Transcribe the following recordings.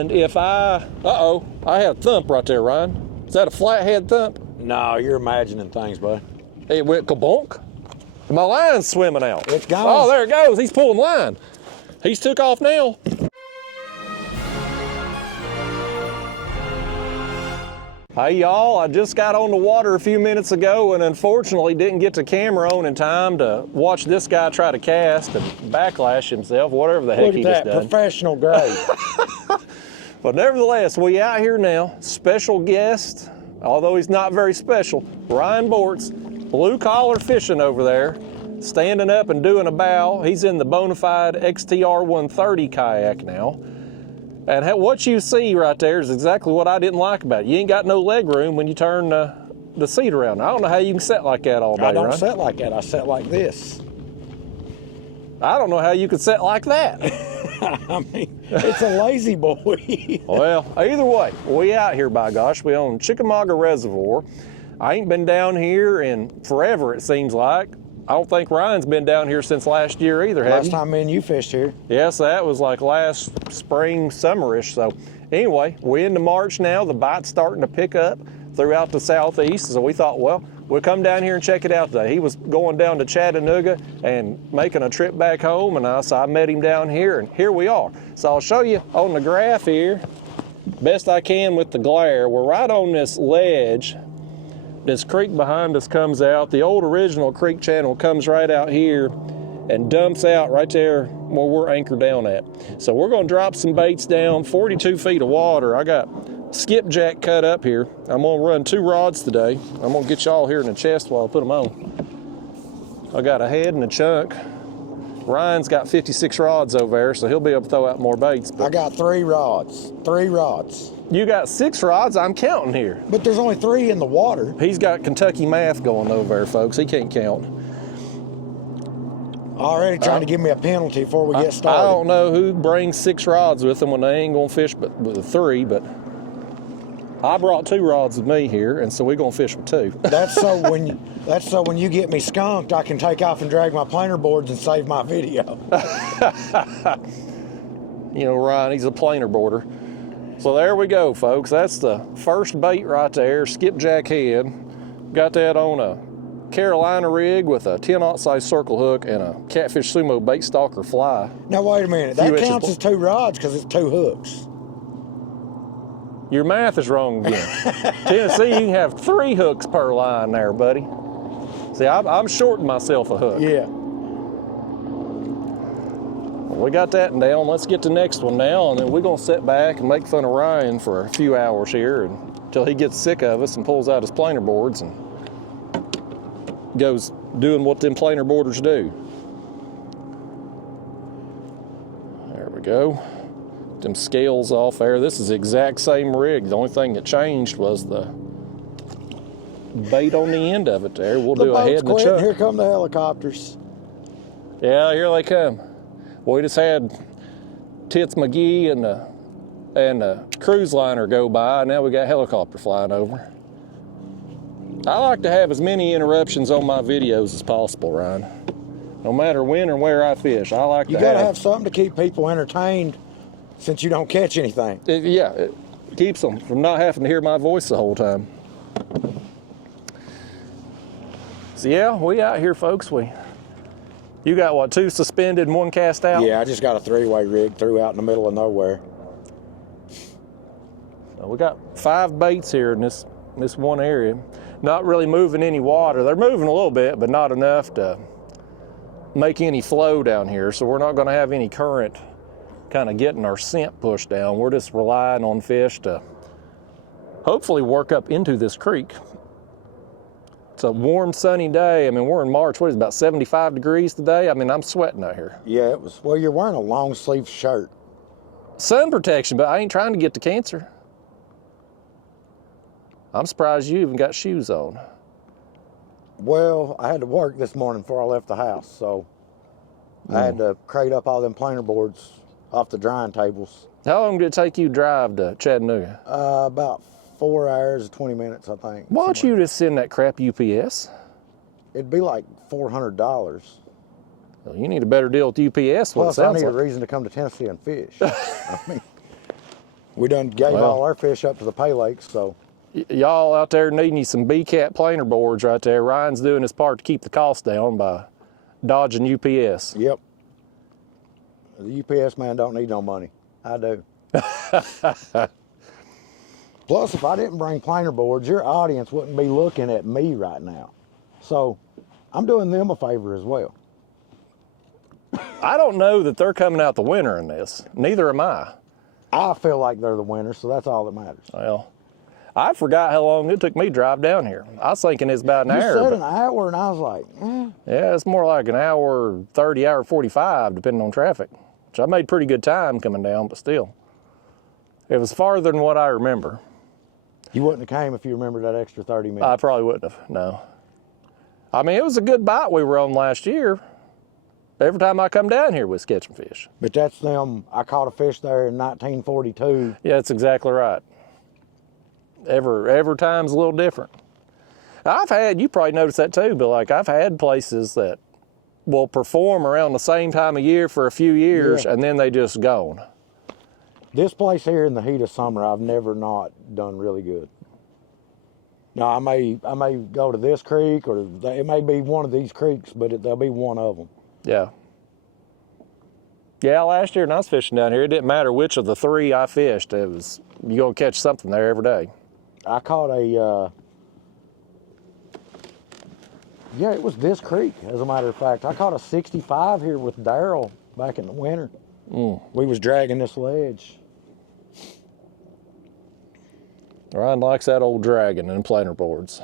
And if I had a thump right there, Ryan. Is that a flathead thump? No, you're imagining things, bud. It went kabonk. My line's swimming out. It's gone. Oh, there it goes. He's pulling line. He's took off now. Hey y'all, I just got on the water a few minutes ago and unfortunately didn't get the camera on in time to watch this guy try to cast and backlash himself, whatever the heck he just done. Professional grade. But nevertheless, we out here now. Special guest, although he's not very special, Ryan Bortz, blue collar fishing over there, standing up and doing a bow. He's in the Bonafide XTR 130 kayak now. And what you see right there is exactly what I didn't like about it. You ain't got no leg room when you turn the seat around. I don't know how you can sit like that all day, I don't Ryan. sit like that. I sit like this. I don't know how you could sit like that. I mean, it's a lazy boy. Well, either way, we out here, by gosh. We own Chickamauga Reservoir. I ain't been down here in forever, it seems like. I don't think Ryan's been down here since last year either, have you? Last time me and you fished here. Yes, that was like last spring, summerish. So anyway, we're into March now. The bite's starting to pick up throughout the southeast. So we thought, well, we'll come down here and check it out today. He was going down to Chattanooga and making a trip back home, and so I met him down here, and here we are. So I'll show you on the graph here, best I can with the glare. We're right on this ledge. This creek behind us comes out. The old original creek channel comes right out here and dumps out right there where we're anchored down at. So we're gonna drop some baits down, 42 feet of water. I got skipjack cut up here. I'm gonna run 2 rods today. I'm gonna get y'all here in the chest while I put them on. I got a head and a chunk. Ryan's got 56 rods over there, so he'll be able to throw out more baits. I got 3 rods. 3 rods. You got 6 rods, I'm counting here. But there's only 3 in the water. He's got Kentucky math going over there, folks. He can't count. Already trying to give me a penalty before we get started. I don't know who brings 6 rods with them when they ain't gonna fish but with 3, but I brought 2 rods with me here, and so we're gonna fish with 2. That's so when you get me skunked, I can take off and drag my planer boards and save my video. You know, Ryan, he's a planer boarder. So there we go, folks. That's the first bait right there, skipjack head. Got that on a Carolina rig with a 10-aught size circle hook and a Catfish Sumo bait stalker fly. Now wait a minute, that counts as 2 rods because it's 2 hooks. Your math is wrong again. Tennessee, you can have 3 hooks per line there, buddy. See, I'm shorting myself a hook. Yeah. Well, we got that down. Let's get the next one now, and then we're gonna sit back and make fun of Ryan for a few hours here until he gets sick of us and pulls out his planer boards and goes doing what them planer boarders do. There we go. Them scales off there. This is the exact same rig. The only thing that changed was the bait on the end of it there. We'll do a head and a chuck. Here come the helicopters. Yeah, here they come. We just had Tits McGee and the cruise liner go by. Now we got helicopter flying over. I like to have as many interruptions on my videos as possible, Ryan. No matter when or where I fish, I like to have... You gotta have something to keep people entertained since you don't catch anything. It keeps them from not having to hear my voice the whole time. So yeah, we out here, folks. You got what, 2 suspended and 1 cast out? Yeah, I just got a 3-way rig threw out in the middle of nowhere. So we got 5 baits here in this one area. Not really moving any water. They're moving a little bit, but not enough to make any flow down here. So we're not gonna have any current kind of getting our scent pushed down. We're just relying on fish to hopefully work up into this creek. It's a warm, sunny day. I mean, we're in March. What is it, about 75 degrees today? I mean, I'm sweating out here. Yeah, it was. Well, you're wearing a long sleeve shirt. Sun protection, but I ain't trying to get the cancer. I'm surprised you even got shoes on. Well, I had to work this morning before I left the house, so I had to crate up all them planer boards off the drying tables. How long did it take you to drive to Chattanooga? About 4 hours, 20 minutes, I think. Why don't you just send that crap UPS? It'd be like $400. Well, you need a better deal with UPS. Plus, I need a reason to come to Tennessee and fish. I mean, We done gave all our fish up to the pay lakes, so. Y'all out there needing you some B-Cat planer boards right there. Ryan's doing his part to keep the cost down by dodging UPS. Yep. The UPS man don't need no money. I do. Plus, if I didn't bring planer boards, your audience wouldn't be looking at me right now. So I'm doing them a favor as well. I don't know that they're coming out the winner in this. Neither am I. I feel like they're the winner, so that's all that matters. Well, I forgot how long it took me to drive down here. I was thinking it's about an hour. You said an hour, and I was like, Yeah, it's more like an hour 30, hour 45, depending on traffic. Which I made pretty good time coming down, but still. It was farther than what I remember. You wouldn't have came if you remembered that extra 30 minutes. I probably wouldn't have, no. I mean, it was a good bite we were on last year. Every time I come down here, we was catching fish. But that's them. I caught a fish there in 1942. Yeah, that's exactly right. Every time's a little different. I've had, you probably noticed that too, but like I've had places that will perform around the same time of year for a few years, and then they just gone. This place here in the heat of summer, I've never not done really good. Now, I may go to this creek, or it may be one of these creeks, but there'll be one of them. Yeah. Yeah, last year when I was fishing down here, it didn't matter which of the three I fished. It was, you're going to catch something there every day. I caught a, yeah, it was this creek, as a matter of fact. I caught a 65 here with Daryl back in the winter. We was dragging this ledge. Ryan likes that old dragon and planer boards.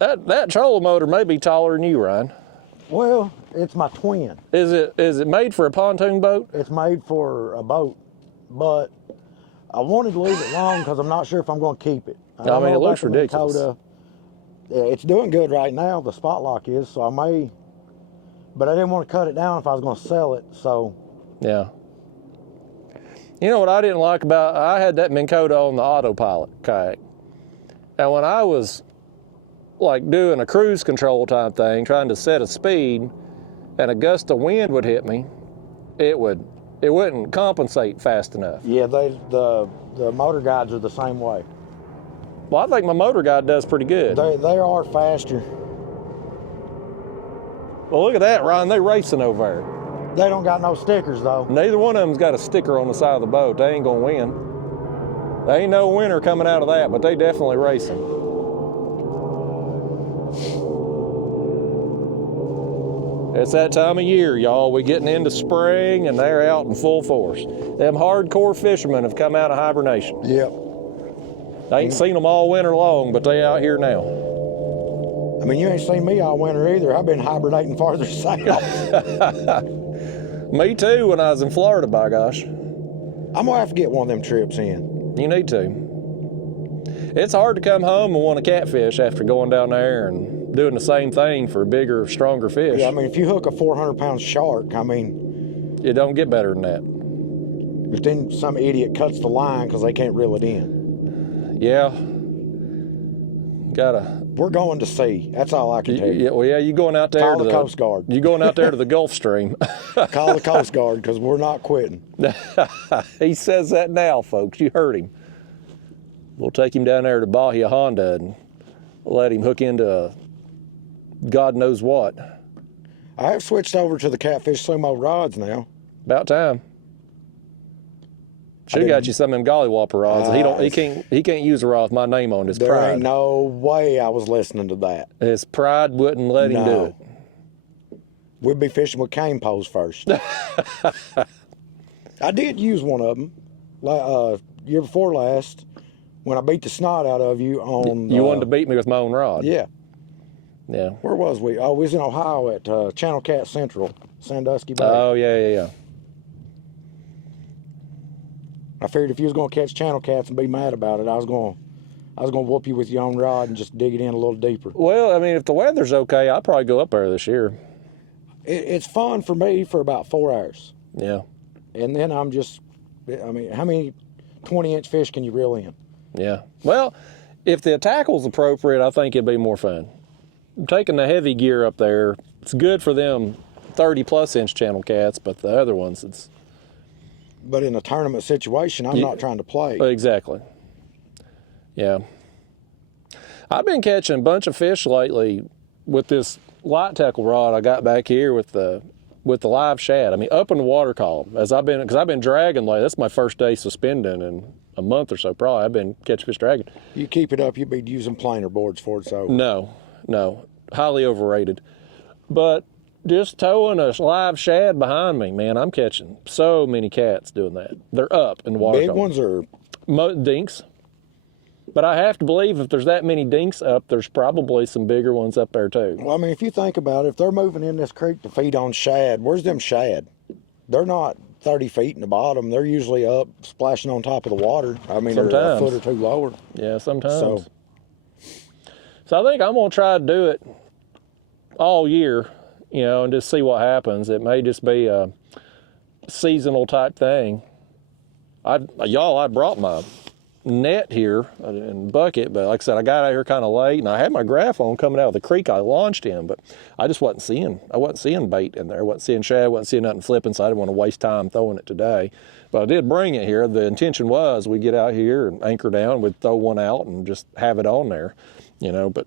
That trolling motor may be taller than you, Ryan. Well, it's my twin. Is it made for a pontoon boat? It's made for a boat, but I wanted to leave it long because I'm not sure if I'm going to keep it. I mean, it looks ridiculous. Yeah, it's doing good right now, the spot lock is, so I may, but I didn't want to cut it down if I was going to sell it, so. Yeah. You know what I didn't like about, I had that Minn Kota on the autopilot kayak. And when I was like doing a cruise control type thing, trying to set a speed, and a gust of wind would hit me, it wouldn't compensate fast enough. Yeah, the motor guides are the same way. Well, I think my motor guide does pretty good. They are faster. Well, look at that, Ryan. They racing over there. They don't got no stickers, though. Neither one of them's got a sticker on the side of the boat. They ain't gonna win. There ain't no winner coming out of that, but they definitely racing. It's that time of year, y'all. We're getting into spring, and they're out in full force. Them hardcore fishermen have come out of hibernation. Yep. I ain't seen them all winter long, but they out here now. I mean, you ain't seen me all winter either. I've been hibernating farther south. Me too, when I was in Florida, by gosh. I'm gonna have to get one of them trips in. You need to. It's hard to come home and want to catfish after going down there and doing the same thing for bigger, stronger fish. Yeah, I mean, if you hook a 400-pound shark, I mean, it don't get better than that. But then some idiot cuts the line because they can't reel it in. Yeah. We're going to sea. That's all I can tell you. Yeah, well, yeah, you going out there Call the Coast Guard. You going out there to the Gulf Stream. Call the Coast Guard, because we're not quitting. He says that now, folks. You heard him. We'll take him down there to Bahia Honda and let him hook into God knows what. I have switched over to the Catfish Sumo rods now. About time. Should have got you some of them Gollywhopper rods. He can't use a rod with my name on his pride. There ain't no way I was listening to that. His pride wouldn't let him do it. We'd be fishing with cane poles first. I did use one of them year before last when I beat the snot out of you on. You wanted to beat me with my own rod. Yeah. Yeah. Where was we? Oh, we was in Ohio at Channel Cat Central, Sandusky Bay. Oh, yeah. I figured if you was gonna catch channel cats and be mad about it, I was gonna whoop you with your own rod and just dig it in a little deeper. Well, I mean, if the weather's okay, I'll probably go up there this year. It's fun for me for about 4 hours. Yeah. And then how many 20-inch fish can you reel in? Yeah. Well, if the tackle's appropriate, I think it'd be more fun. Taking the heavy gear up there, it's good for them 30-plus inch channel cats, but the other ones, But in a tournament situation, I'm not trying to play. Exactly. Yeah. I've been catching a bunch of fish lately with this light tackle rod I got back here with the live shad. I mean, up in the water column, because I've been dragging lately. That's my first day suspending in a month or so, probably. I've been catching fish dragging. You keep it up, you'll be using planer boards for it, so. No, highly overrated. But just towing a live shad behind me, man, I'm catching so many cats doing that. They're up in the water Big column. ones or? Dinks. But I have to believe if there's that many dinks up, there's probably some bigger ones up there too. Well, I mean, if you think about it, if they're moving in this creek to feed on shad, where's them shad? They're not 30 feet in the bottom. They're usually up, splashing on top of the water. I mean, Sometimes. they're a foot or two lower. Yeah, sometimes. So I think I'm going to try to do it all year, you know, and just see what happens. It may just be a seasonal type thing. I brought my net here and bucket, but like I said, I got out here kind of late, and I had my graph on coming out of the creek I launched in, but I just wasn't seeing bait in there. I wasn't seeing shad, wasn't seeing nothing flipping, so I didn't want to waste time throwing it today. But I did bring it here. The intention was we get out here and anchor down, we'd throw one out and just have it on there, you know. But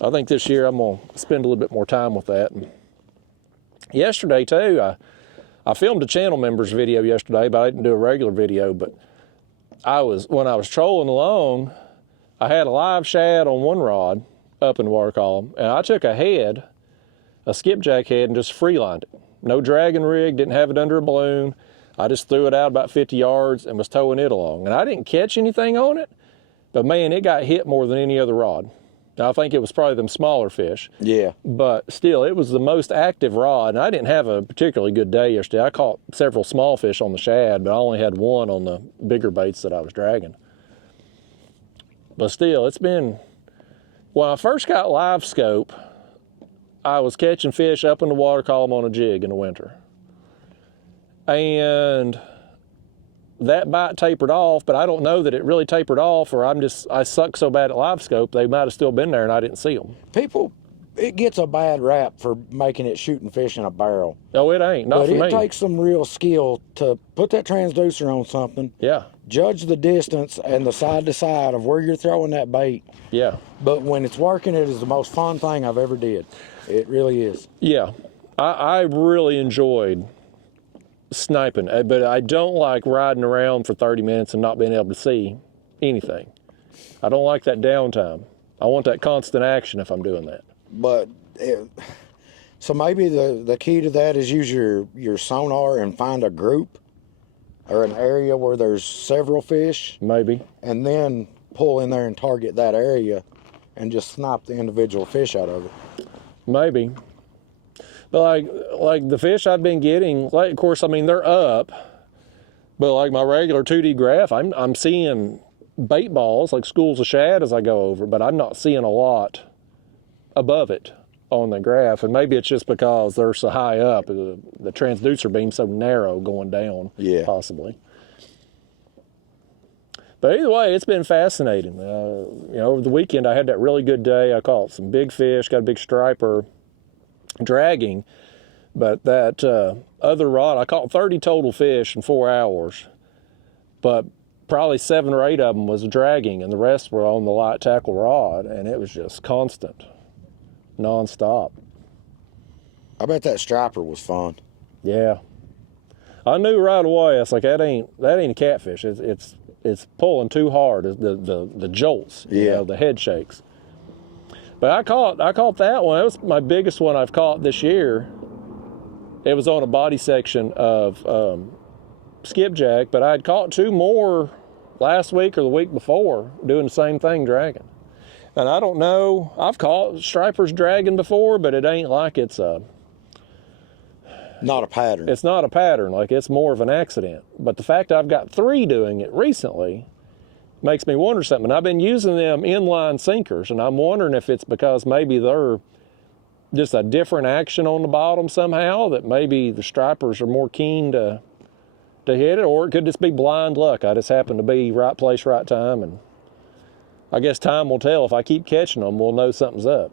I think this year I'm going to spend a little bit more time with that. And yesterday too, I filmed a channel members video yesterday, but I didn't do a regular video. But when I was trolling along, I had a live shad on one rod up in the water column, and I took a skipjack head, and just freelined it. No dragging rig, didn't have it under a balloon. I just threw it out about 50 yards and was towing it along. And I didn't catch anything on it, but man, it got hit more than any other rod. Now, I think it was probably them smaller fish. Yeah. But still, it was the most active rod, and I didn't have a particularly good day yesterday. I caught several small fish on the shad, but I only had one on the bigger baits that I was dragging. But still, it's been... When I first got live scope, I was catching fish up in the water column on a jig in the winter. And that bite tapered off, but I don't know that it really tapered off, or I suck so bad at live scope, they might have still been there and I didn't see them. It gets a bad rap for making it shooting fish in a barrel. Oh, it ain't, not for me. But it takes some real skill to put that transducer on something. Yeah. Judge the distance and the side to side of where you're throwing that bait. Yeah. But when it's working, it is the most fun thing I've ever did. It really is. Yeah. I really enjoyed sniping, but I don't like riding around for 30 minutes and not being able to see anything. I don't like that downtime. I want that constant action if I'm doing that. But so maybe the key to that is use your sonar and find a group or an area where there's several fish. Maybe. And then pull in there and target that area and just snipe the individual fish out of it. Maybe. But like the fish I've been getting, like, of course, I mean, they're up, but like my regular 2D graph, I'm seeing bait balls, like schools of shad as I go over, but I'm not seeing a lot above it on the graph. And maybe it's just because they're so high up, the transducer beam's so narrow going down, possibly. But either way, it's been fascinating. You know, over the weekend I had that really good day. I caught some big fish, got a big striper dragging, but that other rod, I caught 30 total fish in 4 hours, but probably 7 or 8 of them was dragging, and the rest were on the light tackle rod, and it was just constant, non-stop. I bet that striper was fun. Yeah, I knew right away. It's like that ain't a catfish. It's pulling too hard. The jolts, you know, the head shakes. But I caught that one. That was my biggest one I've caught this year. It was on a body section of skipjack, but I'd caught 2 more last week or the week before doing the same thing, dragging. And I don't know, I've caught stripers dragging before, but it ain't like it's not a pattern. It's not a pattern, like it's more of an accident. But the fact I've got 3 doing it recently makes me wonder something. I've been using them inline sinkers, and I'm wondering if it's because maybe they're just a different action on the bottom somehow, that maybe the stripers are more keen to hit it, or it could just be blind luck. I just happen to be right place, right time, and I guess time will tell. If I keep catching them, we'll know something's up.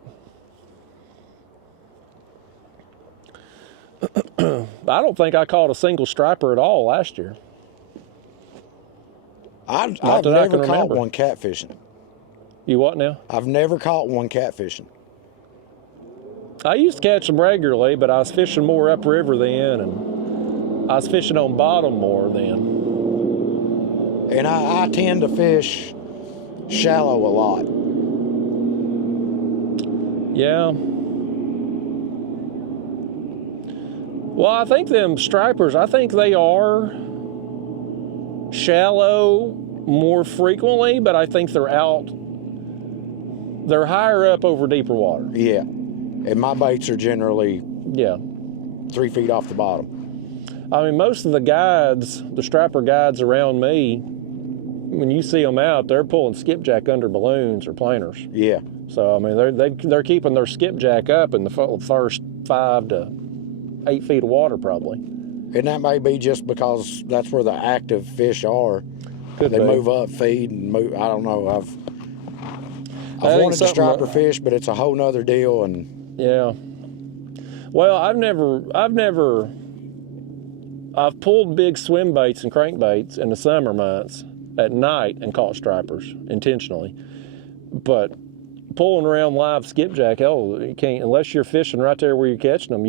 I don't think I caught a single striper at all last year. I've that I can never caught remember. one catfishing. You what now? I've never caught one catfishing. I used to catch them regularly, but I was fishing more upriver then, and I was fishing on bottom more then. And I tend to fish shallow a lot. Yeah. Well, I think them stripers, I think they are shallow more frequently, but I think they're higher up over deeper water. Yeah. And my baits are generally 3 feet off the bottom. I mean, most of the guides, the striper guides around me, when you see them out, they're pulling skipjack under balloons or planers. Yeah. So, I mean, they're keeping their skipjack up in the first 5 to 8 feet of water probably. And that may be just because that's where the active fish are. Could they be. move up, feed, and move. I don't know. I've think wanted to something striper fish, but it's a whole nother deal. And yeah. Well, I've pulled big swim baits and crankbaits in the summer months at night and caught stripers intentionally. But pulling around live skipjack, you can't, unless you're fishing right there where you're catching them,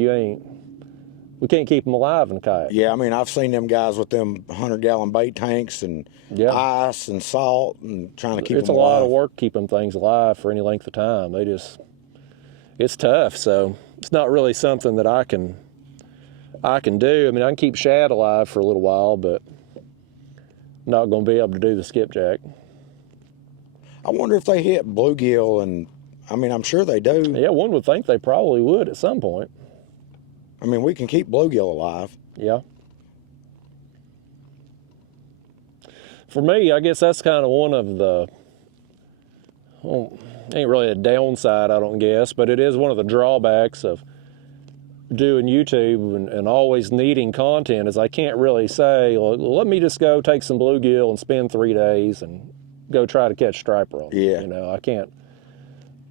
we can't keep them alive in a kayak. yeah, I mean, I've seen them guys with them 100-gallon bait tanks and ice and salt and trying to keep It's them a alive. lot of work keeping things alive for any length of time. It's tough. So it's not really something that I can do. I mean, I can keep shad alive for a little while, but not going to be able to do the skipjack. I wonder if they hit bluegill, and I mean, I'm sure they do. Yeah, one would think they probably would at some point. I mean, we can keep bluegill alive. Yeah. For me, I guess that's kind of one of the, well, ain't really a downside, I don't guess, but it is one of the drawbacks of doing YouTube and always needing content is I can't really say, well, let me just go take some bluegill and spend 3 days and go try to catch striper on it. Yeah. You know, I can't.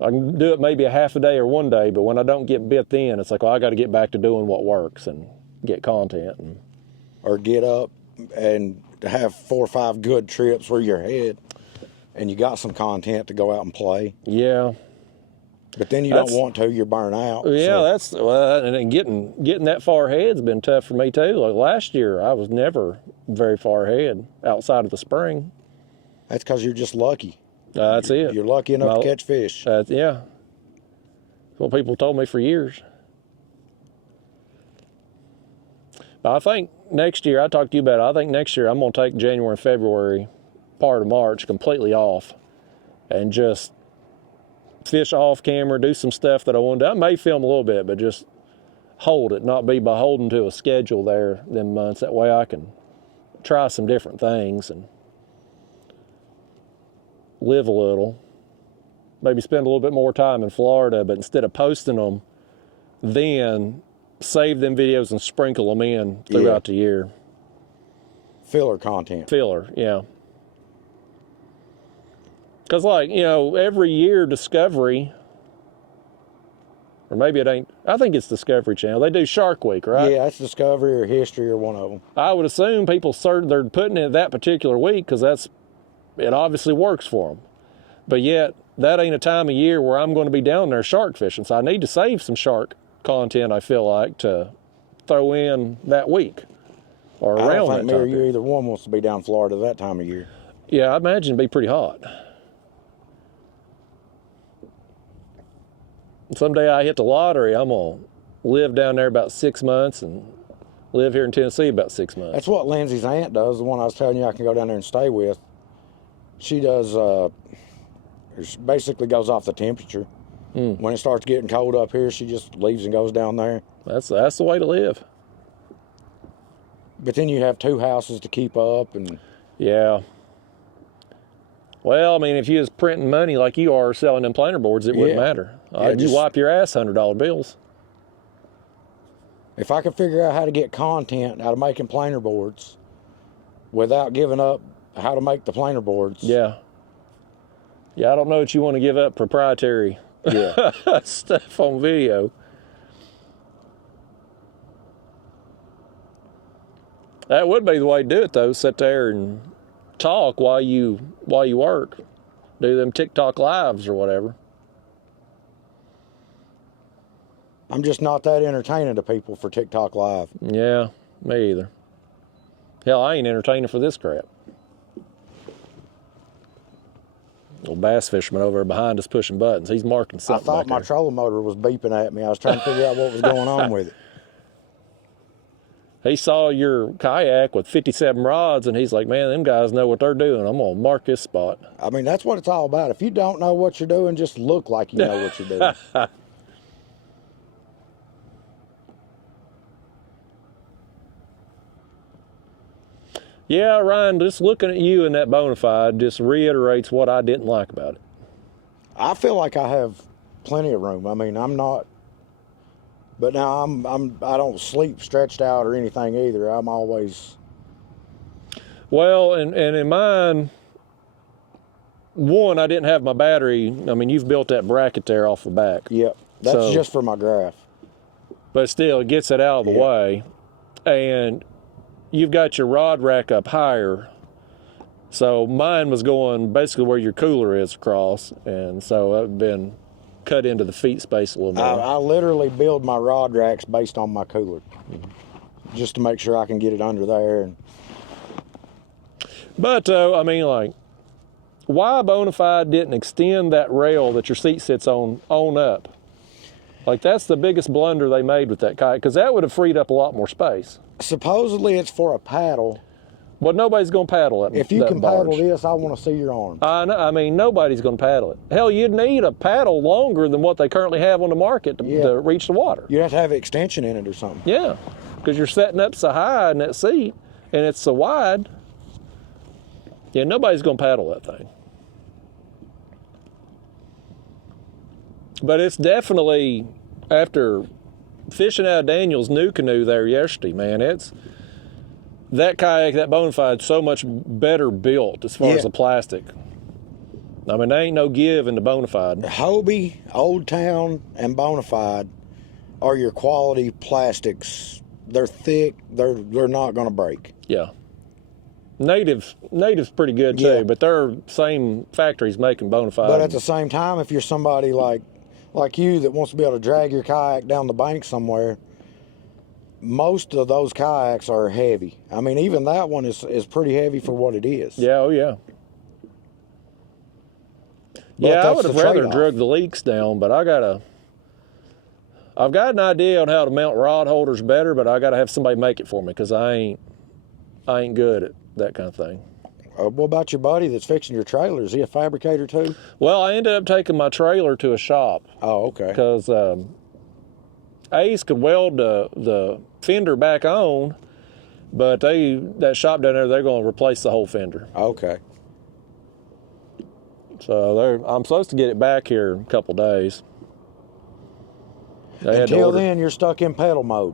I can do it maybe a half a day or 1 day, but when I don't get bit then, it's like, well, I got to get back to doing what works and get content. Or get up and have 4 or 5 good trips where you're ahead and you got some content to go out and play. Yeah. But then you don't want to, you're burnt out. Yeah, so. and then getting that far ahead's been tough for me too. Like last year, I was never very far ahead outside of the spring. That's because you're just lucky. That's it. You're lucky enough to catch fish. Yeah. That's what people told me for years. But I think next year, I talked to you about it, I think next year I'm going to take January and February, part of March, completely off and just fish off camera, do some stuff that I want to do. I may film a little bit, but just hold it, not be beholden to a schedule there them months. That way I can try some different things and live a little. Maybe spend a little bit more time in Florida, but instead of posting them, then save them videos and sprinkle them in throughout the year. Filler content. Filler, yeah. Because, like, you know, every year Discovery, or maybe it ain't, I think it's Discovery Channel, they do Shark Week, right? Yeah, that's Discovery or History or one of them. I would assume people they're putting it that particular week because it obviously works for them. But yet, that ain't a time of year where I'm going to be down there shark fishing. So I need to save some shark content, I feel like, to throw in that week or around that time. I don't think me or you, either one wants to be down Florida that time of year. Yeah, I imagine it'd be pretty hot. Someday I hit the lottery, I'm going to live down there about 6 months and live here in Tennessee about 6 months. That's what Lindsay's aunt does, the one I was telling you I can go down there and stay with. She does, it basically goes off the temperature. When it starts getting cold up here, she just leaves and goes down there. That's the way to live. But then you have 2 houses to keep up. And yeah. Well, I mean, if you was printing money like you are selling them planer boards, it wouldn't matter. You wipe your ass $100 bills. If I could figure out how to get content out of making planer boards without giving up how to make the planer boards. Yeah. Yeah, I don't know that you want to give up proprietary stuff on video. That would be the way to do it, though. Sit there and talk while you work. Do them TikTok lives or whatever. I'm just not that entertaining to people for TikTok Live. Yeah, me either. Hell, I ain't entertaining for this crap. Little bass fisherman over there behind us pushing buttons. He's marking something. I thought my trolling motor was beeping at me. I was trying to figure out what was going on with it. He saw your kayak with 57 rods, and he's like, man, them guys know what they're doing. I'm going to mark this spot. I mean, that's what it's all about. If you don't know what you're doing, just look like you know what you're doing. Yeah, Ryan, just looking at you in that Bonafide just reiterates what I didn't like about it. I feel like I have plenty of room. I mean, I'm not, but now I don't sleep stretched out or anything either. I'm always. Well, and in mine, one, I didn't have my battery. I mean, you've built that bracket there off the back. Yep, that's just for my graph. But still, it gets it out of the way. And you've got your rod rack up higher. So mine was going basically where your cooler is across. And so I've been cut into the feet space a little more. I literally build my rod racks based on my cooler, just to make sure I can get it under there. But, I mean, like, why Bonafide didn't extend that rail that your seat sits on up? Like, that's the biggest blunder they made with that kayak, because that would have freed up a lot more space. Supposedly it's for a paddle. But nobody's going to paddle it. If you can paddle this, I want to see your arm. I mean, nobody's going to paddle it. Hell, you'd need a paddle longer than what they currently have on the market to reach the water. You'd have to have an extension in it or something. Yeah, because you're setting up so high in that seat, and it's so wide. Yeah, nobody's going to paddle that thing. But it's definitely, after fishing out of Daniel's new canoe there yesterday, man, that kayak, that Bonafide's so much better built as far as the plastic. I mean, there ain't no give in the Bonafide. Hobie, Old Town, and Bonafide are your quality plastics. They're thick. They're not going to break. Yeah. Native's pretty good too, but they're same factories making Bonafide. But at the same time, if you're somebody like you that wants to be able to drag your kayak down the bank somewhere, most of those kayaks are heavy. I mean, even that one is pretty heavy for what it is. Yeah, oh yeah. I would have rather drug the leaks down, but I've got an idea on how to mount rod holders better, but I got to have somebody make it for me, because I ain't good at that kind of thing. What about your buddy that's fixing your trailer? Is he a fabricator too? Well, I ended up taking my trailer to a shop. Oh, okay. Because Ace could weld the fender back on, but that shop down there, they're going to replace the whole fender. Okay. So I'm supposed to get it back here in a couple days. Until then, you're stuck in pedal mode.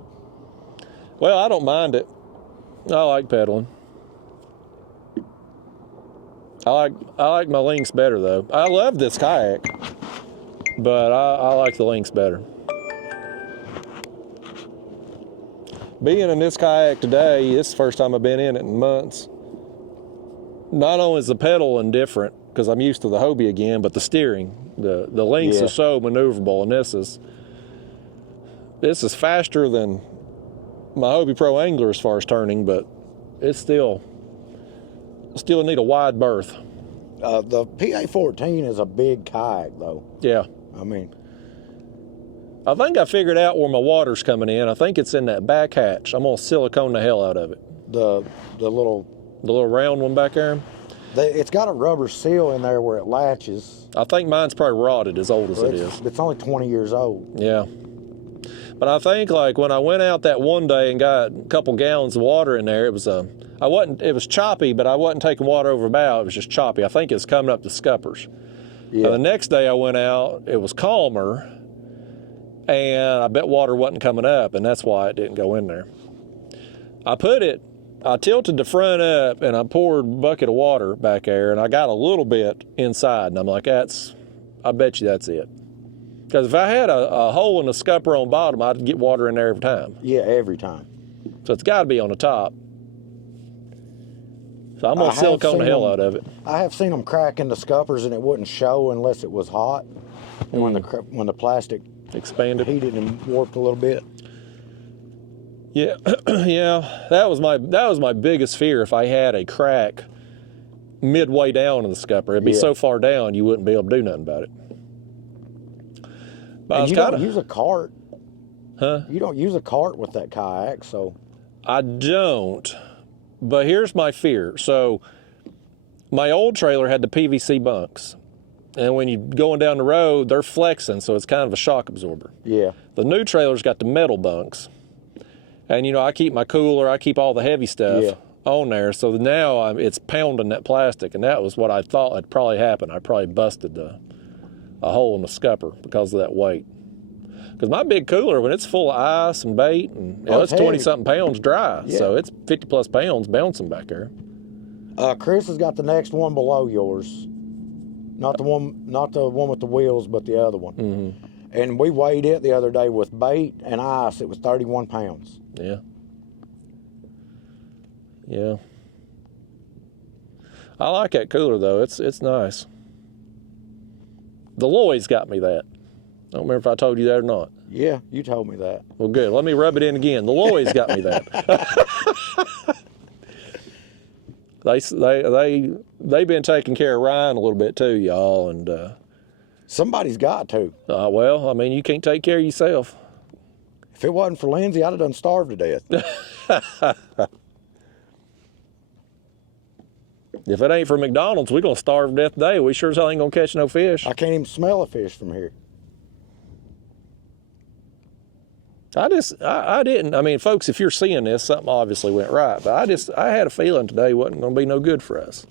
Well, I don't mind it. I like pedaling. I like my Lynx better though. I love this kayak, but I like the Lynx better. Being in this kayak today, this is the first time I've been in it in months. Not only is the pedaling different, because I'm used to the Hobie again, but the steering, the Lynx is so maneuverable, and this is faster than my Hobie Pro Angler as far as turning, but it's still need a wide berth. The PA-14 is a big kayak though. Yeah. I mean, I think I figured out where my water's coming in. I think it's in that back hatch. I'm gonna silicone the hell out of it. The little round one back there. It's got a rubber seal in there where it latches. I think mine's probably rotted, as old as it is. It's only 20 years old. Yeah. But I think, like, when I went out that one day and got a couple gallons of water in there, it was choppy, but I wasn't taking water over a bow. It was just choppy. I think it was coming up the scuppers. Yeah. And the next day I went out, it was calmer, and I bet water wasn't coming up, and that's why it didn't go in there. I tilted the front up, and I poured a bucket of water back there, and I got a little bit inside, and I'm like, I bet you that's it. Because if I had a hole in the scupper on bottom, I'd get water in there every time. Yeah, every time. So it's got to be on the top. So I'm going to silicone the hell out of it. I have seen them crack into scuppers and it wouldn't show unless it was hot. And when the plastic expanded, heated and warped a little bit. Yeah, yeah, that was my biggest fear. If I had a crack midway down in the scupper, it'd be so far down you wouldn't be able to do nothing about it. But and you don't use a cart, huh? You don't use a cart with that kayak, so. I don't. But here's my fear. So my old trailer had the PVC bunks. And when you're going down the road, they're flexing, so it's kind of a shock absorber. Yeah. The new trailer's got the metal bunks. And, you know, I keep my cooler, I keep all the heavy stuff on there. So now it's pounding that plastic. And that was what I thought had probably happened. I probably busted a hole in the scupper because of that weight. Because my big cooler, when it's full of ice and bait, and it's 20-something pounds dry, so it's 50-plus pounds bouncing back there. Chris has got the next one below yours, not the one with the wheels, but the other one. Mm-hmm. And we weighed it the other day with bait and ice. It was 31 pounds. Yeah. Yeah. I like that cooler though. It's nice. The Lloyd's got me that. I don't remember if I told you that or not. Yeah, you told me that. Well, good. Let me rub it in again. The Lloyd's got me that. They've been taking care of Ryan a little bit too, y'all, and somebody's got to. Well, I mean, you can't take care of yourself. If it wasn't for Lindsay, I'd have done starved to death. If it ain't for McDonald's, we're gonna starve to death today. We sure as hell ain't gonna catch no fish. I can't even smell a fish from here. I didn't. I mean, folks, if you're seeing this, something obviously went right. But I had a feeling today wasn't going to be no good for us.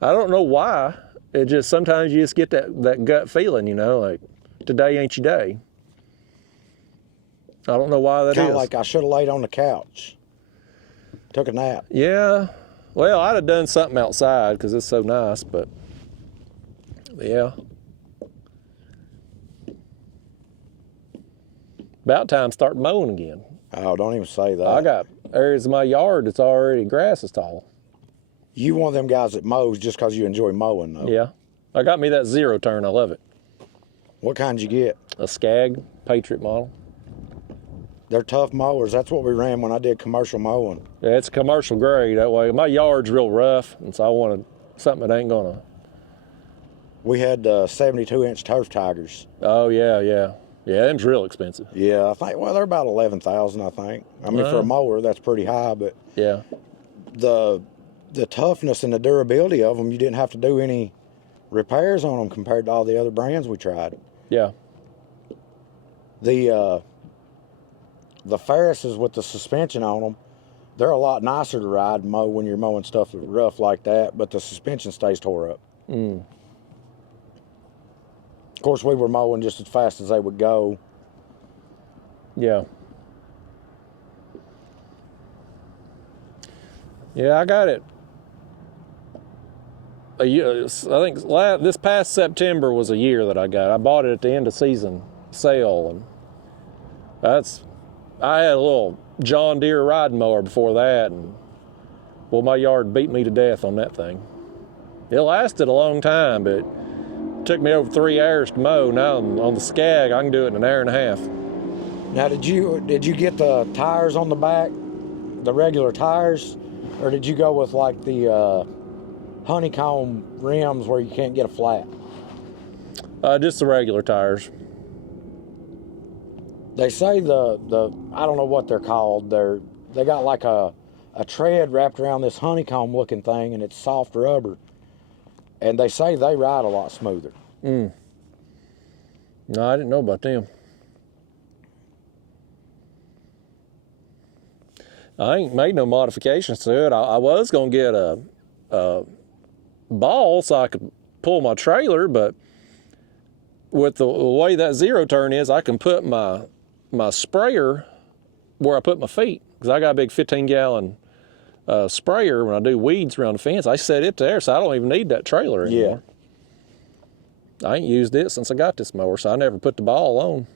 I don't know why. It just, sometimes you just get that gut feeling, you know, like today ain't your day. I don't know why that is. Kind of like I should have laid on the couch. Took a nap. Yeah. Well, I'd have done something outside because it's so nice, but yeah. About time to start mowing again. Oh, don't even say that. I got areas of my yard that's already grass is tall. You one of them guys that mows just because you enjoy mowing, though. Yeah. I got me that zero turn. I love it. What kind did you get? A Skag Patriot model. They're tough mowers. That's what we ran when I did commercial mowing. Yeah, it's a commercial grade that way. My yard's real rough, and so I wanted something that ain't gonna. We had 72-inch turf tigers. Oh yeah, yeah. Yeah, them's real expensive. Yeah, I think, well, they're about 11,000, I think. I mean, for a mower, that's pretty high, but yeah, the toughness and the durability of them, you didn't have to do any repairs on them compared to all the other brands we tried. Yeah. The Ferrises with the suspension on them, they're a lot nicer to ride and mow when you're mowing stuff rough like that, but the suspension stays tore up. Mm. Of course, we were mowing just as fast as they would go. Yeah. Yeah, I got it. I think this past September was a year that I got. I bought it at the end of season sale, and I had a little John Deere riding mower before that, and well, my yard beat me to death on that thing. It lasted a long time, but it took me over 3 hours to mow. Now on the Skag, I can do it in an hour and a half. Now, did you get the tires on the back, the regular tires, or did you go with like the honeycomb rims where you can't get a flat? Just the regular tires. They say the I don't know what they're called. They got like a tread wrapped around this honeycomb looking thing, and it's soft rubber. And they say they ride a lot smoother. Mm. No, I didn't know about them. I ain't made no modifications to it. I was gonna get a ball so I could pull my trailer, but with the way that zero turn is, I can put my sprayer where I put my feet, because I got a big 15-gallon sprayer when I do weeds around the fence. I set it there, so I don't even need that trailer anymore. Yeah. I ain't used it since I got this mower, so I never put the ball on.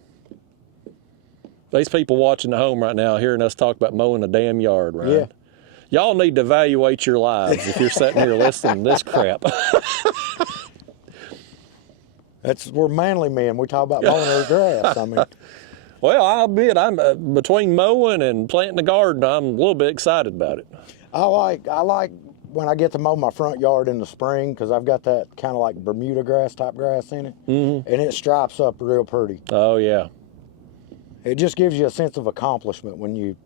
These people watching at home right now hearing us talk about mowing a damn yard, right? Yeah. Y'all need to evaluate your lives if you're sitting here listening to this crap. We're manly men. We talk about mowing our grass. I mean, Well, I'll admit, I'm between mowing and planting the garden, I'm a little bit excited about it. I like when I get to mow my front yard in the spring because I've got that kind of like Bermuda grass type grass in it, and it stripes up real pretty. Oh yeah. It just gives you a sense of accomplishment when you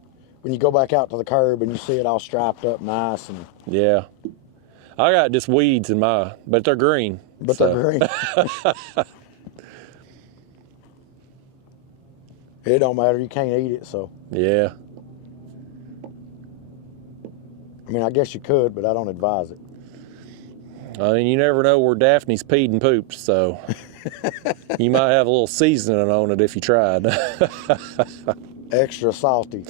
go back out to the curb and you see it all striped up nice and. Yeah. I got just weeds in my, but they're green. But they're green. It don't matter. You can't eat it, so. Yeah. I mean, I guess you could, but I don't advise it. I mean, you never know where Daphne's peed and pooped, so you might have a little seasoning on it if you tried. Extra salty.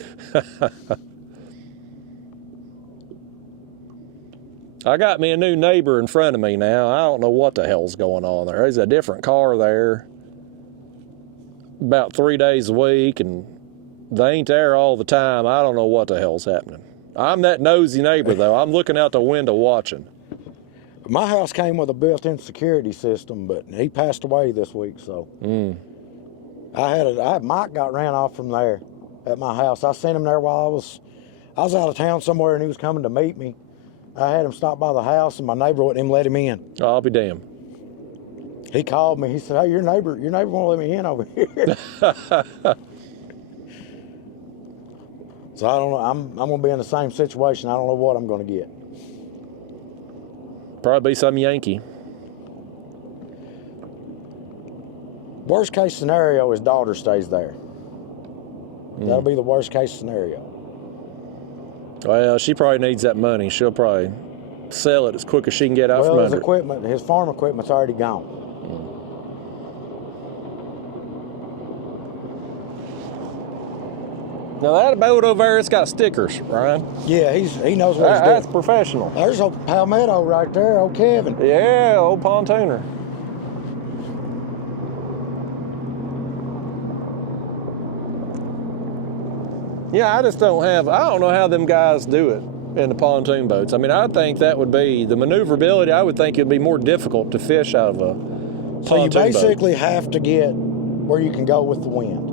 I got me a new neighbor in front of me now. I don't know what the hell's going on there. There's a different car there about 3 days a week, and they ain't there all the time. I don't know what the hell's happening. I'm that nosy neighbor, though. I'm looking out the window watching. My house came with a built-in security system, but he passed away this week, so. Mike got ran off from there at my house. I sent him there while I was out of town somewhere, and he was coming to meet me. I had him stop by the house, and my neighbor wouldn't even let him in. I'll be damned. He called me. He said, "Hey, your neighbor won't let me in over here." So I don't know. I'm gonna be in the same situation. I don't know what I'm gonna get. Probably some Yankee. Worst case scenario is daughter stays there. That'll be the worst case scenario. Well, she probably needs that money. She'll probably sell it as quick as she can get out from under it. His farm equipment's already gone. Now that boat over there, it's got stickers, Ryan. Yeah, he knows what he's doing. That's professional. There's old Palmetto right there, old Kevin. Yeah, old pontooner. Yeah, I don't know how them guys do it in the pontoon boats. I mean, I think that would be, the maneuverability, I would think it'd be more difficult to fish out of a pontoon boat. So you basically have to get where you can go with the wind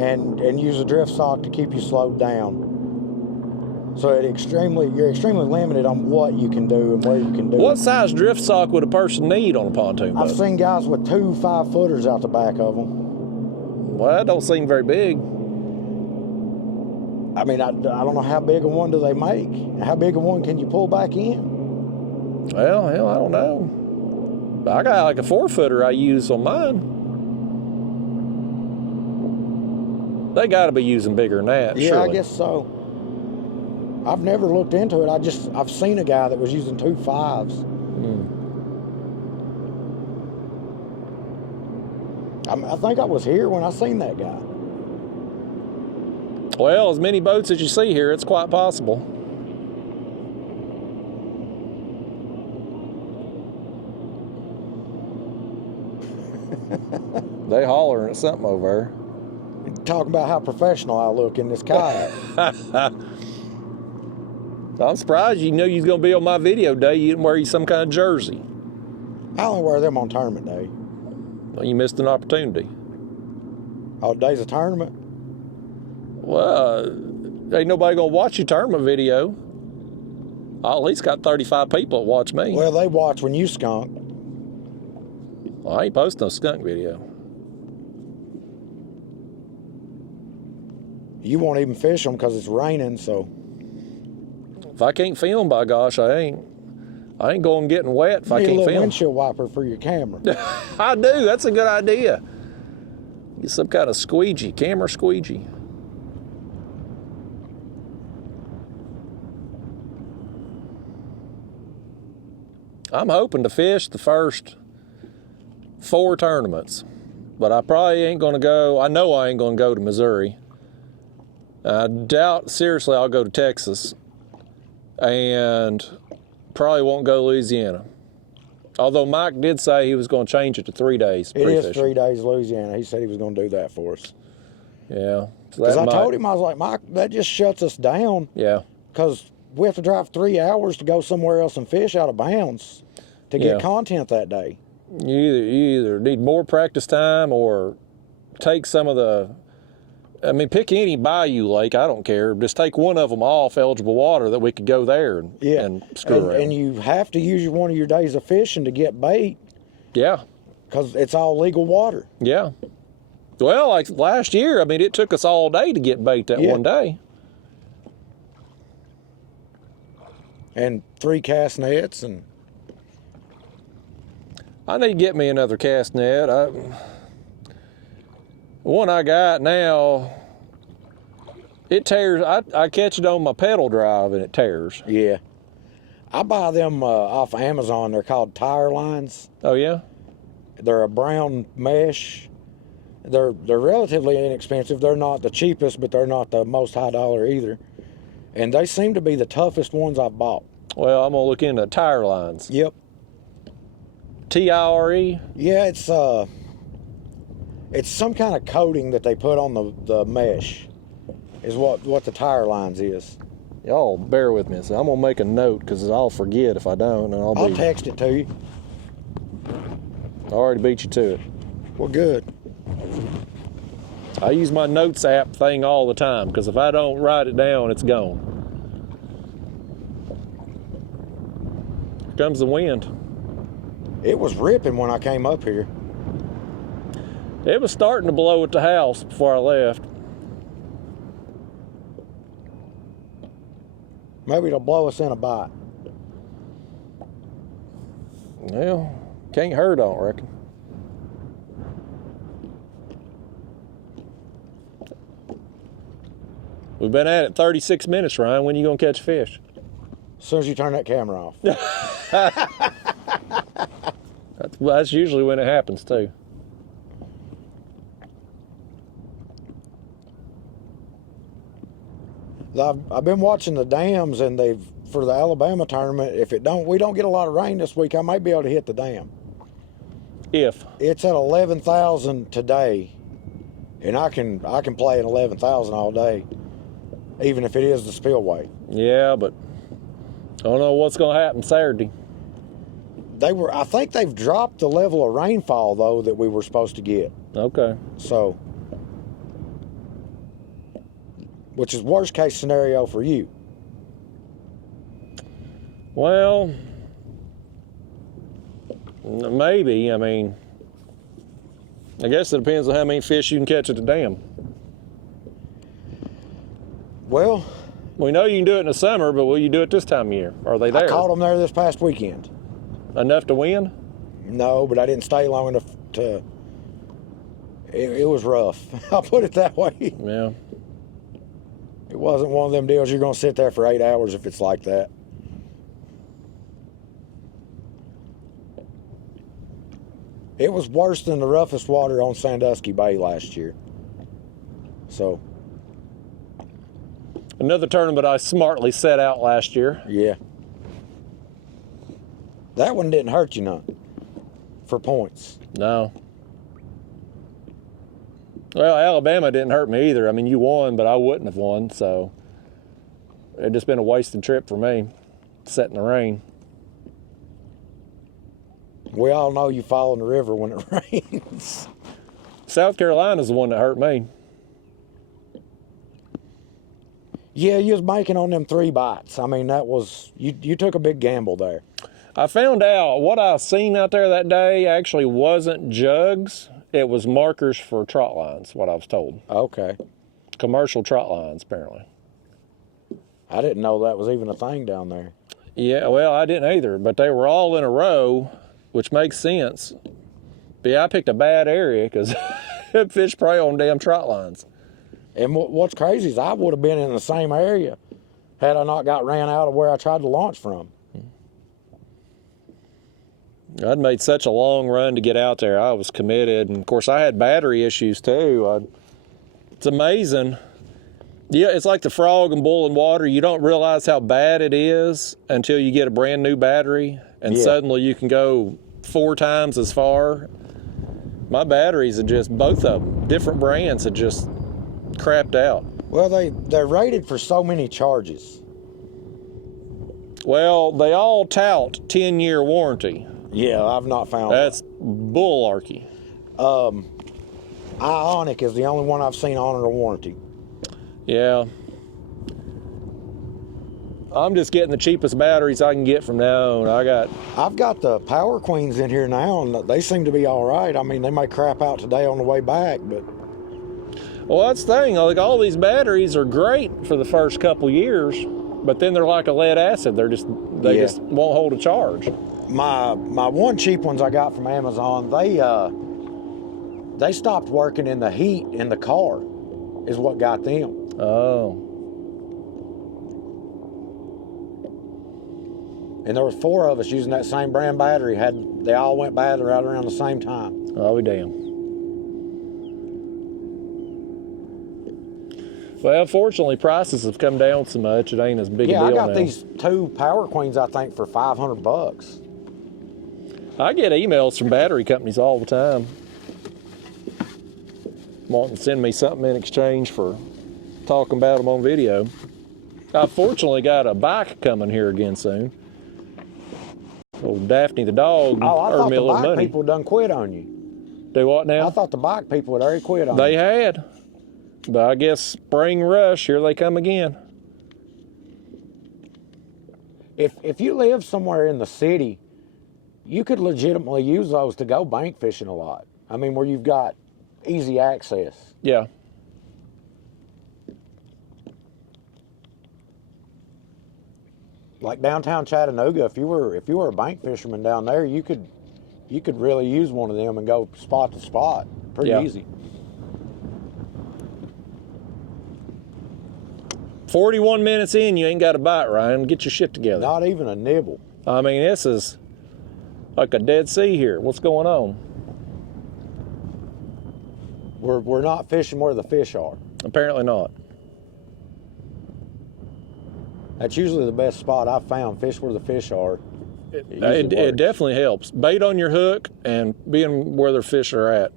and use a drift sock to keep you slowed down. So you're extremely limited on what you can do and where you can do it. What size drift sock would a person need on a pontoon boat? I've seen guys with 2 5-footers out the back of them. Well, that don't seem very big. I mean, I don't know how big a one do they make. How big a one can you pull back in? Well, hell, I don't know. I got like a 4-footer I use on mine. They got to be using bigger than that. Yeah, surely. I guess so. I've never looked into it. I've seen a guy that was using 2 5s. I think I was here when I seen that guy. Well, as many boats as you see here, it's quite possible. They hollering at something over Talking about how professional I look in this kayak. there. I'm surprised you knew you was going to be on my video day. You didn't wear some kind of jersey. I only wear them on tournament day. Well, you missed an opportunity. Oh, day's a tournament? Well, ain't nobody going to watch your tournament video. I at least got 35 people that watch me. Well, they watch when you skunk. Well, I ain't posting no skunk video. You won't even fish them because it's raining, so. If I can't film, by gosh, I ain't going getting wet if I You need a can't little film. windshield wiper for your camera. I do. That's a good idea. Get some kind of squeegee, camera squeegee. I'm hoping to fish the first 4 tournaments, but I probably ain't going to go. I know I ain't going to go to Missouri. I doubt seriously I'll go to Texas, and probably won't go to Louisiana. Although Mike did say he was going to change it to 3 days. It is 3 days Louisiana. He said he was going to do that for us. Yeah. Because I told him, I was like, Mike, that just shuts us down. Yeah. because we have to drive 3 hours to go somewhere else and fish out of bounds to get content that day. You either need more practice time or take some of the, I mean, pick any bayou lake, I don't care. Just take one of them off eligible water that we could go there and screw around. And you have to use one of your days of fishing to get bait. Yeah. Because it's all legal water. Yeah. Well, like last year, I mean, it took us all day to get bait that one day. And 3 cast nets. And I need to get me another cast net. The one I got now, it tears. I catch it on my pedal drive and it tears. Yeah. I buy them off Amazon. They're called tire lines. Oh, yeah? They're a brown mesh. They're relatively inexpensive. They're not the cheapest, but they're not the most high dollar either. And they seem to be the toughest ones I've bought. Well, I'm going to look into tire lines. Yep. TIRE? Yeah, it's some kind of coating that they put on the mesh is what the tire lines is. Y'all bear with me. So I'm going to make a note because I'll forget if I don't. And I'll text it to you. I already beat you to it. Well, good. I use my notes app thing all the time because if I don't write it down, it's gone. Here comes the wind. It was ripping when I came up here. It was starting to blow at the house before I left. Maybe it'll blow us in a bite. Well, can't hurt, I don't reckon. We've been at it 36 minutes, Ryan. When are you going to catch fish? As soon as you turn that camera off. That's usually when it happens, too. I've been watching the dams, and for the Alabama tournament, if we don't get a lot of rain this week, I might be able to hit the dam. If it's at 11,000 today, and I can play at 11,000 all day, even if it is the spillway. Yeah, but I don't know what's going to happen Saturday. I think they've dropped the level of rainfall though that we were supposed to get. Okay. So, which is worst case scenario for you. Well, maybe. I mean, I guess it depends on how many fish you can catch at the dam. Well, we know you can do it in the summer, but will you do it this time of year? Are they there? I caught them there this past weekend. Enough to win? No, but I didn't stay long enough to. It was rough. I'll put it that way. Yeah. It wasn't one of them deals you're going to sit there for 8 hours if it's like that. It was worse than the roughest water on Sandusky Bay last year. So. Another tournament I smartly set out last year. Yeah. That one didn't hurt you none for points. No. Well, Alabama didn't hurt me either. I mean, you won, but I wouldn't have won, so it'd just been a wasted trip for me, sitting in the rain. We all know you fall in the river when it rains. South Carolina's the one that hurt me. Yeah, you was making on them 3 bites. I mean, that was, you took a big gamble there. I found out what I seen out there that day actually wasn't jugs. It was markers for trot lines, what I was told. Okay. Commercial trot lines, apparently. I didn't know that was even a thing down there. Yeah, well, I didn't either, but they were all in a row, which makes sense. But yeah, I picked a bad area because fish prey on damn trot lines. And what's crazy is I would have been in the same area had I not got ran out of where I tried to launch from. I'd made such a long run to get out there. I was committed. And, of course, I had battery issues, too. It's amazing. Yeah, it's like the frog in boiling water. You don't realize how bad it is until you get a brand new battery, and suddenly you can go 4 times as far. My batteries are just, both of them, different brands, had just crapped out. Well, they're rated for so many charges. Well, they all tout 10-year warranty. Yeah, I've not found That's bullarchy. Ionic is the only one I've seen honor a warranty. Yeah. I'm just getting the cheapest batteries I can get from now on. I've got the Power Queens in here now, and they seem to be all right. I mean, they may crap out today on the way back, but... Well, that's the thing. Like, all these batteries are great for the first couple years, but then they're like a lead acid. They just won't hold a charge. My one cheap ones I got from Amazon, they stopped working in the heat in the car, is what got them. Oh. And there was 4 of us using that same brand battery. They all went bad right around the same time. Oh, damn. Well, fortunately, prices have come down so much, it ain't as big a deal now. Yeah, I got these 2 Power Queens, I think, for $500. I get emails from battery companies all the time wanting to send me something in exchange for talking about them on video. I fortunately got a bike coming here again soon. Old Daphne the dog earned me a little money. I thought the bike people done quit on you. Do what now? I thought the bike people had already quit on you. They had. But I guess spring rush, here they come again. If you live somewhere in the city, you could legitimately use those to go bank fishing a lot. I mean, where you've got easy access. Yeah. Like downtown Chattanooga, if you were a bank fisherman down there, you could really use one of them and go spot to spot pretty easy. 41 minutes in, you ain't got a bite, Ryan. Get your shit together. Not even a nibble. I mean, this is like a Dead Sea here. What's going on? We're not fishing where the fish are. Apparently not. That's usually the best spot I've found. Fish where the fish are. It definitely helps. Bait on your hook and being where the fish are at.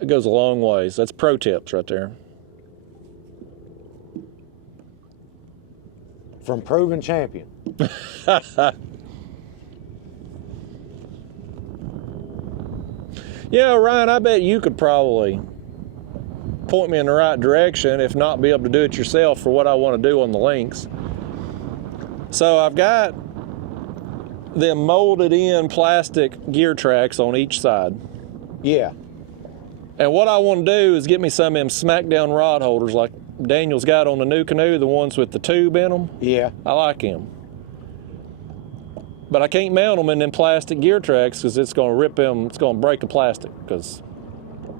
It goes a long ways. That's pro tips right there. From proven champion. Yeah, Ryan, I bet you could probably point me in the right direction, if not be able to do it yourself for what I want to do on the links. So I've got them molded in plastic gear tracks on each side. Yeah. And what I want to do is get me some of them smackdown rod holders like Daniel's got on the new canoe, the ones with the tube in them. Yeah. I like them. But I can't mount them in them plastic gear tracks because it's going to rip them, it's going to break the plastic because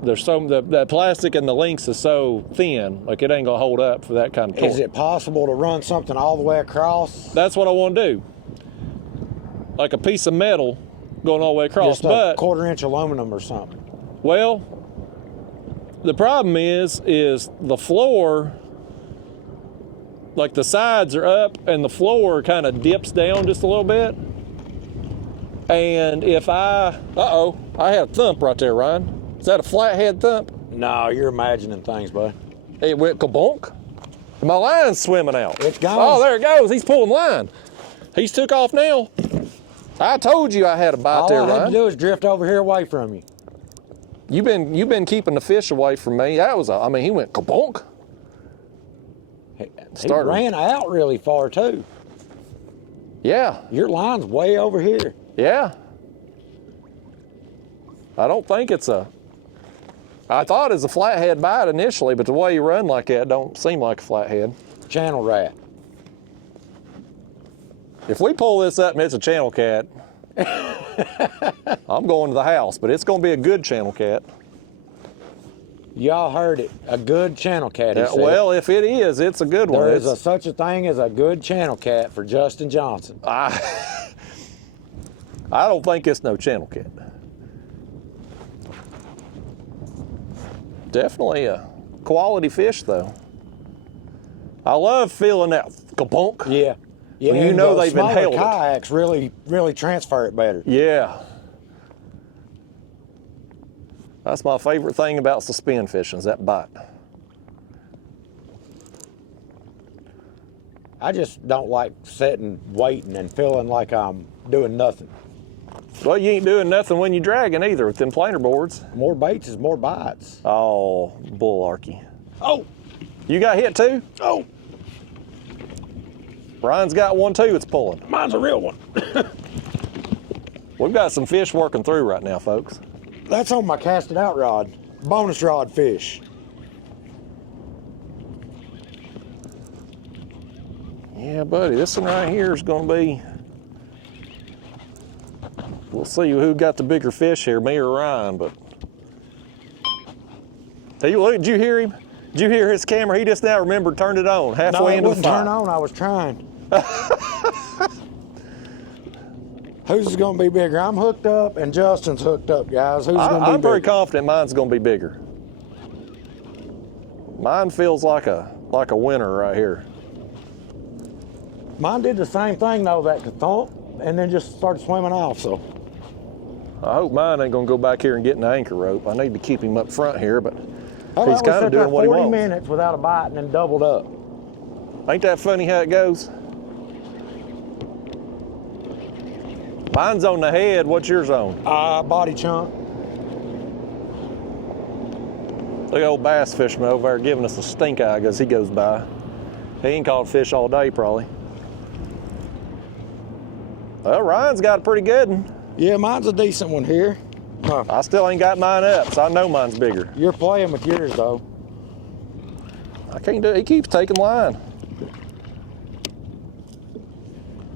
there's the plastic and the links is so thin, like it ain't going to hold up for that kind of torque. Is it possible to run something all the way across? That's what I want to do. Like a piece of metal going all the way across. Just a 1/4-inch aluminum or something. Well, the problem is the floor, like the sides are up and the floor kind of dips down just a little bit. And if I had a thump right there, Ryan. Is that a flathead thump? No, you're imagining things, bud. It went kabonk. My line's swimming out. It's gone. Oh, there it goes. He's pulling line. He's took off now. I told you I had a bite there, Ryan. All I had to do is drift over here away from you. You've been keeping the fish away from me. That was he went kabonk. He ran out really far too. Yeah. Your line's way over here. Yeah. I don't think it's I thought it was a flathead bite initially, but the way you run like that don't seem like a flathead. Channel rat. If we pull this up and it's a channel cat, I'm going to the house, but it's going to be a good channel cat. Y'all heard it. A good channel cat, he said. Well, if it is, it's a good one. There is such a thing as a good channel cat for Justin Johnson. I don't think it's no channel cat. Definitely a quality fish, though. I love feeling that kabonk. Yeah. Yeah, when you know they've smaller inhaled it. kayaks really transfer it better. Yeah. That's my favorite thing about suspend fishing is that bite. I just don't like sitting, waiting, and feeling like I'm doing nothing. Well, you ain't doing nothing when you're dragging either with them planer boards. More baits is more bites. Oh, bullarchy. Oh! You got hit too? Oh! Ryan's got one too, it's pulling. Mine's a real one. We've got some fish working through right now, folks. That's on my casted out rod. Bonus rod fish. Yeah, buddy, this one right here is gonna be, we'll see who got the bigger fish here, me or Ryan, but. Hey, look, did you hear him? Did you hear his camera? He just now remembered, turned it on halfway into the fight. No, it wouldn't turn on, I was trying. Whose is gonna be bigger? I'm hooked up and Justin's hooked up, guys. Who's gonna be bigger? I'm pretty confident mine's gonna be bigger. Mine feels like a winner right here. Mine did the same thing though, that thump, and then just started swimming off, so. I hope mine ain't gonna go back here and get an anchor rope. I need to keep him up front here, but Oh, he's kind of doing what he wants. 40 minutes without a bite and then doubled up. Ain't that funny how it goes? Mine's on the head. What's yours on? Body chunk. Look at old bass fisherman over there giving us a stink eye as he goes by. He ain't caught fish all day probably. Well, Ryan's got a pretty good one. Yeah, mine's a decent one here. I still ain't got mine up, so I know mine's bigger. You're playing with yours though. I can't do it. He keeps taking line.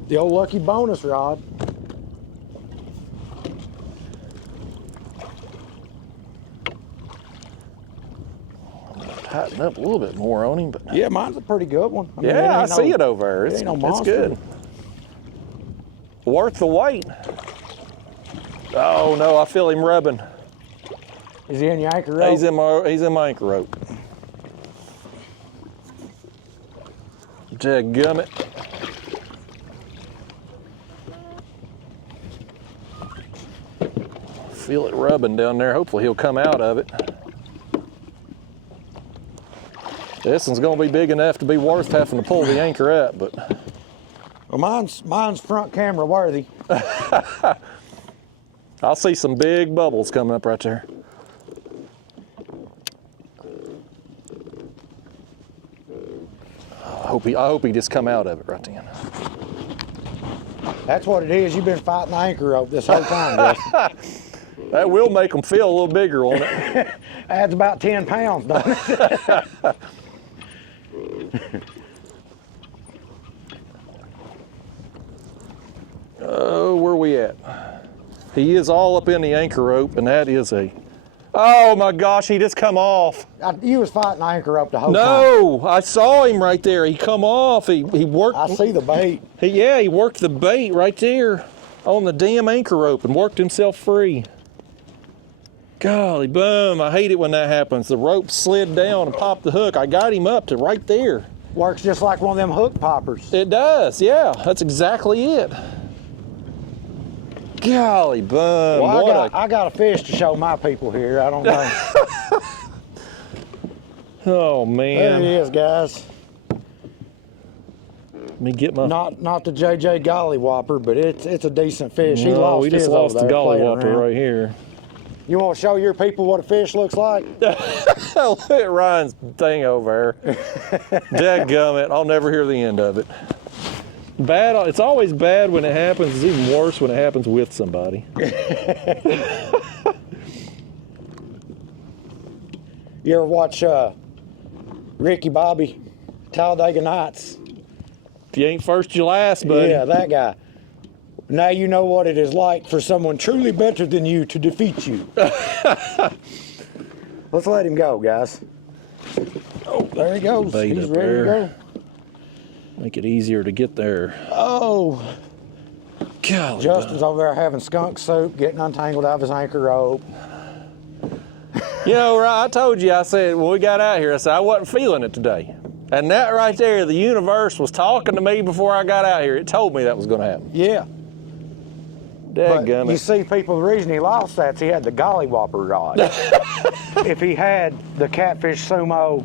The old lucky bonus rod. Tighten up a little bit more on him, but Yeah, mine's a pretty good one. I mean, yeah, I see it over there. It ain't no It's monster. good. Worth the wait. Oh no, I feel him rubbing. Is he in your anchor rope? He's in my anchor rope. Dadgummit. Feel it rubbing down there. Hopefully he'll come out of it. This one's gonna be big enough to be worth having to pull the anchor up, but. Well, mine's front camera worthy. I'll see some big bubbles coming up right there. I hope he just come out of it right then. That's what it is. You've been fighting the anchor rope this whole time, Justin. That will make them feel a little bigger, won't it? Adds about 10 pounds, doesn't it? Oh, where we at? He is all up in the anchor rope, and that is a. Oh my gosh, he just come off. You was fighting the anchor rope the whole time. No, I saw him right there. He come off. He worked. I see the bait. He worked the bait right there on the damn anchor rope and worked himself free. Golly, boom. I hate it when that happens. The rope slid down and popped the hook. I got him up to right there. Works just like one of them hook poppers. It does, yeah. That's exactly it. Golly, boom. Well, I got a fish to show my people here. I don't know. Oh, man. There he is, guys. Let me get my... Not the JJ Golly Whopper, but it's a decent fish. He No, lost we just his lost over the there Golly playing Whopper around. right here. You want to show your people what a fish looks like? Look at Ryan's thing over there. Dadgummit, I'll never hear the end of it. Bad. It's always bad when it happens. It's even worse when it happens with somebody. You ever watch Ricky Bobby, Talladega Nights? If you ain't first, you last, buddy. Yeah, that guy. Now you know what it is like for someone truly better than you to defeat you. Let's let him go, guys. Oh, there he goes. Bait He's up ready there. to go. Make it easier to get there. Oh, Golly, Justin's over there having skunk soup, getting untangled out of his anchor rope. You know, I told you, I said, when we got out here, I said, I wasn't feeling it today. And that right there, the universe was talking to me before I got out here. It told me that was going to happen. Yeah. But you Dadgummit. see, people, the reason he lost that's he had the Golly Whopper rod. If he had the Catfish Sumo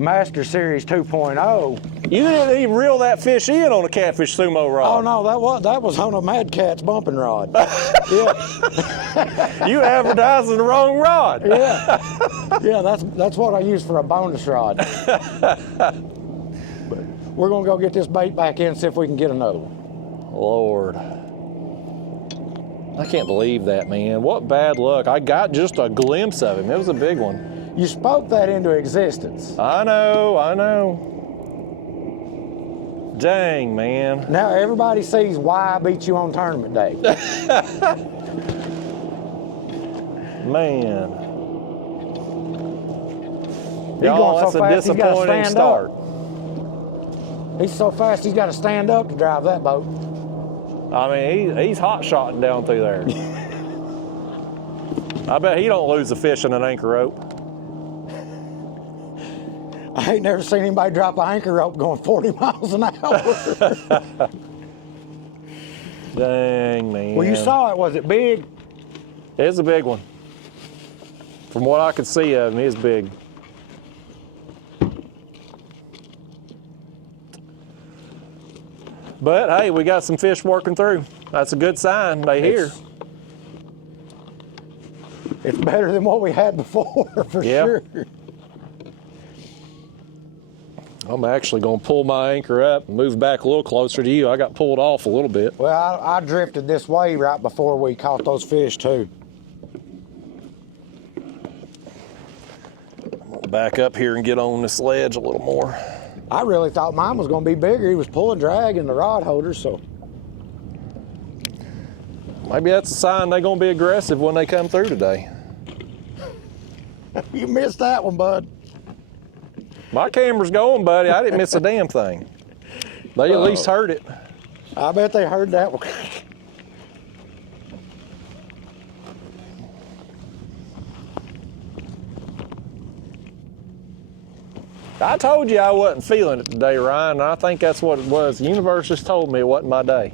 Master Series 2.0. You didn't even reel that fish in on a Catfish Sumo rod. Oh no, that was on a Mad Cat's bumping rod. Yeah. You advertising the wrong rod. Yeah. Yeah, that's what I use for a bonus rod. But we're gonna go get this bait back in and see if we can get another one. Lord. I can't believe that, man. What bad luck. I got just a glimpse of him. It was a big one. You spoke that into existence. I know. Dang, man. Now everybody sees why I beat you on tournament day. Man. He's Y'all, going that's so a fast, he's gotta disappointing stand start. up. He's so fast he's got to stand up to drive that boat. I mean, he's hot-shotting down through there. I bet he don't lose a fish in an anchor rope. I ain't never seen anybody drop an anchor rope going 40 miles an hour. Dang, man. Well, you saw it. Was it big? It's a big one. From what I could see of him, he's big. But hey, we got some fish working through. That's a good sign. They here. It's better than what we had before, for sure. I'm actually going to pull my anchor up and move back a little closer to you. I got pulled off a little bit. Well, I drifted this way right before we caught those fish too. I'm going to back up here and get on this ledge a little more. I really thought mine was going to be bigger. He was pulling drag in the rod holder, so. Maybe that's a sign they're going to be aggressive when they come through today. You missed that one, bud. My camera's going, buddy. I didn't miss a damn thing. They at least heard it. I bet they heard that one. I told you I wasn't feeling it today, Ryan, and I think that's what it was. The universe just told me it wasn't my day.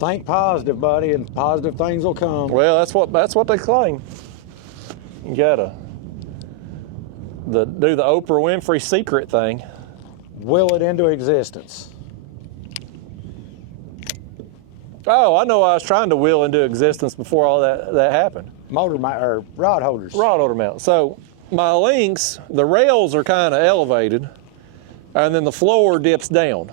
Think positive, buddy, and positive things will come. Well, that's what they claim. You gotta do the Oprah Winfrey secret thing. Will it into existence. Oh, I know I was trying to will into existence before all that happened. Or rod holders. Rod holder mount. So my links, the rails are kind of elevated, and then the floor dips down.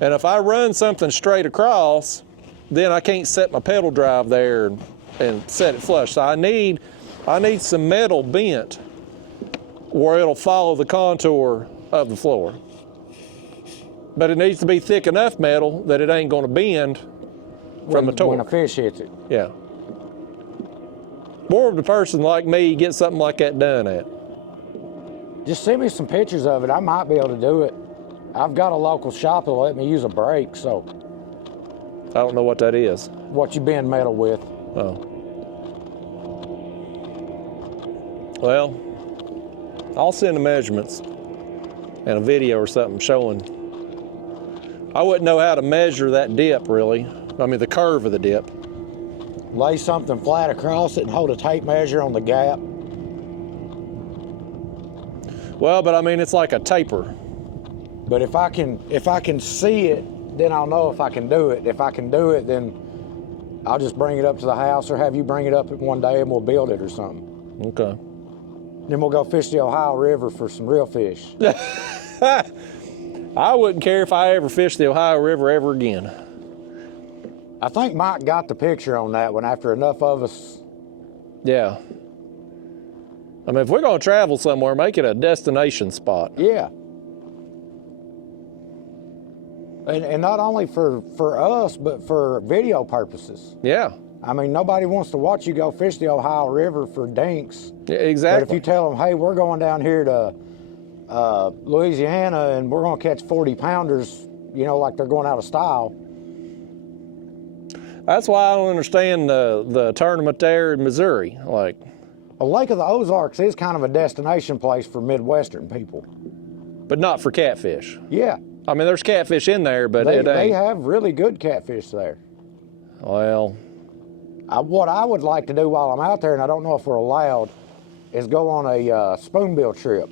And if I run something straight across, then I can't set my pedal drive there and set it flush. So I need some metal bent where it'll follow the contour of the floor. But it needs to be thick enough metal that it ain't going to bend from the torque. When a fish hits it. Yeah. More of the person like me get something like that done at. Just send me some pictures of it. I might be able to do it. I've got a local shop that'll let me use a brake, so. I don't know what that is. What you bend metal with. Oh. Well, I'll send the measurements and a video or something showing. I wouldn't know how to measure that dip, really. I mean, the curve of the dip. Lay something flat across it and hold a tape measure on the gap. Well, but I mean, it's like a taper. But if I can see it, then I'll know if I can do it. If I can do it, then I'll just bring it up to the house or have you bring it up one day and we'll build it or something. Okay. Then we'll go fish the Ohio River for some real fish. I wouldn't care if I ever fished the Ohio River ever again. I think Mike got the picture on that one after enough of us. Yeah. I mean, if we're going to travel somewhere, make it a destination spot. Yeah. And not only for us, but for video purposes. Yeah. I mean, nobody wants to watch you go fish the Ohio River for dinks. Yeah, exactly. But if you tell them, hey, we're going down here to Louisiana and we're going to catch 40-pounders, you know, like they're going out of style. That's why I don't understand the tournament there in Missouri. Like, Lake of the Ozarks is kind of a destination place for Midwestern people. but not for catfish. Yeah. I mean, there's catfish in there, but They have really good catfish there. Well, What I would like to do while I'm out there, and I don't know if we're allowed, is go on a spoonbill trip.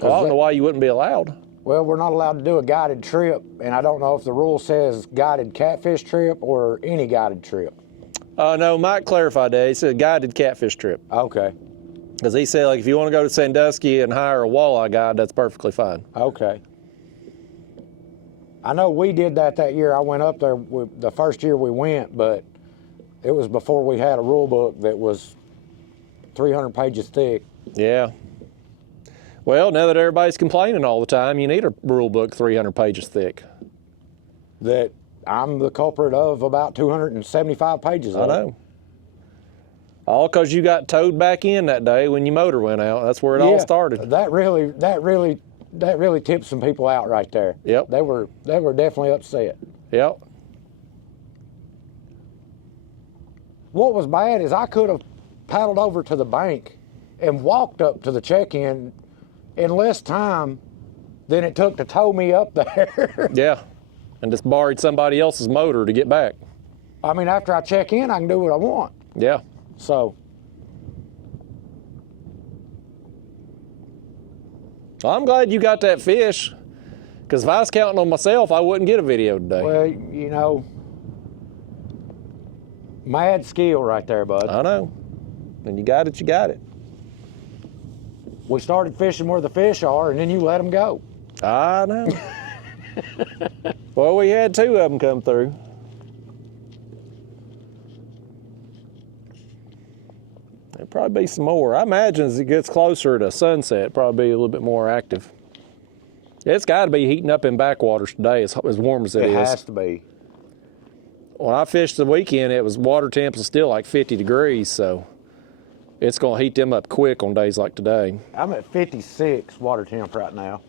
Well, I don't know why you wouldn't be allowed. Well, we're not allowed to do a guided trip, and I don't know if the rule says guided catfish trip or any guided trip. No, Mike clarified that. He said guided catfish trip. Okay. Because he said, like, if you want to go to Sandusky and hire a walleye guide, that's perfectly fine. Okay. I know we did that year. I went up there the first year we went, but it was before we had a rule book that was 300 pages thick. Yeah. Well, now that everybody's complaining all the time, you need a rule book 300 pages thick. That I'm the culprit of about 275 pages of. I know. All because you got towed back in that day when your motor went out. That's where it all started. That really tipped some people out right there. Yep. They were definitely upset. Yep. What was bad is I could have paddled over to the bank and walked up to the check-in in less time than it took to tow me up there. Yeah. And just borrowed somebody else's motor to get back. I mean, after I check in, I can do what I want. Yeah. So. Well, I'm glad you got that fish, because if I was counting on myself, I wouldn't get a video today. Well, you know, mad skill right there, bud. I know. When you got it, you got it. We started fishing where the fish are, and then you let them go. I know. Well, we had 2 of them come through. There'll probably be some more. I imagine as it gets closer to sunset, it'll probably be a little bit more active. It's got to be heating up in backwaters today as warm as it is. It has to be. When I fished the weekend, it was water temps was still like 50 degrees, so it's going to heat them up quick on days like today. I'm at 56 water temp right now.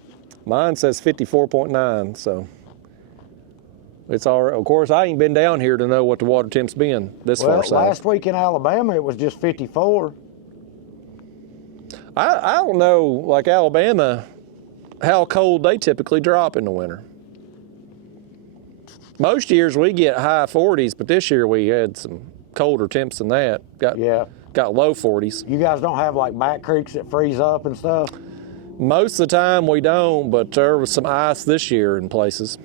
Mine says 54.9, so it's all right. Of course, I ain't been down here to know what the water temp's been this far south. Last week in Alabama, it was just 54. I don't know, like Alabama, how cold they typically drop in the winter. Most years we get high 40s, but this year we had some colder temps than that. Got low 40s. You guys don't have like back creeks that freeze up and stuff? Most of the time we don't, but there was some ice this year in places.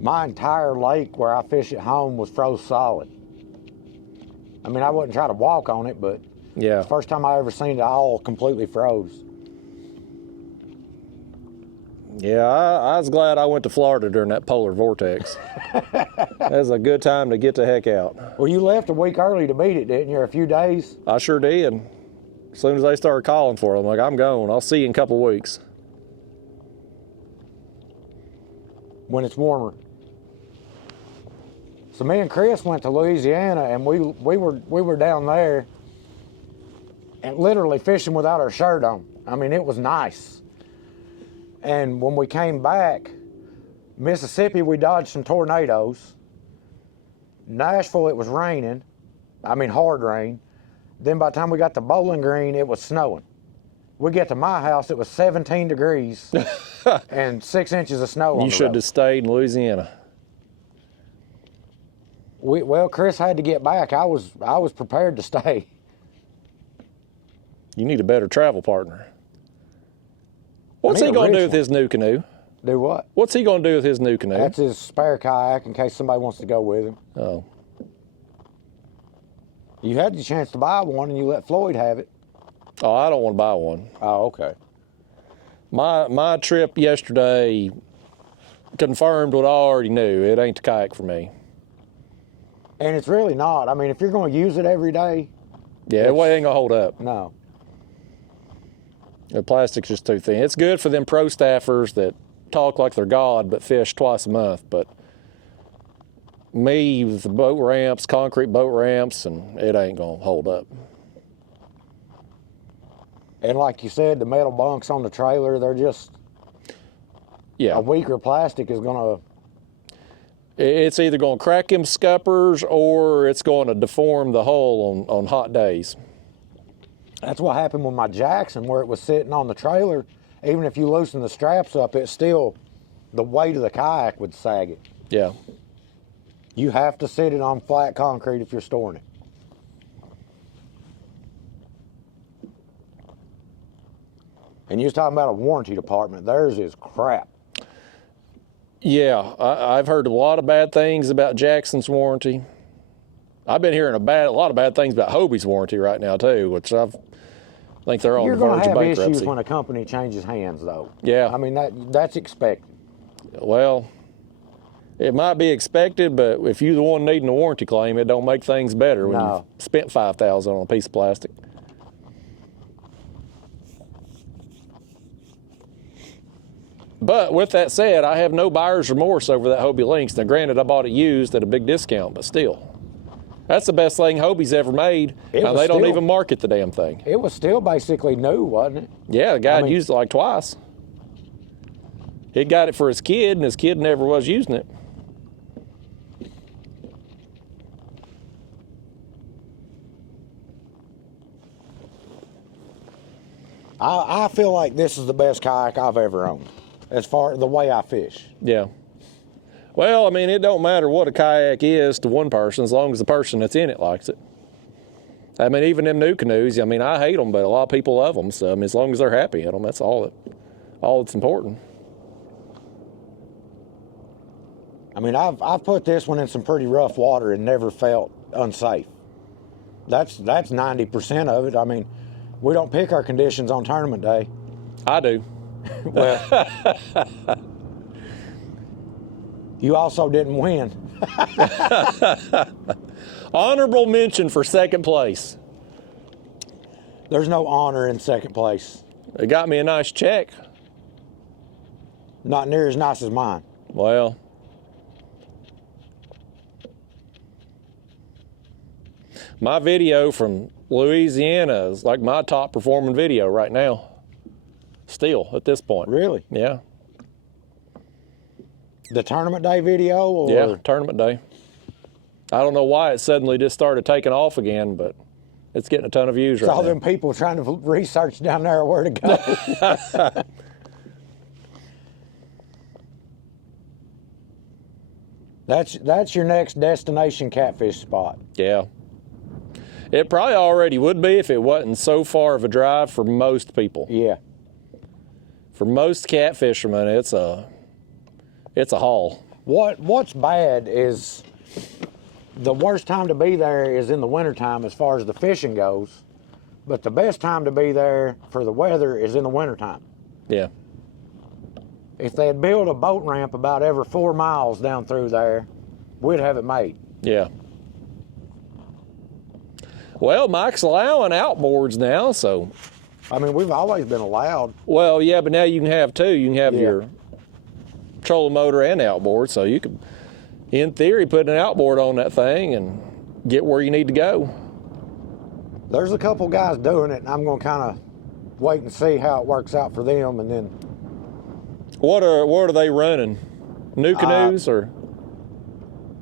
My entire lake where I fish at home was froze solid. I mean, I wouldn't try to walk on it, but yeah, it's the first time I ever seen it all completely froze. Yeah, I was glad I went to Florida during that polar vortex. That was a good time to get the heck out. Well, you left a week early to beat it, didn't you, or a few days? I sure did. As soon as they started calling for it, I'm like, I'm going. I'll see you in a couple of weeks. When it's warmer. So me and Chris went to Louisiana, and we were down there and literally fishing without our shirt on. I mean, it was nice. And when we came back, Mississippi, we dodged some tornadoes. Nashville, it was raining. I mean, hard rain. Then by the time we got to Bowling Green, it was snowing. We get to my house, it was 17 degrees and 6 inches of snow on the road. You should have stayed in Louisiana. Well, Chris had to get back. I was prepared to stay. You need a better travel partner. What's he going to do with his new canoe? Do what? What's he going to do with his new canoe? That's his spare kayak in case somebody wants to go with him. Oh. You had the chance to buy one and you let Floyd have it. Oh, I don't want to buy one. Oh, okay. My trip yesterday confirmed what I already knew. It ain't the kayak for me. And it's really not. I mean, if you're going to use it every day. Yeah, it ain't going to hold up. No. The plastic's just too thin. It's good for them pro staffers that talk like they're God but fish twice a month. But me with the boat ramps, concrete boat ramps, and it ain't going to hold up. And like you said, the metal bunks on the trailer, they're just, a weaker plastic is going to. It's either going to crack them scuppers or it's going to deform the hull on hot days. That's what happened with my Jackson, where it was sitting on the trailer. Even if you loosen the straps up, it's still, the weight of the kayak would sag it. Yeah. You have to sit it on flat concrete if you're storing it. And you was talking about a warranty department. Theirs is crap. Yeah, I've heard a lot of bad things about Jackson's warranty. I've been hearing a lot of bad things about Hobie's warranty right now too, which I think they're on the verge of bankruptcy. You're going to have issues when a company changes hands, though. Yeah. I mean, that's expected. Well, it might be expected, but if you're the one needing a warranty claim, it don't make things better when you've spent $5,000 on a piece of plastic. But with that said, I have no buyer's remorse over that Hobie Lynx. Now, granted, I bought it used at a big discount, but still. That's the best thing Hobie's ever made. Now, they don't even market the damn thing. It was still basically new, wasn't it? Yeah, the guy used it like twice. He got it for his kid, and his kid never was using it. I feel like this is the best kayak I've ever owned, as far as the way I fish. Yeah. Well, I mean, it don't matter what a kayak is to one person as long as the person that's in it likes it. I mean, even them new canoes, I mean, I hate them, but a lot of people love them. So, I mean, as long as they're happy in them, that's all that's important. I mean, I've put this one in some pretty rough water and never felt unsafe. That's 90% of it. I mean, we don't pick our conditions on tournament day. I do. Well, you also didn't win. Honorable mention for second place. There's no honor in second place. It got me a nice check. Not near as nice as mine. Well, my video from Louisiana is like my top performing video right now. Still, at this point. Really? Yeah. The tournament day video? Or? Yeah, tournament day. I don't know why it suddenly just started taking off again, but it's getting a ton of views right now. It's all them people trying to research down there where to go. That's your next destination catfish spot. Yeah. It probably already would be if it wasn't so far of a drive for most people. Yeah. For most cat fishermen, it's a haul. What's bad is the worst time to be there is in the wintertime as far as the fishing goes, but the best time to be there for the weather is in the wintertime. Yeah. If they had built a boat ramp about every 4 miles down through there, we'd have it made. Yeah. Well, Mike's allowing outboards now, so. I mean, we've always been allowed. Well, yeah, but now you can have two. You can have your trolling motor and outboard, so you could, in theory, put an outboard on that thing and get where you need to go. There's a couple guys doing it, and I'm going to kind of wait and see how it works out for them, and then. What are they running? New canoes or?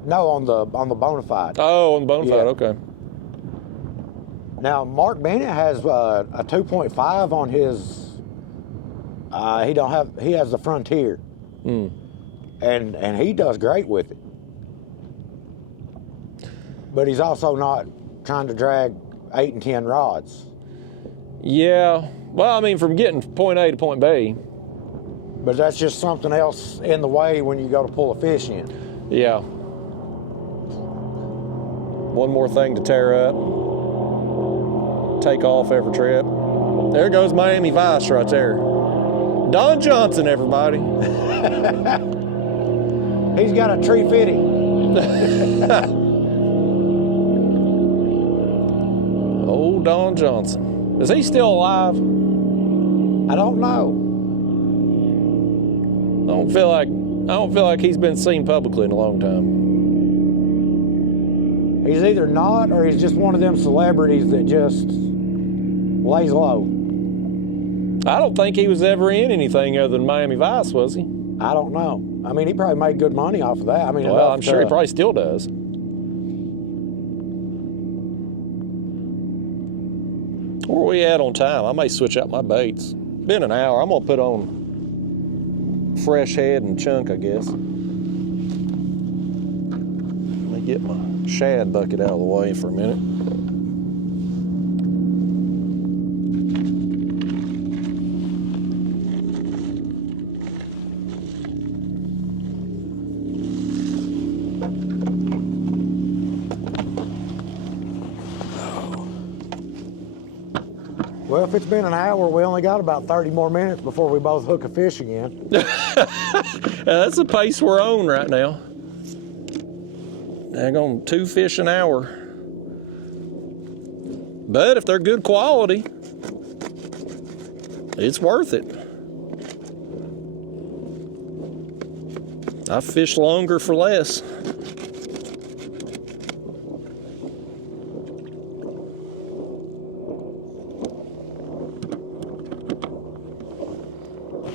No, on the Bonafide. Oh, on the Bonafide. Okay. Now Mark Bennett has a 2.5 on his. He has the Frontier, and he does great with it. But he's also not trying to drag 8 and 10 rods. Yeah. Well, I mean, from getting point A to point B. But that's just something else in the way when you go to pull a fish in. Yeah. One more thing to tear up. Take off every trip. There goes Miami Vice right there. Don Johnson, everybody. He's got a tree fitting. Old Don Johnson. Is he still alive? I don't know. I don't feel like he's been seen publicly in a long time. He's either not or he's just one of them celebrities that just lays low. I don't think he was ever in anything other than Miami Vice, was he? I don't know. I mean, he probably made good money off of that. I mean, well, I'm sure he probably still does. Where are we at on time? I may switch out my baits. Been an hour. I'm gonna put on fresh head and chunk, I guess. get my shad bucket out of the way for a minute. Well, if it's been an hour, we only got about 30 more minutes before we both hook a fish again. That's the pace we're on right now. They're going 2 fish an hour. But if they're good quality, it's worth it. I fish longer for less.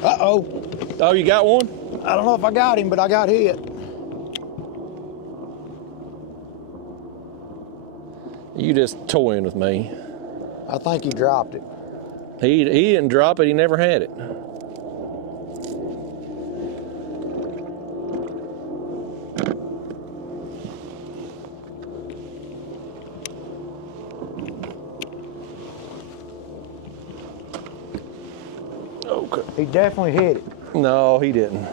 Uh-oh. Oh, you got one? I don't know if I got him, but I got hit. You just toying with me. I think he dropped it. He didn't drop it, he never had it. Okay. He definitely hit it. No, he didn't.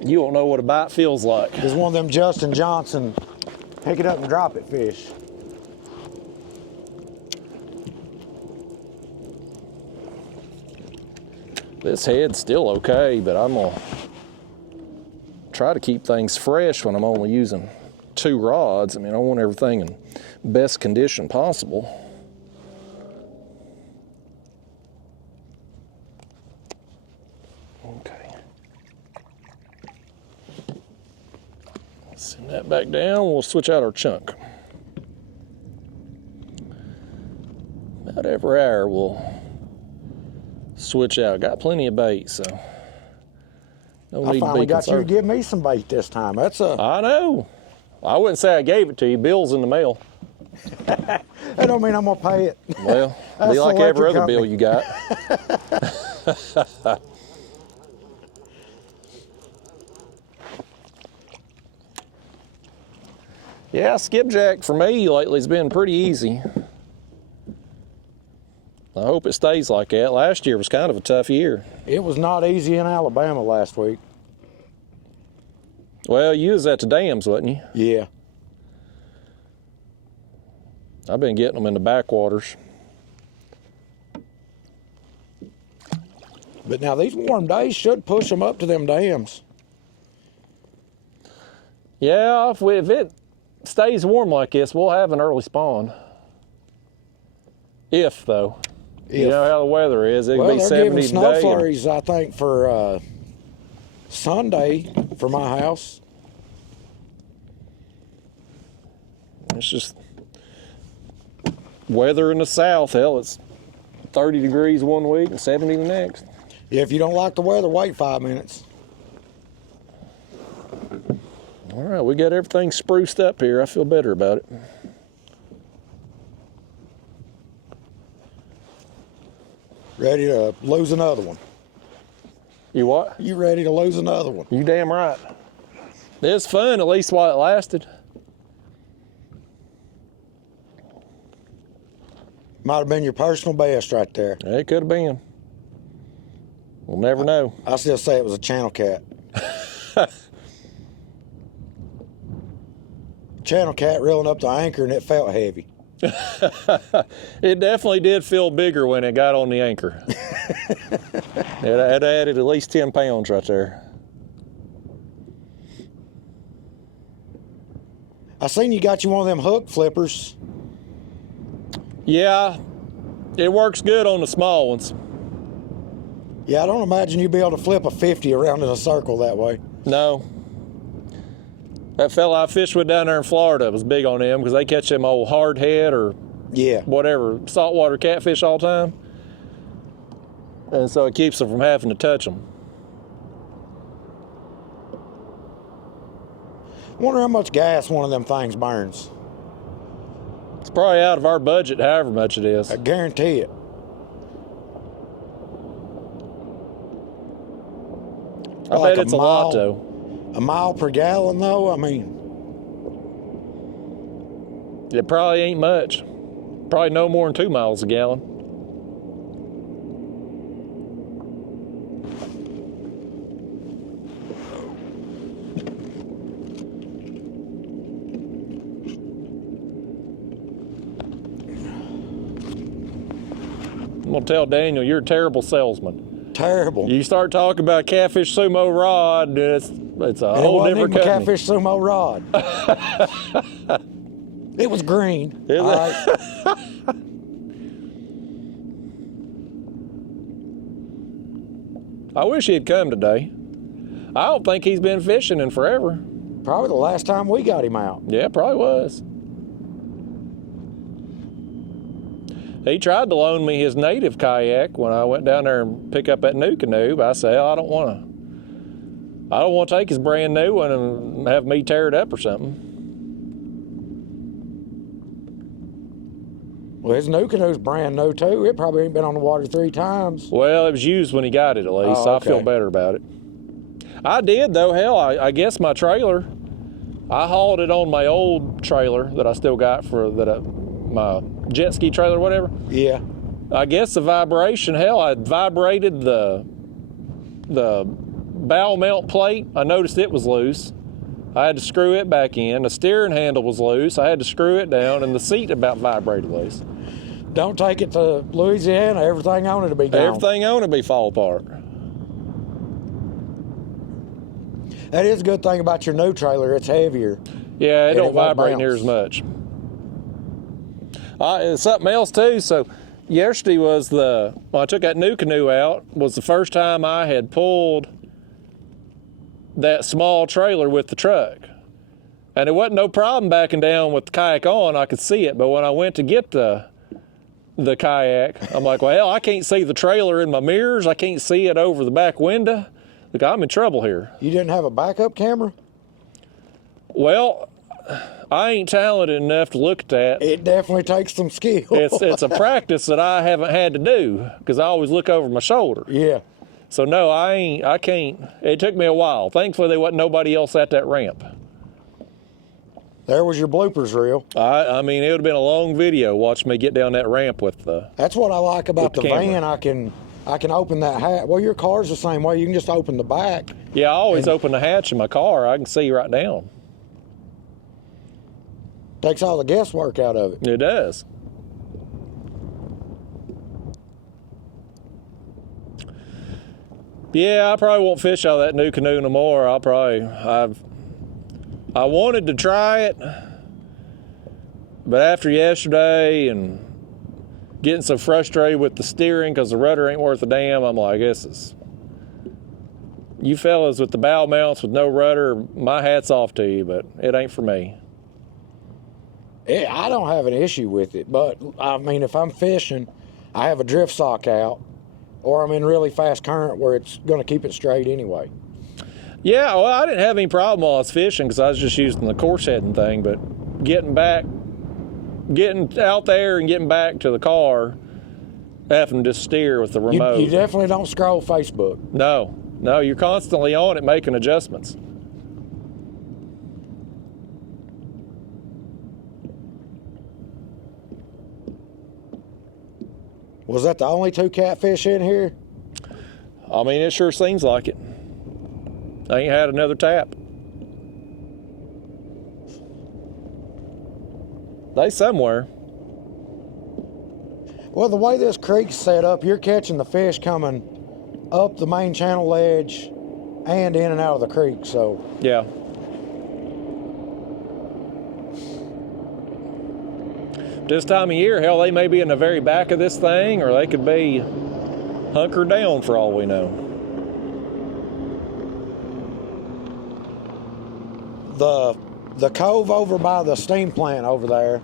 You don't know what a bite feels like. It's one of them Justin Johnson pick it up and drop it fish. This head's still okay, but I'm gonna try to keep things fresh when I'm only using 2 rods. I mean, I want everything in best condition possible. Okay. Send that back down. We'll switch out our chunk. About every hour we'll switch out. Got plenty of bait, so no need to be finally got you to concerned. give me some bait this time. That's a. I know. I wouldn't say I gave it to you. Bill's in the mail. That don't mean I'm gonna pay it. Well, That's be like the every electric other bill company. you got. Yeah, skipjack for me lately has been pretty easy. I hope it stays like that. Last year was kind of a tough year. It was not easy in Alabama last week. Well, you was at the dams, wasn't you? Yeah. I've been getting them in the backwaters. But now these warm days should push them up to them dams. Yeah, if it stays warm like this, we'll have an early spawn. If, though. You know how the weather is. It Well, could be they're 70 giving today. snow flurries, I think, for Sunday for my house. It's just weather in the south. Hell, it's 30 degrees one week and 70 the next. Yeah, if you don't like the weather, wait 5 minutes. All right, we got everything spruced up here. I feel better about it. Ready to lose another one. You what? You ready to lose another one? You damn right. It's fun, at least while it lasted. Might have been your personal best right there. It could have been. We'll never know. I still say it was a channel cat. Channel cat reeling up the anchor and it felt heavy. It definitely did feel bigger when it got on the anchor. It added at least 10 pounds right there. I seen you got you one of them hook flippers. Yeah, it works good on the small ones. Yeah, I don't imagine you'd be able to flip a 50 around in a circle that way. No. That fella I fished with down there in Florida was big on them because they catch them old hardhead or Yeah. whatever, saltwater catfish all the time. And so it keeps them from having to touch them. Wonder how much gas one of them things burns. It's probably out of our budget, however much it is. I guarantee it. I Like bet it's a lot, mile- though. A mile per gallon, though? I mean, It probably ain't much. Probably no more than 2 miles a gallon. I'm gonna tell Daniel you're a terrible salesman. Terrible. You start talking about Catfish Sumo rod, it's a whole different company. Catfish Sumo rod. It was green. Is all it? right. I wish he'd come today. I don't think he's been fishing in forever. Probably the last time we got him out. Yeah, probably was. He tried to loan me his native kayak when I went down there and pick up that new canoe, but I said, I don't want to take his brand new one and have me tear it up or something. Well, his new canoe's brand new too. It probably ain't been on the water 3 times. Well, it was used when he got it at least, so okay. I feel better about it. I did though, hell, I guess my trailer, I hauled it on my old trailer that I still got my jet ski trailer, whatever. Yeah. I guess the vibration, hell, I vibrated the bow mount plate. I noticed it was loose. I had to screw it back in. The steering handle was loose. I had to screw it down, and the seat about vibrated loose. Don't take it to Louisiana. Everything on it will be gone. Everything on it be fall apart. That is a good thing about your new trailer. It's heavier. Yeah, it don't won't vibrate bounce. near as much. Something else too. So yesterday was when I took that new canoe out, was the first time I had pulled that small trailer with the truck. And it wasn't no problem backing down with the kayak on. I could see it, but when I went to get the kayak, I'm like, well, I can't see the trailer in my mirrors. I can't see it over the back window. Look, I'm in trouble here. You didn't have a backup camera? Well, I ain't talented enough to look at that. It definitely takes some skill. It's a practice that I haven't had to do because I always look over my shoulder. Yeah. So no, I can't. It took me a while. Thankfully, there wasn't nobody else at that ramp. There was your bloopers reel. I mean, it would have been a long video watching me get down that ramp with the. That's what I like about the camera. van. I can open that hatch. Well, your car's the same way. You can just open the back. Yeah, I always open the hatch in my car. I can see right down. Takes all the guesswork out of it. It does. Yeah, I probably won't fish out of that new canoe no more. I wanted to try it, but after yesterday and getting so frustrated with the steering because the rudder ain't worth a damn, I'm like, you fellas with the bow mounts with no rudder, my hat's off to you, but it ain't for me. Yeah, I don't have an issue with it, but I mean, if I'm fishing, I have a drift sock out, or I'm in really fast current where it's going to keep it straight anyway. Yeah, well, I didn't have any problem while I was fishing because I was just using the course heading thing, but getting out there and getting back to the car, having to steer with the remote. You definitely don't scroll Facebook. No, you're constantly on it making adjustments. Was that the only 2 catfish in here? I mean, it sure seems like it. I ain't had another tap. They somewhere. Well, the way this creek's set up, you're catching the fish coming up the main channel ledge and in and out of the creek, so. Yeah. This time of year, hell, they may be in the very back of this thing, or they could be hunkered down for all we know. The cove over by the steam plant over there,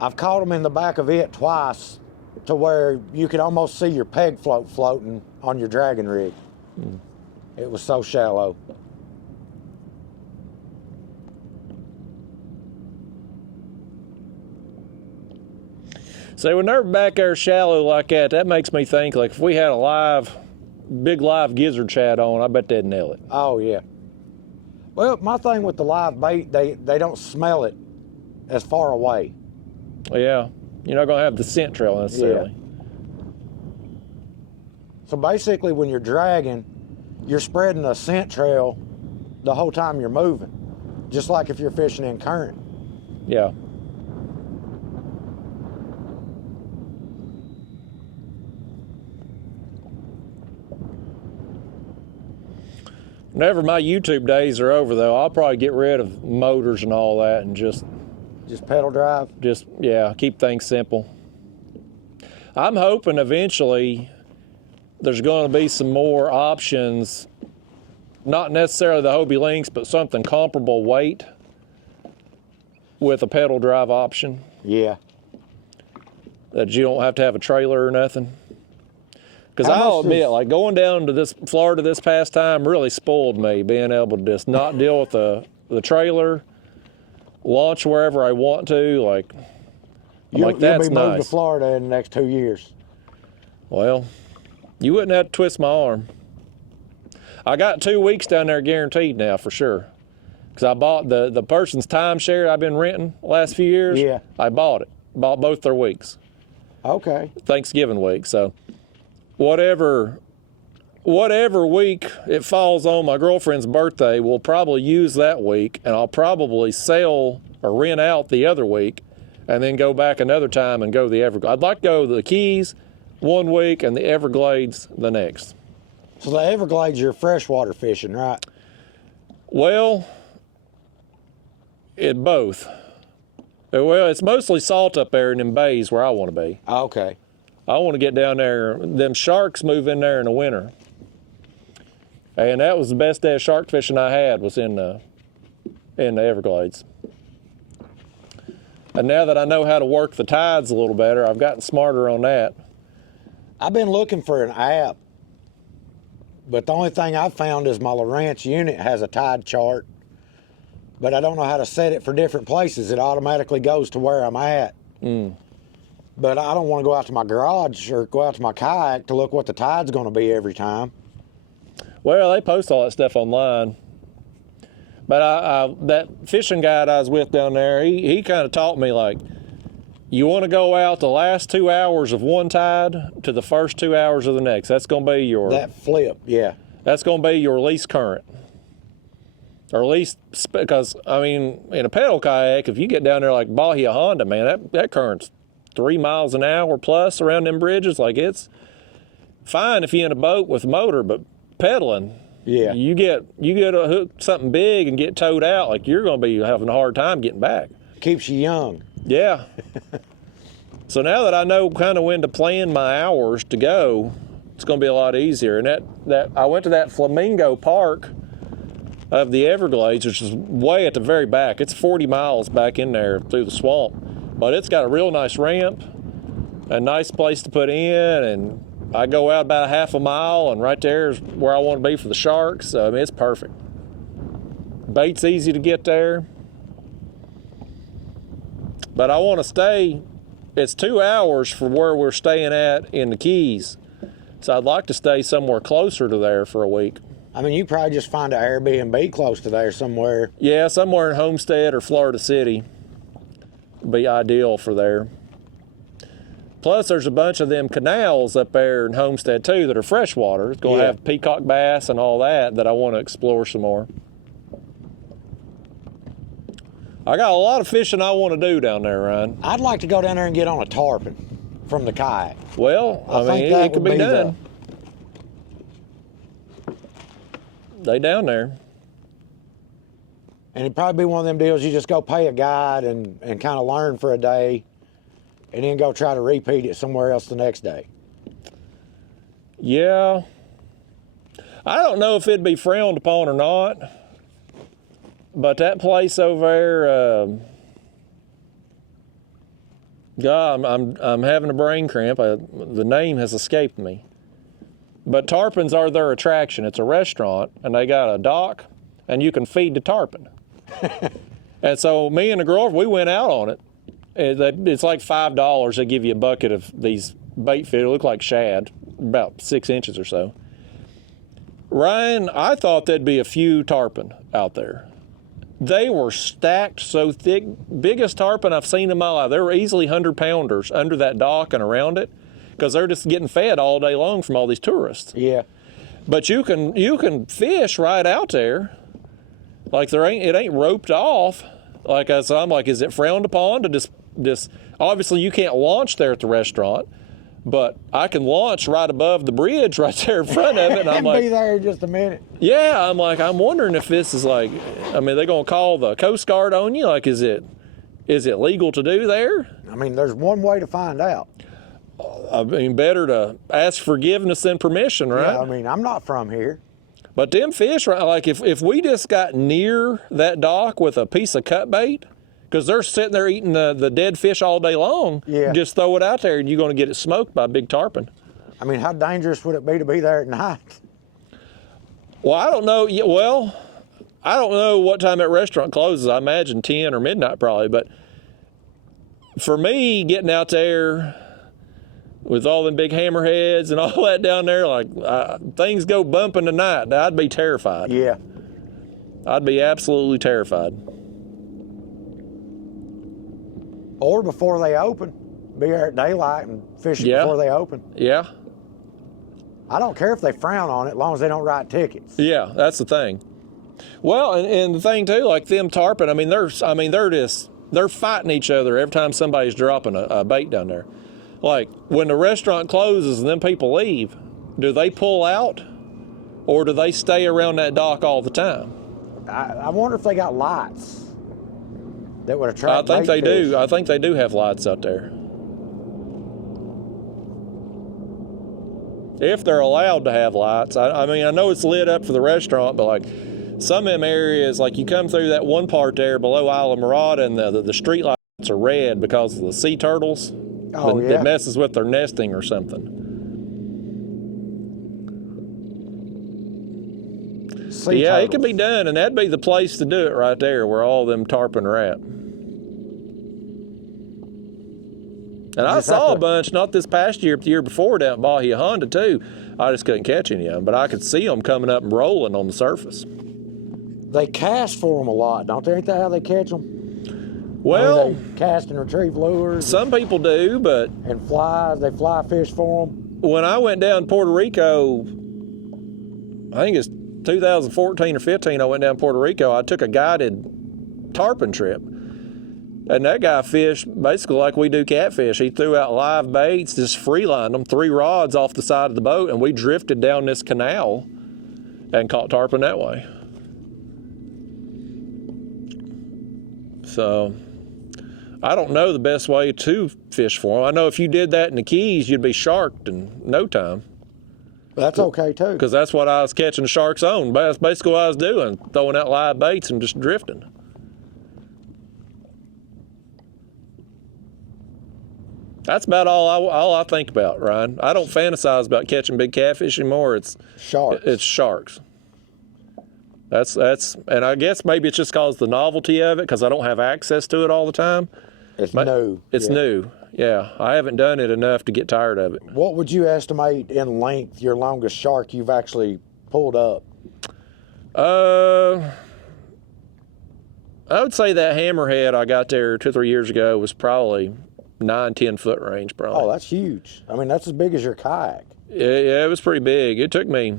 I've caught them in the back of it twice to where you could almost see your peg float floating on your dragon rig. It was so shallow. So when they're back there shallow like that, that makes me think, like, if we had a big live gizzard shad on, I bet they'd nail it. Oh, yeah. Well, my thing with the live bait, they don't smell it as far away. Yeah, you're not gonna have the scent trail necessarily. Yeah. So basically, when you're dragging, you're spreading a scent trail the whole time you're moving, just like if you're fishing in current. Yeah. Whenever my YouTube days are over, though, I'll probably get rid of motors and all that and just pedal drive. Yeah, keep things simple. I'm hoping eventually there's going to be some more options, not necessarily the Hobie Lynx, but something comparable weight with a pedal drive option. Yeah. That you don't have to have a trailer or nothing. Because I'll admit, like going down to this Florida this past time really spoiled me, being able to just not deal with the trailer, launch wherever I want to. Like, You'll be moving nice. to Florida in the next 2 years. Well, you wouldn't have to twist my arm. I got 2 weeks down there guaranteed now for sure. Because I bought the person's timeshare I've been renting the last few years. Yeah. I bought it. Bought both their weeks. Okay. Thanksgiving week. So whatever week it falls on my girlfriend's birthday, we'll probably use that week, and I'll probably sell or rent out the other week and then go back another time and go to the Everglades. I'd like to go to the Keys 1 week and the Everglades the next. So the Everglades, you're freshwater fishing, right? Well, it both. Well, it's mostly salt up there in them bays where I want to be. Okay. I want to get down there. Them sharks move in there in the winter. And that was the best day of shark fishing I had, was in the Everglades. And now that I know how to work the tides a little better, I've gotten smarter on that. I've been looking for an app, but the only thing I've found is my Lowrance unit has a tide chart, but I don't know how to set it for different places. It automatically goes to where I'm at. But I don't want to go out to my garage or go out to my kayak to look what the tide's going to be every time. Well, they post all that stuff online. But that fishing guide I was with down there, he kind of taught me, like, you want to go out the last 2 hours of one tide to the first 2 hours of the next. That's going to be your... That flip, yeah. That's going to be your least current. Or least, because, I mean, in a pedal kayak, if you get down there like Bahia Honda, man, that current's 3 miles an hour plus around them bridges. Like, it's fine if you're in a boat with a motor, but pedaling, yeah, you get a hook something big and get towed out, like you're going to be having a hard time getting back. Keeps you young. Yeah. So now that I know kind of when to plan my hours to go, it's going to be a lot easier. And that I went to that Flamingo Park of the Everglades, which is way at the very back. It's 40 miles back in there through the swamp. But it's got a real nice ramp, a nice place to put in, and I go out about a half a mile, and right there is where I want to be for the sharks. I mean, it's perfect. Bait's easy to get there. But I want to stay, it's 2 hours from where we're staying at in the Keys. So I'd like to stay somewhere closer to there for a week. I mean, you probably just find an Airbnb close to there somewhere. Yeah, somewhere in Homestead or Florida City would be ideal for there. Plus, there's a bunch of them canals up there in Homestead, too, that are freshwater. It's going to have peacock bass and all that I want to explore some more. I got a lot of fishing I want to do down there, Ryan. I'd like to go down there and get on a tarpon from the kayak. Well, I mean, it could be done. They down there. And it'd probably be one of them deals you just go pay a guide and kind of learn for a day and then go try to repeat it somewhere else the next day. Yeah. I don't know if it'd be frowned upon or not, but that place over there, God, I'm having a brain cramp. The name has escaped me. But tarpons are their attraction. It's a restaurant, and they got a dock, and you can feed the tarpon. And so me and the girlfriend, we went out on it. It's like $5. They give you a bucket of these bait fish. They look like shad, about 6 inches or so. Ryan, I thought there'd be a few tarpon out there. They were stacked so thick, biggest tarpon I've seen in my life. They were easily 100-pounders under that dock and around it, because they're just getting fed all day long from all these tourists. Yeah. But you can fish right out there, like it ain't roped off. Like so I'm like, is it frowned upon to just obviously you can't launch there at the restaurant, but I can launch right above the bridge right there in front of it, and I'm like, be there in just a minute. yeah, I'm like, I'm wondering if this is like, I mean, they're gonna call the Coast Guard on you? Like, is it legal to do there? I mean, there's one way to find out. I mean, better to ask forgiveness than permission, right? Yeah, I mean, I'm not from here. But them fish, right? Like if we just got near that dock with a piece of cut bait, because they're sitting there eating the dead fish all day long. Yeah. Just throw it out there and you're going to get it smoked by a big tarpon. I mean, how dangerous would it be to be there at night? Well, I don't know. Well, I don't know what time that restaurant closes. I imagine 10 or midnight probably. But for me, getting out there with all them big hammerheads and all that down there, like things go bumping tonight, I'd be terrified. Yeah. I'd be absolutely terrified. Or before they open. Be there at daylight and fish it before they open. Yeah. I don't care if they frown on it, as long as they don't write tickets. Yeah, that's the thing. Well, and the thing too, like them tarpon, I mean, they're fighting each other every time somebody's dropping a bait down there. Like when the restaurant closes and then people leave, do they pull out or do they stay around that dock all the time? I wonder if they got lights that would attract I think they fish. do. I think they do have lights out there. If they're allowed to have lights. I mean, I know it's lit up for the restaurant, but like some of them areas, like you come through that one part there below Isla Mirada and the street lights are red because of the sea turtles. Oh, yeah. That messes with their nesting or something. Yeah, it can be done, and that'd be the place to do it right there where all them tarpon are at. And I saw a bunch, not this past year, but the year before down at Bahia Honda too. I just couldn't catch any of them, but I could see them coming up and rolling on the surface. They cast for them a lot, don't they? Ain't that how they catch them? Well, I mean, they cast and retrieve lures. Some people do, but... And flies, they fly fish for them. When I went down to Puerto Rico, I think it's 2014 or 15, I went down to Puerto Rico, I took a guided tarpon trip. And that guy fished basically like we do catfish. He threw out live baits, just freelined them, 3 rods off the side of the boat, and we drifted down this canal and caught tarpon that way. So, I don't know the best way to fish for them. I know if you did that in the Keys, you'd be sharked in no time. That's okay too. Because that's what I was catching the sharks on. That's basically what I was doing, throwing out live baits and just drifting. That's about all I think about, Ryan. I don't fantasize about catching big catfish anymore. It's sharks. It's sharks. That's and I guess maybe it's just because the novelty of it, because I don't have access to it all the time. It's new. It's new. Yeah, I haven't done it enough to get tired of it. What would you estimate in length your longest shark you've actually pulled up? I would say that hammerhead I got there 2 or 3 years ago was probably 9-10 foot range, probably. Oh, that's huge. I mean, that's as big as your kayak. Yeah, it was pretty big. It took me.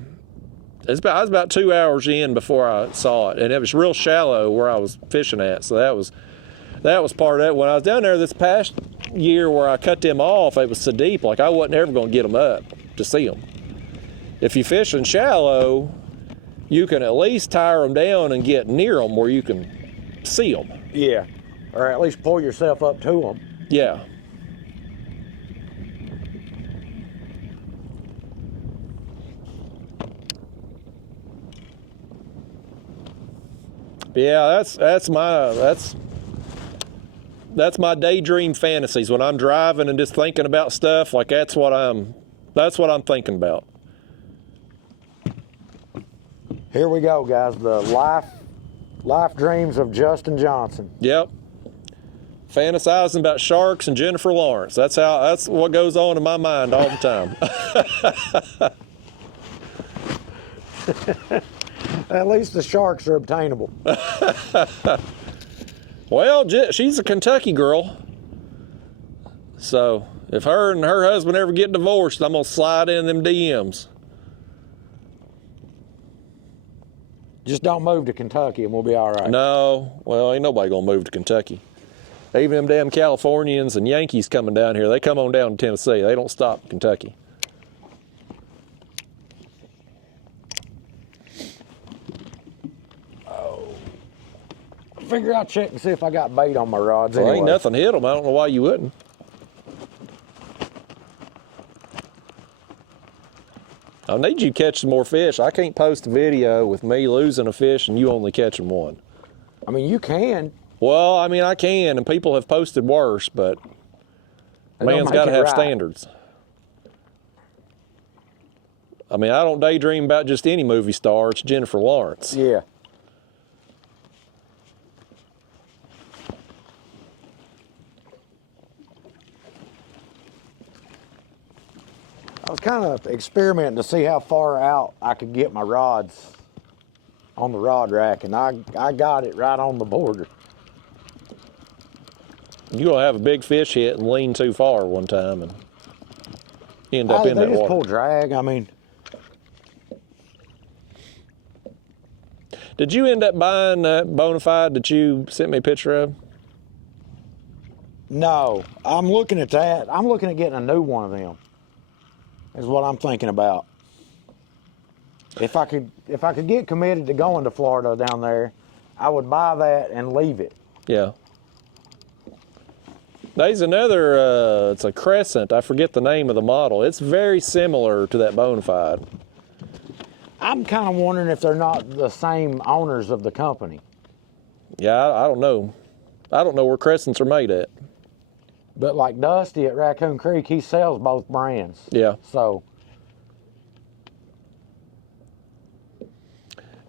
I was about 2 hours in before I saw it, and it was real shallow where I was fishing at. So that was part of it. When I was down there this past year where I cut them off, it was so deep, like I wasn't ever going to get them up to see them. If you fish in shallow, you can at least tire them down and get near them where you can see them. Yeah, or at least pull yourself up to them. Yeah. Yeah, that's my daydream fantasies when I'm driving and just thinking about stuff. Like that's what I'm thinking about. Here we go, guys. The life dreams of Justin Johnson. Yep. Fantasizing about sharks and Jennifer Lawrence. That's what goes on in my mind all the time. At least the sharks are obtainable. Well, she's a Kentucky girl. So if her and her husband ever get divorced, I'm going to slide in them DMs. Just don't move to Kentucky and we'll be all right. No, well, ain't nobody going to move to Kentucky. Even them damn Californians and Yankees coming down here, they come on down to Tennessee. They don't stop in Kentucky. Figure I'll check and see if I got bait on my rods. Well, anyway. ain't nothing hit them. I don't know why you wouldn't. I need you to catch some more fish. I can't post a video with me losing a fish and you only catching one. I mean, you can. Well, I mean, I can, and people have posted worse, but They don't man's make got to it have right. standards. I mean, I don't daydream about just any movie star. It's Jennifer Lawrence. Yeah. I was kind of experimenting to see how far out I could get my rods on the rod rack, and I got it right on the border. You're going to have a big fish hit and lean too far one time and end up in They that just water. pull drag. I mean, Did you end up buying that Bonafide that you sent me a picture of? no. I'm looking at that. I'm looking at getting a new one of them. Is what I'm thinking about. If I could get committed to going to Florida down there, I would buy that and leave it. Yeah. There's another, it's a Crescent. I forget the name of the model. It's very similar to that Bonafide. I'm kind of wondering if they're not the same owners of the company. Yeah, I don't know. I don't know where Crescents are made at. But like Dusty at Raccoon Creek, he sells both brands. Yeah. So,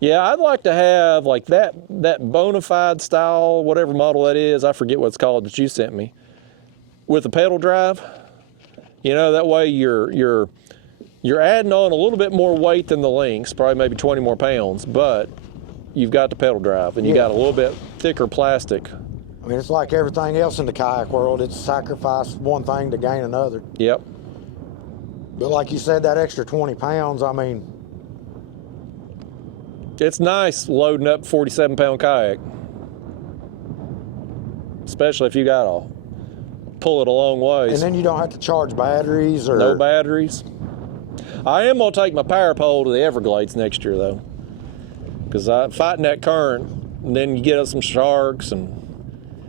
Yeah, I'd like to have like that Bonafide style, whatever model that is. I forget what it's called that you sent me, with a pedal drive. You know, that way you're adding on a little bit more weight than the Lynx, probably maybe 20 more pounds, but you've got the pedal drive and you got a little bit thicker plastic. I mean, it's like everything else in the kayak world. It's sacrifice one thing to gain another. Yep. But like you said, that extra 20 pounds, I mean, It's nice loading up a 47-pound kayak, especially if you got to pull it a long ways. and then you don't have to charge batteries or... No batteries. I am going to take my power pole to the Everglades next year, though, because I'm fighting that current, and then you get up some sharks, and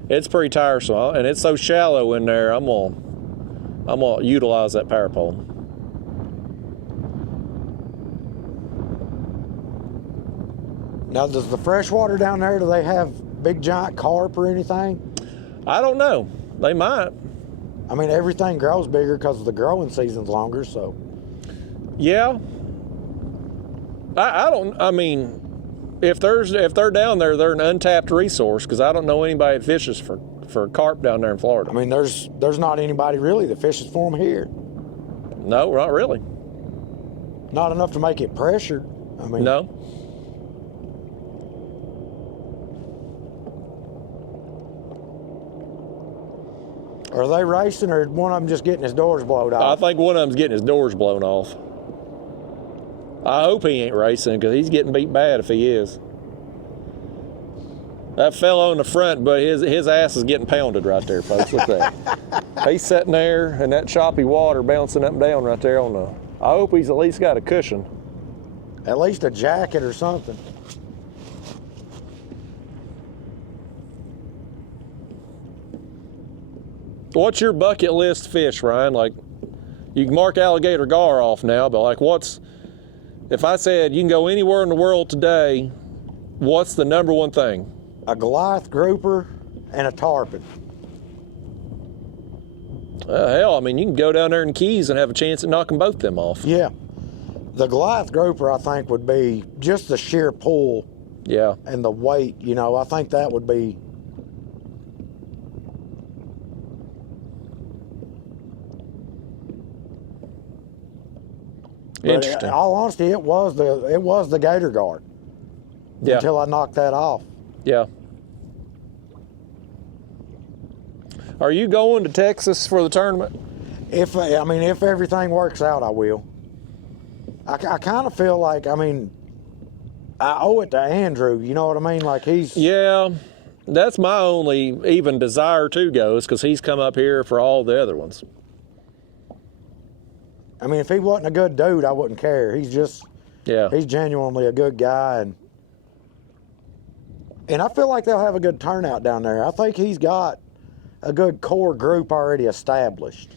it's pretty tiresome. And it's so shallow in there, I'm gonna utilize that power pole. Now, does the freshwater down there, do they have big giant carp or anything? I don't know. They might. I mean, everything grows bigger because the growing season's longer, so... Yeah. I mean, if they're down there, they're an untapped resource, because I don't know anybody that fishes for carp down there in Florida. I mean, there's not anybody really that fishes for them here. No, not really. Not enough to make it pressured. I mean, No. Are they racing, or one of them just getting his doors blown I off? think one of them's getting his doors blown off. I hope he ain't racing, because he's getting beat bad if he is. That fellow in the front, but his ass is getting pounded right there, folks. Look at that. He's sitting there in that choppy water bouncing up and down right there on the... I hope he's at least got a cushion. At least a jacket or something. What's your bucket list fish, Ryan? Like, you can mark alligator gar off now, but like, if I said you can go anywhere in the world today, what's the number one thing? A Goliath grouper and a tarpon. Hell, I mean, you can go down there in Keys and have a chance at knocking both them off. Yeah. The Goliath grouper, I think, would be just the sheer pull Yeah. and the weight. You know, I think that would be... But Interesting. in all honesty, it was the gator guard. Yeah. until I knock that off. Yeah. Are you going to Texas for the tournament? If everything works out, I will. I kind of feel like, I owe it to Andrew. You know what I mean? Like he's. Yeah, that's my only even desire to go, is because he's come up here for all the other ones. I mean, if he wasn't a good dude, I wouldn't care. He's genuinely a good guy, and I feel like they'll have a good turnout down there. I think he's got a good core group already established.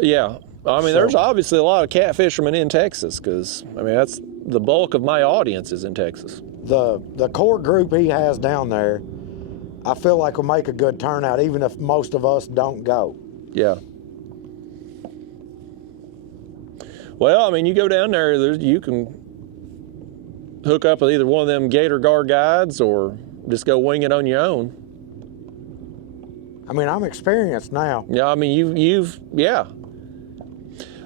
Yeah, I mean, there's obviously a lot of catfishermen in Texas, because that's the bulk of my audience is in Texas. The core group he has down there, I feel like will make a good turnout, even if most of us don't go. Yeah. Well, you go down there, you can hook up with either one of them Gator Guard guides or just go wing it on your own. I'm experienced now. Yeah, yeah.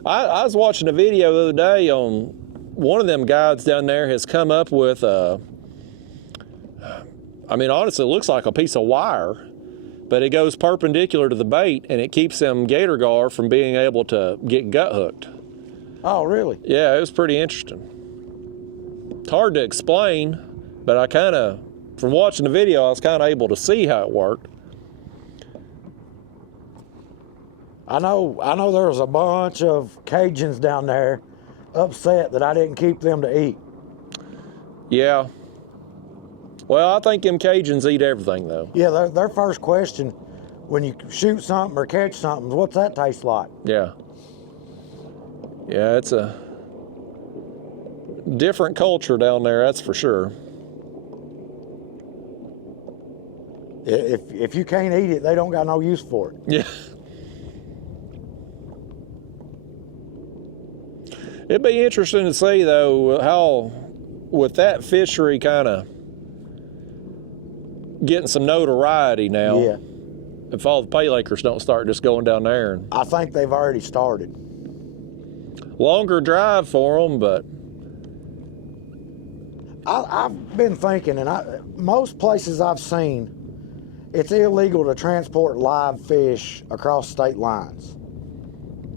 I was watching a video the other day on one of them guides down there has come up with honestly, it looks like a piece of wire, but it goes perpendicular to the bait and it keeps them Gator Gar from being able to get gut hooked. Oh, really? Yeah, it was pretty interesting. It's hard to explain, but from watching the video, I was kind of able to see how it worked. I know there was a bunch of Cajuns down there upset that I didn't keep them to eat. Yeah. Well, I think them Cajuns eat everything, though. Yeah, their first question when you shoot something or catch something is, what's that taste like? Yeah. Yeah, it's a different culture down there, that's for sure. If you can't eat it, they don't got no use for it. Yeah. It'd be interesting to see, though, how with that fishery kind of getting some notoriety now, Yeah. if all the pay lakers don't start just going down there. And I think they've already started. longer drive for them, but I've been thinking, and most places I've seen, it's illegal to transport live fish across state lines.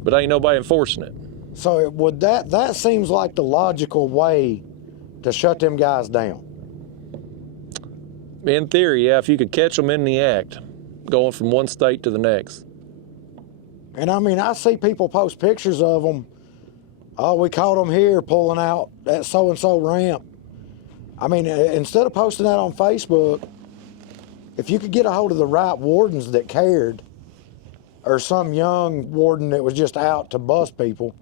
but ain't nobody enforcing it. So that seems like the logical way to shut them guys down. In theory, yeah, if you could catch them in the act, going from one state to the next. And I see people post pictures of them. Oh, we caught them here pulling out at so-and-so ramp. Instead of posting that on Facebook, if you could get a hold of the right wardens that cared, or some young warden that was just out to bust people,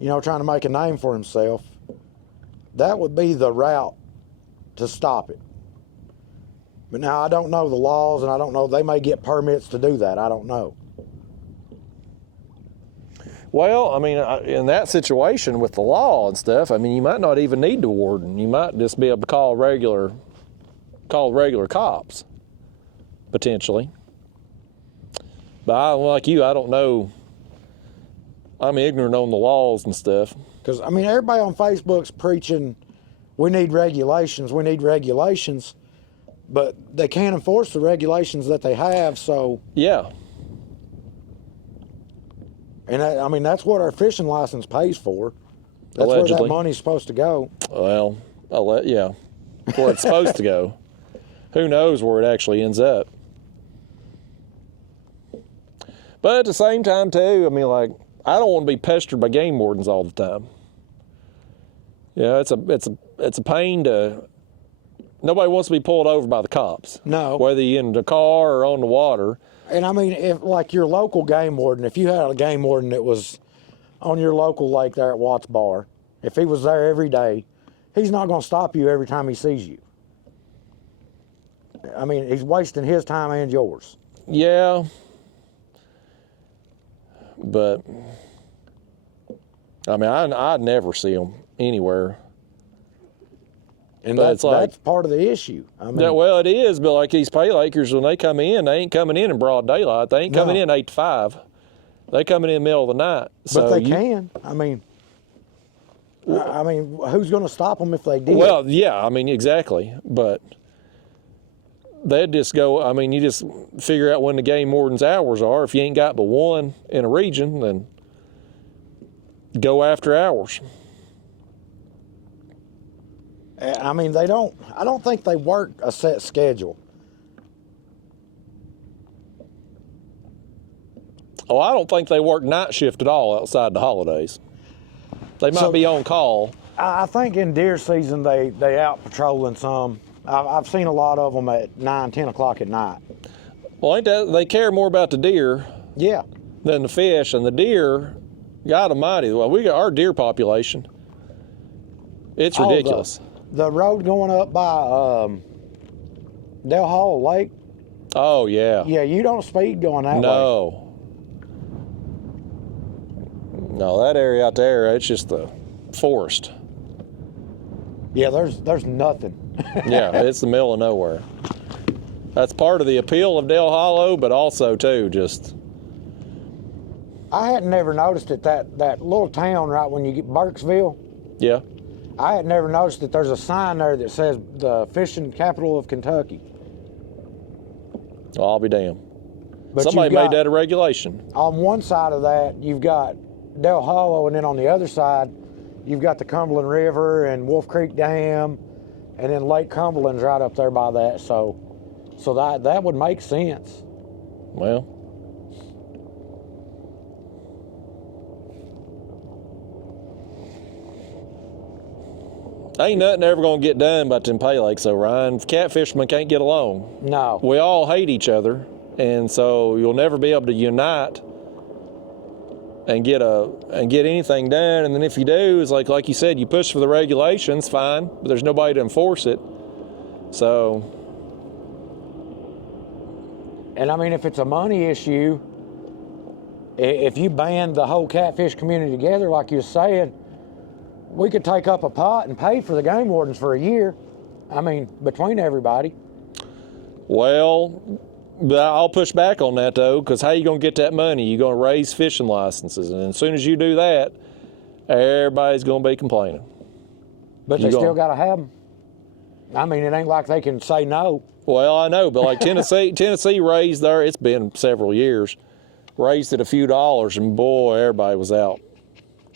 trying to make a name for himself, that would be the route to stop it. But now I don't know the laws, and I don't know, they may get permits to do that. I don't know. Well, in that situation with the law and stuff, you might not even need the warden. You might just be able to call regular cops, potentially. But like you, I don't know. I'm ignorant on the laws and stuff. Because, everybody on Facebook's preaching, we need regulations, but they can't enforce the regulations that they have, so... Yeah. And that's what our fishing license pays for. That's Allegedly. where that money's supposed to go. Well, yeah. That's where it's supposed to go. Who knows where it actually ends up. But at the same time, too, I don't want to be pestered by game wardens all the time. It's a pain to... Nobody wants to be pulled over by the cops. No. Whether you're in the car or on the water. And if like your local game warden, if you had a game warden that was on your local lake there at Watts Bar, if he was there every day, he's not going to stop you every time he sees you. He's wasting his time and yours. Yeah. But, I'd never see them anywhere. And but that's part of the issue. Well, it is, but like these pay lakers, when they come in, they ain't coming in broad daylight. They ain't coming in 8 to 5. They coming in the middle of the night. But they can. I mean, who's going to stop them if they did? Well, yeah, I mean, exactly. But they'd just go, I mean, you just figure out when the game warden's hours are. If you ain't got but one in a region, then go after hours. I mean, I don't think they work a set schedule. Oh, I don't think they work night shift at all outside the holidays. They might be on call. I think in deer season they out patrolling some. I've seen a lot of them at 9, 10 o'clock at night. Well, ain't that they care more about the deer Yeah. than the fish, and the deer, God Almighty, well, we got our deer population. It's ridiculous. The road going up by Del Hollow Lake. Oh yeah. Yeah, you don't speed going that way. No. No, that area out there, it's just the forest. Yeah, there's nothing. Yeah, it's the middle of nowhere. That's part of the appeal of Del Hollow, but also too just. I had never noticed it, that little town right when you get Burkesville. Yeah. I had never noticed that there's a sign there that says the fishing capital of Kentucky. Well, I'll be damned. But Somebody made that a regulation. On one side of that, you've got Del Hollow, and then on the other side, you've got the Cumberland River and Wolf Creek Dam, and then Lake Cumberland's right up there by that. So that would make sense. Well. Ain't nothing ever gonna get done about them pay lakes, though, Ryan. Catfishermen can't get along. No. We all hate each other, and so you'll never be able to unite and get anything done. And then if you do, it's like you said, you push for the regulations, fine, but there's nobody to enforce it. So. And I mean, if it's a money issue, if you band the whole catfish community together, like you were saying, we could take up a pot and pay for the game wardens for a year. I mean, between everybody. Well, but I'll push back on that, though, because how you going to get that money? You're going to raise fishing licenses, and as soon as you do that, everybody's going to be complaining. But they still got to have them. I mean, it ain't like they can say no. Well, I know, but like Tennessee raised there, it's been several years, raised it a few dollars, and boy, everybody was out.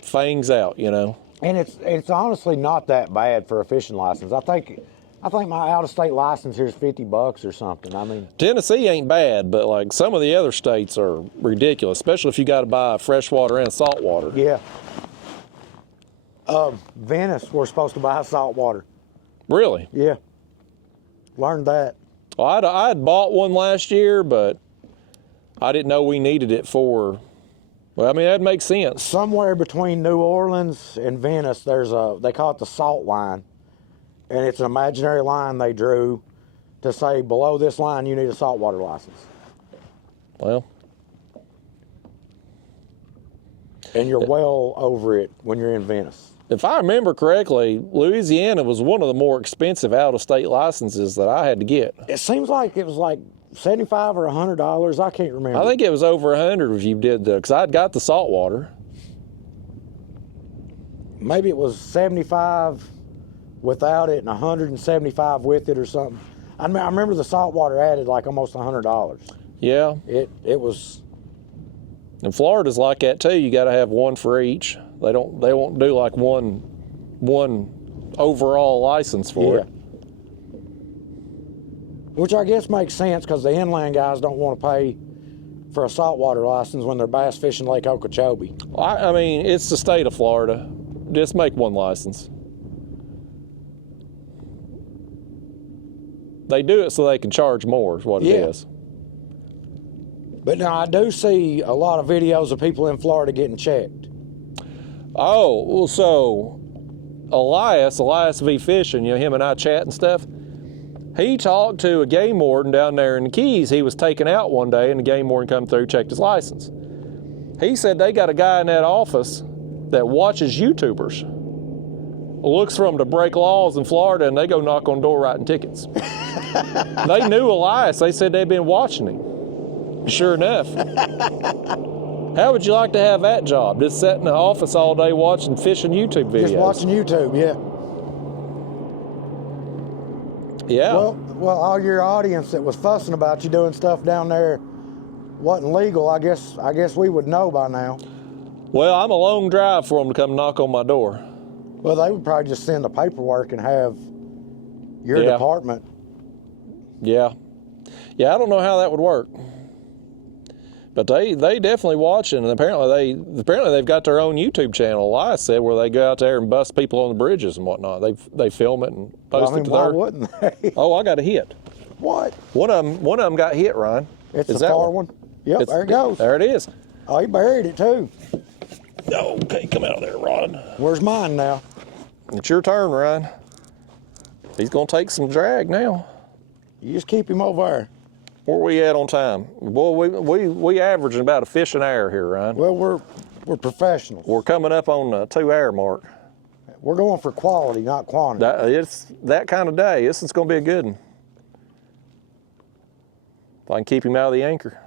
Fangs out, you know. And it's honestly not that bad for a fishing license. I think my out-of-state license here is $50 or something. I mean, Tennessee ain't bad, but like some of the other states are ridiculous, especially if you got to buy freshwater and saltwater. Yeah. Venice, we're supposed to buy saltwater. Really? Yeah. Learned that. Well, I had bought one last year, but I didn't know we needed it for. Well, I mean, that makes sense. Somewhere between New Orleans and Venice, they call it the salt line. And it's an imaginary line they drew to say below this line you need a saltwater license. Well. And you're well over it when you're in Venice. If I remember correctly, Louisiana was one of the more expensive out-of-state licenses that I had to get. It seems like it was like $75 or $100. I can't remember. I think it was over 100 if you did because I'd got the saltwater. Maybe it was 75 without it and 175 with it or something. I mean, I remember the saltwater added like almost $100. Yeah. It was. And Florida's like that too. You got to have one for each. They won't do like one overall license for it. Which I guess makes sense because the inland guys don't want to pay for a saltwater license when they're bass fishing Lake Okeechobee. I mean, it's the state of Florida. Just make one license. They do it so they can charge more is what it is. But now I do see a lot of videos of people in Florida getting checked. Oh, well, so Elias V. Fishing, him and I chat and stuff, he talked to a game warden down there in the Keys. He was taken out one day, and the game warden come through, checked his license. He said they got a guy in that office that watches YouTubers, looks for them to break laws in Florida, and they go knock on door writing tickets. They knew Elias. They said they'd been watching him. Sure enough. How would you like to have that job? Just sit in the office all day watching fishing YouTube videos. Just watching YouTube, yeah. Yeah. Well, all your audience that was fussing about you doing stuff down there wasn't legal. I guess we would know by now. Well, I'm a long drive for them to come knock on my door. Well, they would probably just send the paperwork and have your department. Yeah. Yeah, I don't know how that would work. But they definitely watching, and apparently they've got their own YouTube channel. Elias said, where they go out there and bust people on the bridges and whatnot. They film it and post it to why their. wouldn't they? Oh, I got a hit. What? One of them got hit, Ryan. It's a far one. Yep, there it goes. There it is. Oh, he buried it too. Okay, come out of there, Rod. Where's mine now? It's your turn, Ryan. He's gonna take some drag now. You just keep him over there. Where we at on time? Boy, we averaging about a fish an hour here, Ryan. Well, we're professionals. We're coming up on the 2-hour mark. We're going for quality, not quantity. It's that kind of day. This is gonna be a good one. If I can keep him out of the anchor.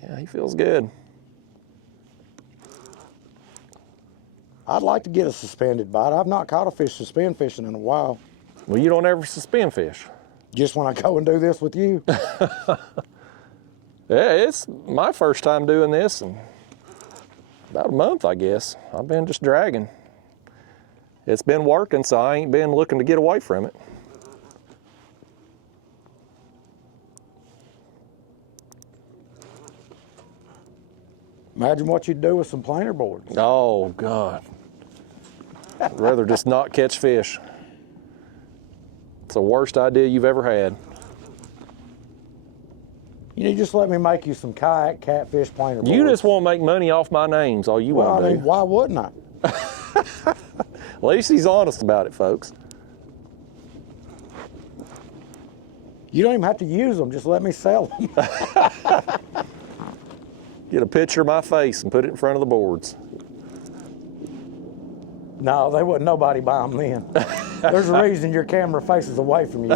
Yeah, he feels good. I'd like to get a suspended bite. I've not caught a fish suspend fishing in a while. Well, you don't ever suspend fish. Just when I go and do this with you. Yeah, it's my first time doing this in about a month, I guess. I've been just dragging. It's been working, so I ain't been looking to get away from it. Imagine what you'd do with some planer boards. Oh, God. I'd rather just not catch fish. It's the worst idea you've ever had. You need to just let me make you some Kayak Catfish planer boards. You just want to make money off my names, all you want to do. Why wouldn't I? At least he's honest about it, folks. You don't even have to use them. Just let me sell them. Get a picture of my face and put it in front of the boards. No, they wouldn't nobody buy them then. There's a reason your camera faces away from you.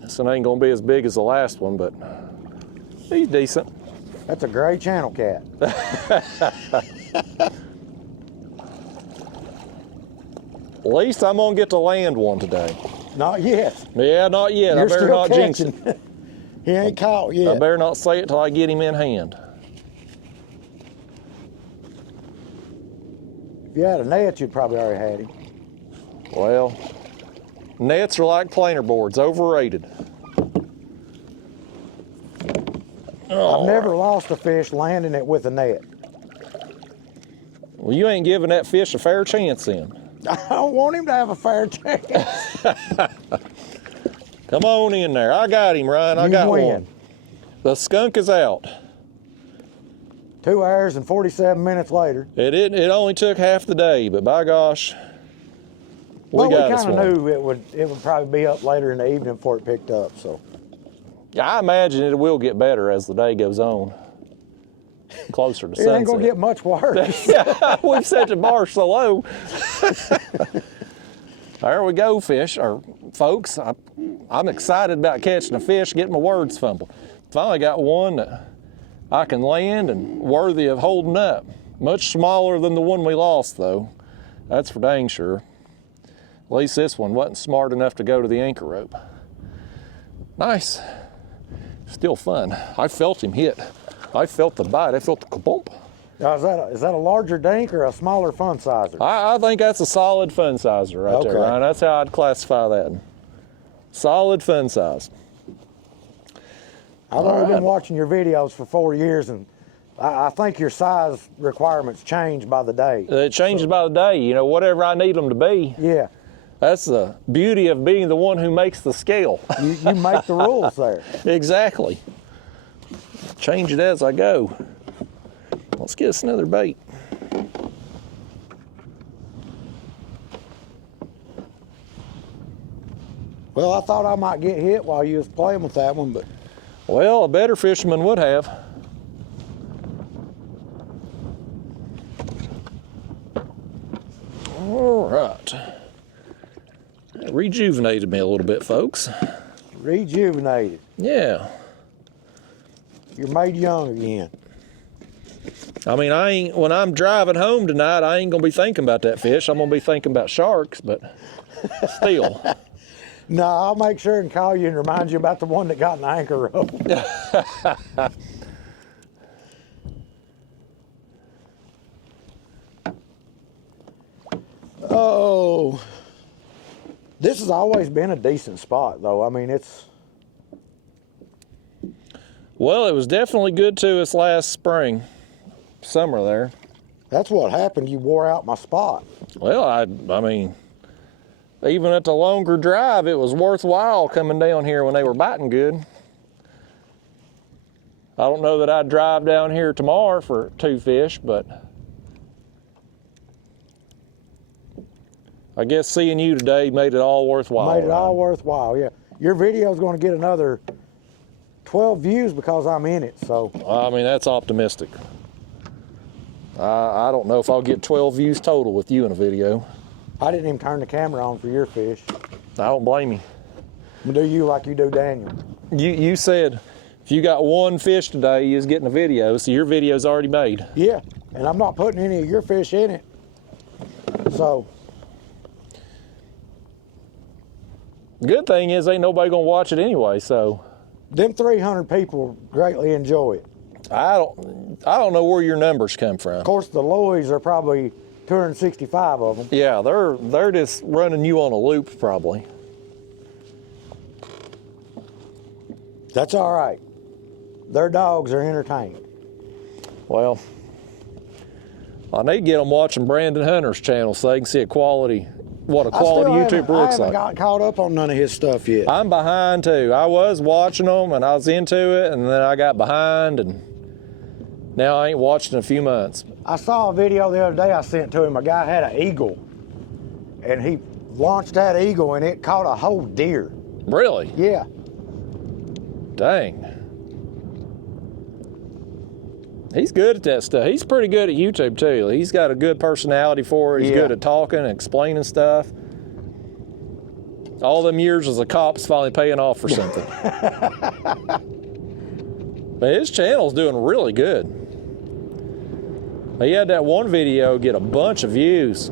This one ain't gonna be as big as the last one, but he's decent. That's a gray channel cat. At least I'm gonna get to land one today. Not yet. Yeah, not yet. You're I better still not jinx it. catching. He ain't caught yet. I better not say it till I get him in hand. If you had a net, you'd probably already had him. Well, nets are like planer boards, overrated. I've never lost a fish landing it with a net. Well, you ain't giving that fish a fair chance then. I don't want him to have a fair chance. Come on in there. I got him, Ryan. I got win. one. The skunk is out. 2 hours and 47 minutes later. It only took half the day, but by gosh, we got us kind one. of knew it would probably be up later in the evening before it picked up. So Yeah, I imagine it will get better as the day goes on. Closer to sunset. it ain't gonna get much worse. Yeah, we've set the bar so low. There we go, folks. I'm excited about catching a fish, getting my words fumbled. Finally got one that I can land and worthy of holding up. Much smaller than the one we lost, though. That's for dang sure. At least this one wasn't smart enough to go to the anchor rope. Nice. Still fun. I felt him hit. I felt the bite. I felt the kabump. Now, is that a larger dink or a smaller fun sizer? I think that's a solid fun sizer right there, Ryan. That's how I'd classify that. Solid fun size. I've only been watching your videos for 4 years, and I think your size requirements change by the day. It changes by the day, you know, whatever I need them to be. Yeah. That's the beauty of being the one who makes the scale. You make the rules there. Exactly. Change it as I go. Let's get us another bait. Well, I thought I might get hit while you was playing with that one, but Well, a better fisherman would have. rejuvenated me a little bit, folks. Rejuvenated. Yeah. You're made young again. I mean, when I'm driving home tonight, I ain't gonna be thinking about that fish. I'm gonna be thinking about sharks, but still. No, I'll make sure and call you and remind you about the one that got an anchor rope. Oh, this has always been a decent spot, though. I mean, it's... Well, it was definitely good to us last summer there. That's what happened. You wore out my spot. Well, I mean, even at the longer drive, it was worthwhile coming down here when they were biting good. I don't know that I'd drive down here tomorrow for 2 fish, but I guess seeing you today made it all worthwhile. Made it all worthwhile, yeah. Your video's going to get another 12 views because I'm in it, so. I mean, that's optimistic. I don't know if I'll get 12 views total with you in a video. I didn't even turn the camera on for your fish. I don't blame you. Do you like you do Daniel. You said if you got 1 fish today, you was getting a video, so your video's already made. Yeah, and I'm not putting any of your fish in it. So. Good thing is ain't nobody gonna watch it anyway, so. Them 300 people greatly enjoy it. I don't know where your numbers come from. Of course, the Loys are probably 265 of them. Yeah, they're just running you on a loop probably. That's all right. Their dogs are entertained. Well, I need to get them watching Brandon Hunter's channel so they can see what a quality YouTuber looks like. I haven't got caught up on none of his stuff yet. I'm behind too. I was watching them and I was into it, and then I got behind, and now I ain't watched in a few months. I saw a video the other day I sent to him. A guy had an eagle, and he launched that eagle, and it caught a whole deer. Really? Yeah. Dang. He's good at that stuff. He's pretty good at YouTube too. He's got a good personality for it. He's good at talking and explaining stuff. All them years as a cop's finally paying off for something. But his channel's doing really good. He had that one video get a bunch of views.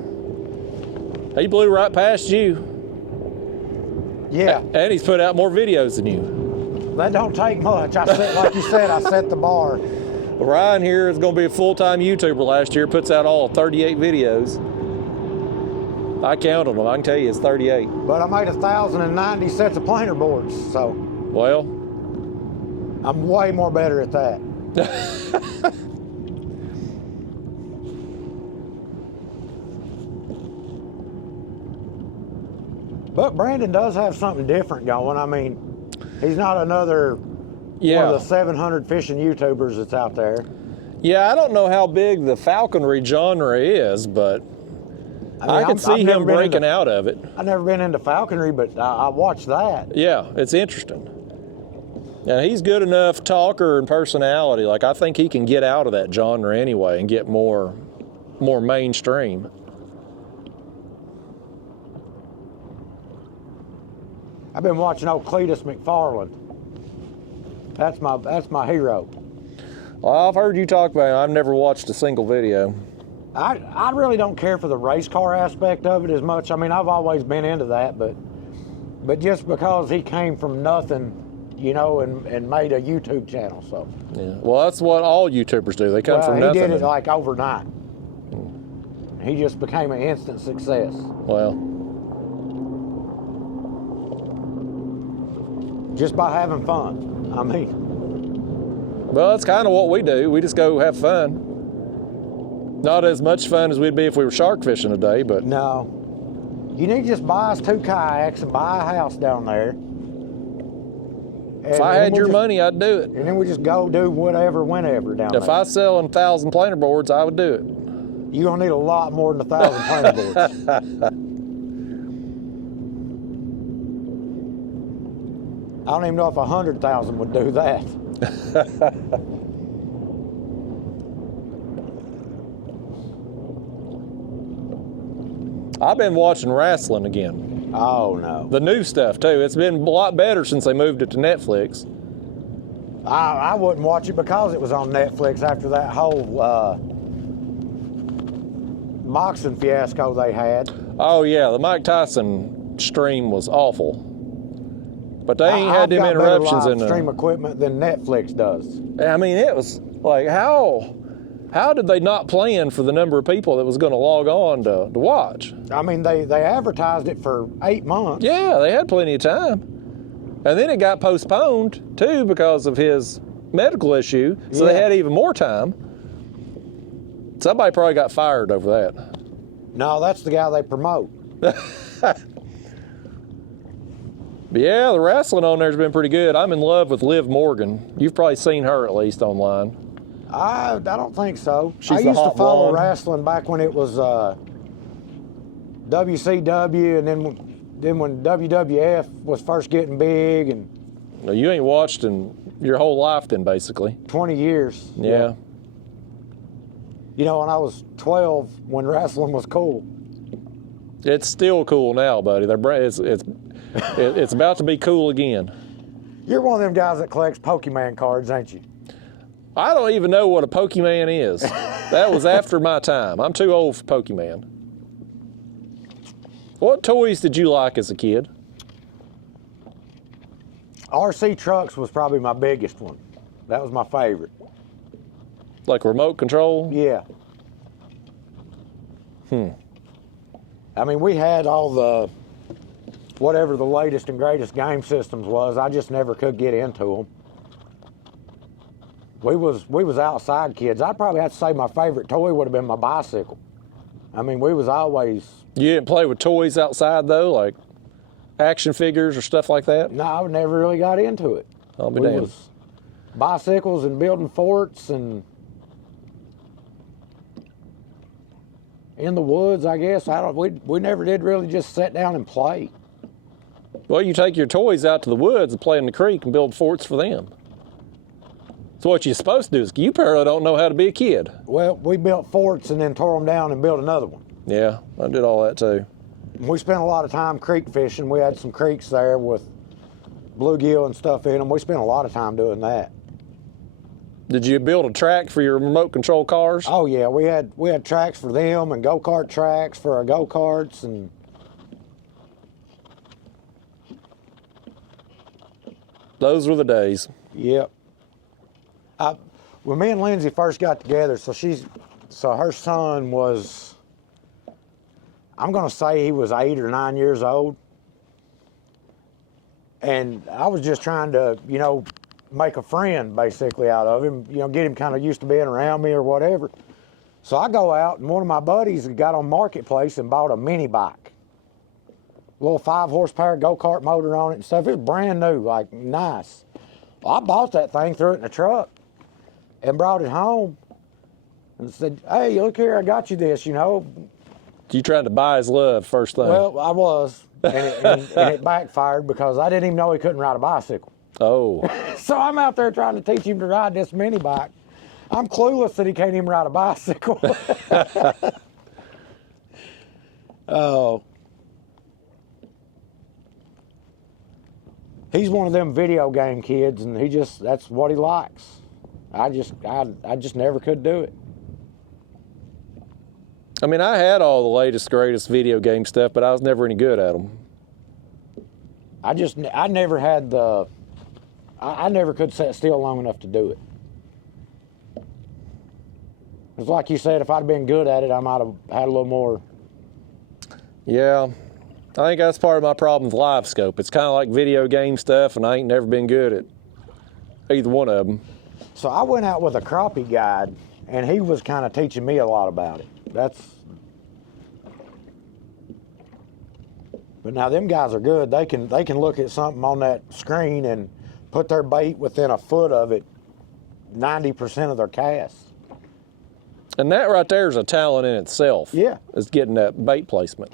He blew right past you. Yeah. And he's put out more videos than you. That don't take much. Like you said, I set the bar. Ryan here is going to be a full-time YouTuber last year, puts out all 38 videos. I counted them, I can tell you it's 38. But I made 1,090 sets of planer boards, so. Well. I'm way more better at that. But Brandon does have something different going. I mean, he's not another one of the 700 fishing YouTubers that's out there. Yeah, I don't know how big the falconry genre is, but I can see him breaking out of it. I've never been into falconry, but I watched that. Yeah, it's interesting. Yeah, he's good enough talker and personality. Like, I think he can get out of that genre anyway and get more mainstream. I've been watching old Cletus McFarland. That's my hero. Well, I've heard you talk about it. I've never watched a single video. I really don't care for the race car aspect of it as much. I mean, I've always been into that, but just because he came from nothing, you know, and made a YouTube channel, so. Yeah. Well, that's what all YouTubers do. They come from nothing. He did it like overnight. He just became an instant success. Well. Just by having fun. I mean. Well, that's kind of what we do. We just go have fun. Not as much fun as we'd be if we were shark fishing today, but. No. You need to just buy us 2 kayaks and buy a house down there. If I had your money, I'd do it. And then we just go do whatever, whenever down there. If I sell 1,000 planer boards, I would do it. You're going to need a lot more than 1,000 planer boards. I don't even know if 100,000 would do that. I've been watching wrestling again. Oh, no. The new stuff, too. It's been a lot better since they moved it to Netflix. I wouldn't watch it because it was on Netflix after that whole boxing fiasco they had. Oh, yeah, the Mike Tyson stream was awful. But they ain't had them interruptions in the stream equipment than Netflix does. I mean, it was like, how did they not plan for the number of people that was going to log on to watch? I mean, they advertised it for 8 months. Yeah, they had plenty of time. And then it got postponed, too, because of his medical issue, so they had even more time. Somebody probably got fired over that. No, that's the guy they promote. But yeah, the wrestling on there's been pretty good. I'm in love with Liv Morgan. You've probably seen her at least online. I don't think so. She's I the used to hot follow blonde. wrestling back when it was WCW, and then when WWF was first getting big, and Well, you ain't watched in your whole life then, basically. 20 years. Yeah. You know, when I was 12, when wrestling was cool. It's still cool now, buddy. It's about to be cool again. You're one of them guys that collects Pokemon cards, ain't you? I don't even know what a Pokemon is. That was after my time. I'm too old for Pokemon. What toys did you like as a kid? RC trucks was probably my biggest one. That was my favorite. Like remote control? Yeah. I mean, we had all the, whatever the latest and greatest game systems was. I just never could get into them. We was outside kids. I'd probably have to say my favorite toy would have been my bicycle. I mean, we was always... You didn't play with toys outside, though? Like action figures or stuff like that? No, I never really got into it. I'll be We damned. was bicycles and building forts and in the woods, I guess. We never did really just sit down and play. Well, you take your toys out to the woods and play in the creek and build forts for them. So what you're supposed to do is you apparently don't know how to be a kid. Well, we built forts and then tore them down and built another one. Yeah, I did all that too. We spent a lot of time creek fishing. We had some creeks there with bluegill and stuff in them. We spent a lot of time doing that. Did you build a track for your remote control cars? Oh yeah, we had tracks for them and go-kart tracks for our go-karts, and Those were the days. yep. When me and Lindsay first got together, so her son was, I'm gonna say he was 8 or 9 years old. And I was just trying to, make a friend basically out of him, get him kind of used to being around me or whatever. So I go out, and one of my buddies got on Marketplace and bought a mini bike. Little 5-horsepower go-kart motor on it and stuff. It was brand new, like nice. Well, I bought that thing, threw it in the truck, and brought it home and said, "Hey, look here, I got you this, You tried to buy his love first thing. Well, I was, and it backfired because I didn't even know he couldn't ride a bicycle. Oh. So I'm out there trying to teach him to ride this mini bike. I'm clueless that he can't even ride a bicycle. Oh. He's one of them video game kids, and that's what he likes. I just never could do it. I mean, I had all the latest, greatest video game stuff, but I was never any good at them. I never had I never could sit still long enough to do it. It's like you said, if I'd been good at it, I might have had a little more. Yeah, I think that's part of my problem with live scope. It's kind of like video game stuff, and I ain't never been good at either one of them. So I went out with a crappie guide, and he was kind of teaching me a lot about it. But now them guys are good. They can look at something on that screen and put their bait within a foot of it 90% of their casts. And that right there is a talent in itself. Yeah. Is getting that bait placement.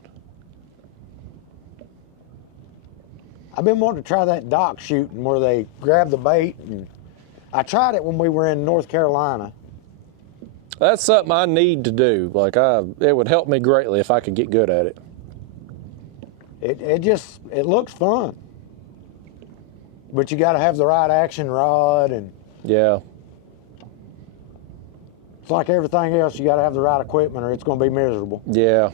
I've been wanting to try that dock shooting where they grab the bait, and I tried it when we were in North Carolina. That's something I need to do. It would help me greatly if I could get good at it. It looks fun. But you got to have the right action rod, and Yeah. it's like everything else. You got to have the right equipment, or it's going to be miserable. Yeah.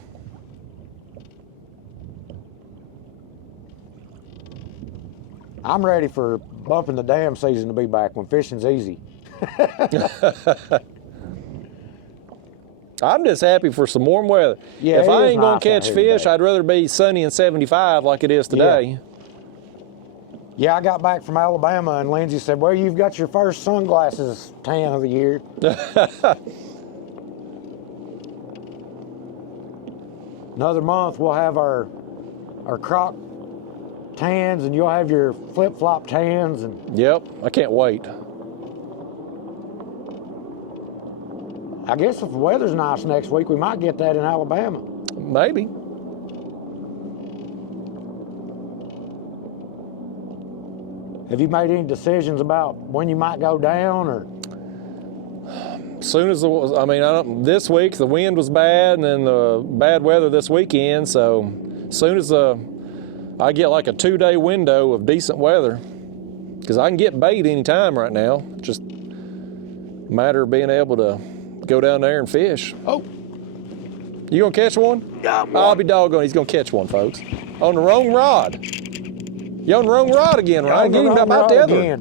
I'm ready for bumping the dam season to be back when fishing's easy. I'm just happy for some warm weather. Yeah, if it I is ain't gonna nice out catch here fish, today. I'd rather be sunny and 75 like it is today. Yeah, I got back from Alabama, and Lindsay said, well, you've got your first sunglasses tan of the year. Another month, we'll have our croc tans, and you'll have your flip-flop tans. And Yep, I can't wait. I guess if the weather's nice next week, we might get that in Alabama. Maybe. Have you made any decisions about when you might go down, or? Soon as this week the wind was bad, and then the bad weather this weekend. So, soon as I get like a 2-day window of decent weather, because I can get bait anytime right now. Just a matter of being able to go down there and fish. Oh, You gonna catch one? got one. I'll be doggone. He's gonna catch one, folks. On the wrong rod. You on the wrong rod again, right? On the Get him wrong about the rod other. again.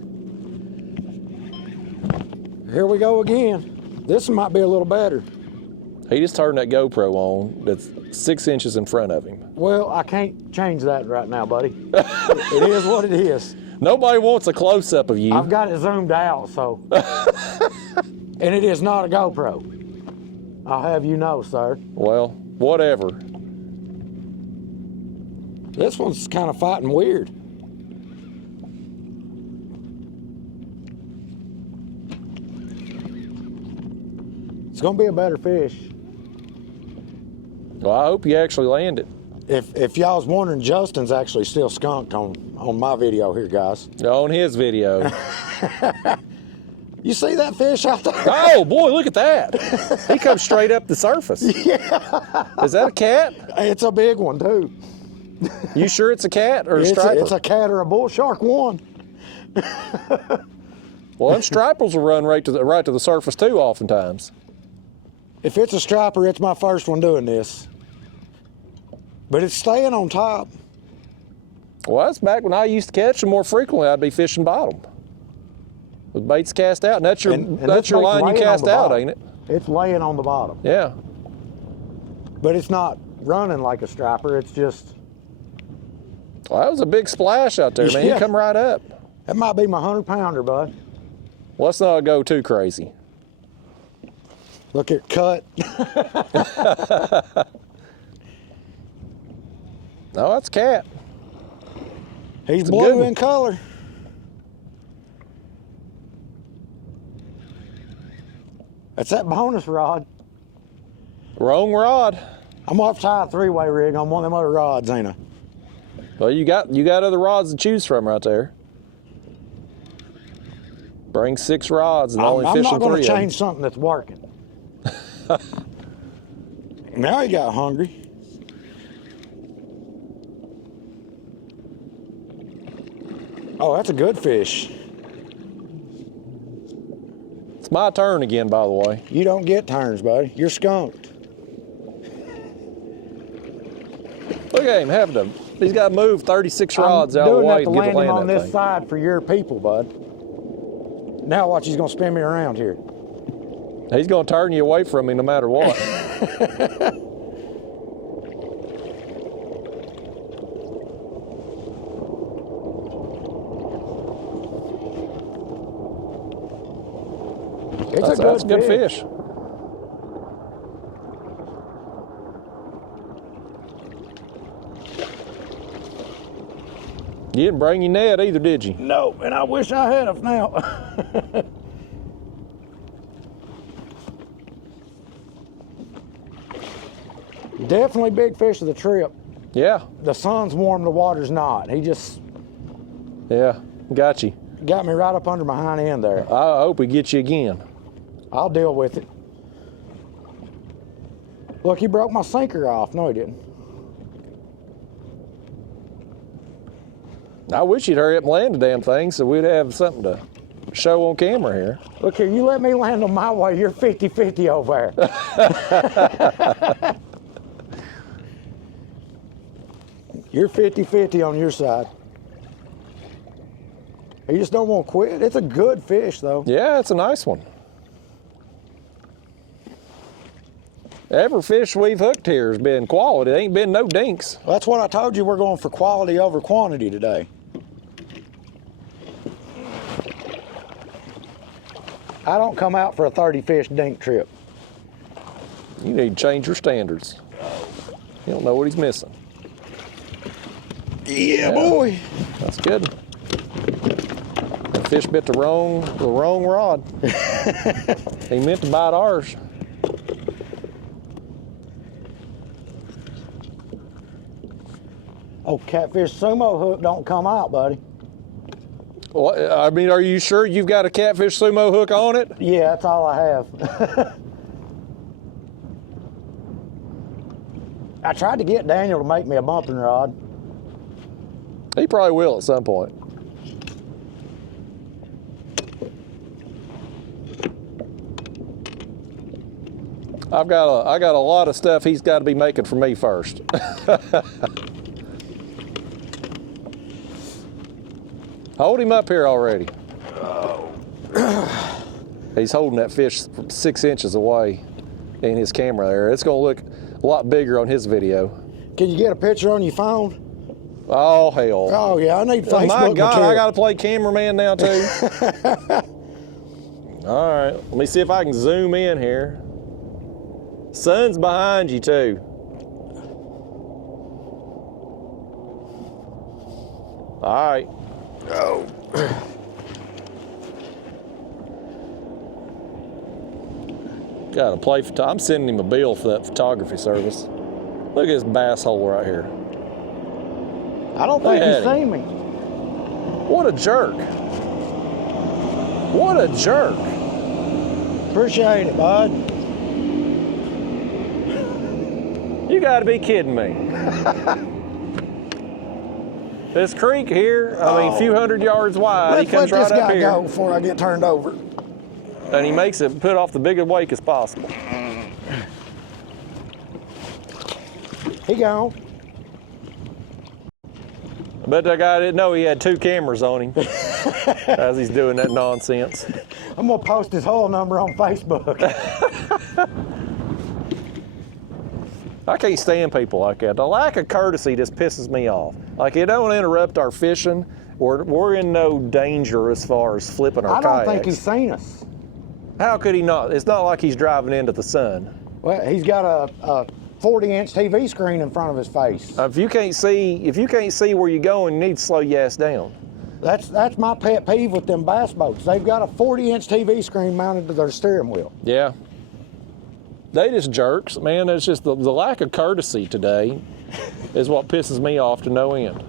Here we go again. This might be a little better. He just turned that GoPro on. That's 6 inches in front of him. Well, I can't change that right now, buddy. It is what it is. Nobody wants a close-up of you. I've got it zoomed out, so. And it is not a GoPro. I'll have you know, sir. Well, whatever. This one's kind of fighting weird. It's gonna be a better fish. Well, I hope you actually land it. If y'all was wondering, Justin's actually still skunked on my video here, guys. On his video. You see that fish out there? Oh, boy, look at that. He comes straight up the surface. Yeah. Is that a cat? It's a big one, too. You sure it's a cat or a striper? It's a cat or a bull shark one. Well, them stripers will run right to the surface, too, oftentimes. If it's a striper, it's my first one doing this. But it's staying on top. Well, that's back when I used to catch them more frequently. I'd be fishing bottom. With baits cast out, and that's your And that's your line you cast out, ain't it? It's laying on the bottom. Yeah. But it's not running like a striper. It's just... Well, that was a big splash out there, man. Yeah. He come right up. That might be my 100-pounder, bud. Well, let's not go too crazy. Look at cut. No, that's a cat. He's It's a good blue one. in color. That's that bonus rod. Wrong rod. I'm off to tie a 3-way rig on one of them other rods, ain't I? Well, you got other rods to choose from right there. Bring 6 rods and only I'm fish not them going 3 to of change them. something that's working. Now he got hungry. Oh, that's a good fish. It's my turn again, by the way. You don't get turns, buddy. You're skunked. Look at him having to. He's got to move 36 rods out of the doing way that to get to land him land on that this thing. side for your people, bud. Now watch, he's going to spin me around here. He's going to turn you away from me no matter what. That's a good fish. You didn't bring your net either, did you? No, and I wish I had have now. Definitely big fish of the trip. Yeah, The sun's warm, the water's not. He just yeah, got you. got me right up under my hind end there. I hope we get you again. I'll deal with it. Look, he broke my sinker off. No, he didn't. I wish you'd hurry up and land the damn thing so we'd have something to show on camera here. Look here, you let me land on my way, you're 50-50 over there. You're 50-50 on your side. You just don't want to quit. It's a good fish, though. Yeah, it's a nice one. Every fish we've hooked here has been quality. There ain't been no dinks. Well, that's what I told you. We're going for quality over quantity today. I don't come out for a 30-fish dink trip. You need to change your standards. You don't know what he's missing. Yeah, boy. That's good. That fish bit the wrong rod. He meant to bite ours. Oh, catfish sumo hook don't come out, buddy. Well, I mean, are you sure you've got a catfish sumo hook on it? Yeah, that's all I have. I tried to get Daniel to make me a bumping rod. He probably will at some point. I got a lot of stuff he's got to be making for me first. Hold him up here already. Oh. He's holding that fish 6 inches away in his camera there. It's going to look a lot bigger on his video. Can you get a picture on your phone? Oh, hell. Oh, yeah, I need Facebook My God, material. I got to play cameraman now, too. All right, let me see if I can zoom in here. Sun's behind you, too. All right. Oh. Got to play. I'm sending him a bill for that photography service. Look at this bass hole right here. I don't think he's seen me. What a jerk. What a jerk. Appreciate it, bud. You got to be kidding me. This creek here, I mean, a few hundred yards wide, he comes right up here. Let this guy go before I get turned over. And he makes it put off the biggest wake as possible. He gone. I bet that guy didn't know he had 2 cameras on him as he's doing that nonsense. I'm gonna post his whole number on Facebook. I can't stand people like that. The lack of courtesy just pisses me off. Like, it don't interrupt our fishing. We're in no danger as far as flipping our kayaks. I don't think he's seen us. How could he not? It's not like he's driving into the sun. Well, he's got a 40-inch TV screen in front of his face. If you can't see where you're going, you need to slow your ass down. That's my pet peeve with them bass boats. They've got a 40-inch TV screen mounted to their steering wheel. Yeah. They just jerks, man. It's just the lack of courtesy today is what pisses me off to no end.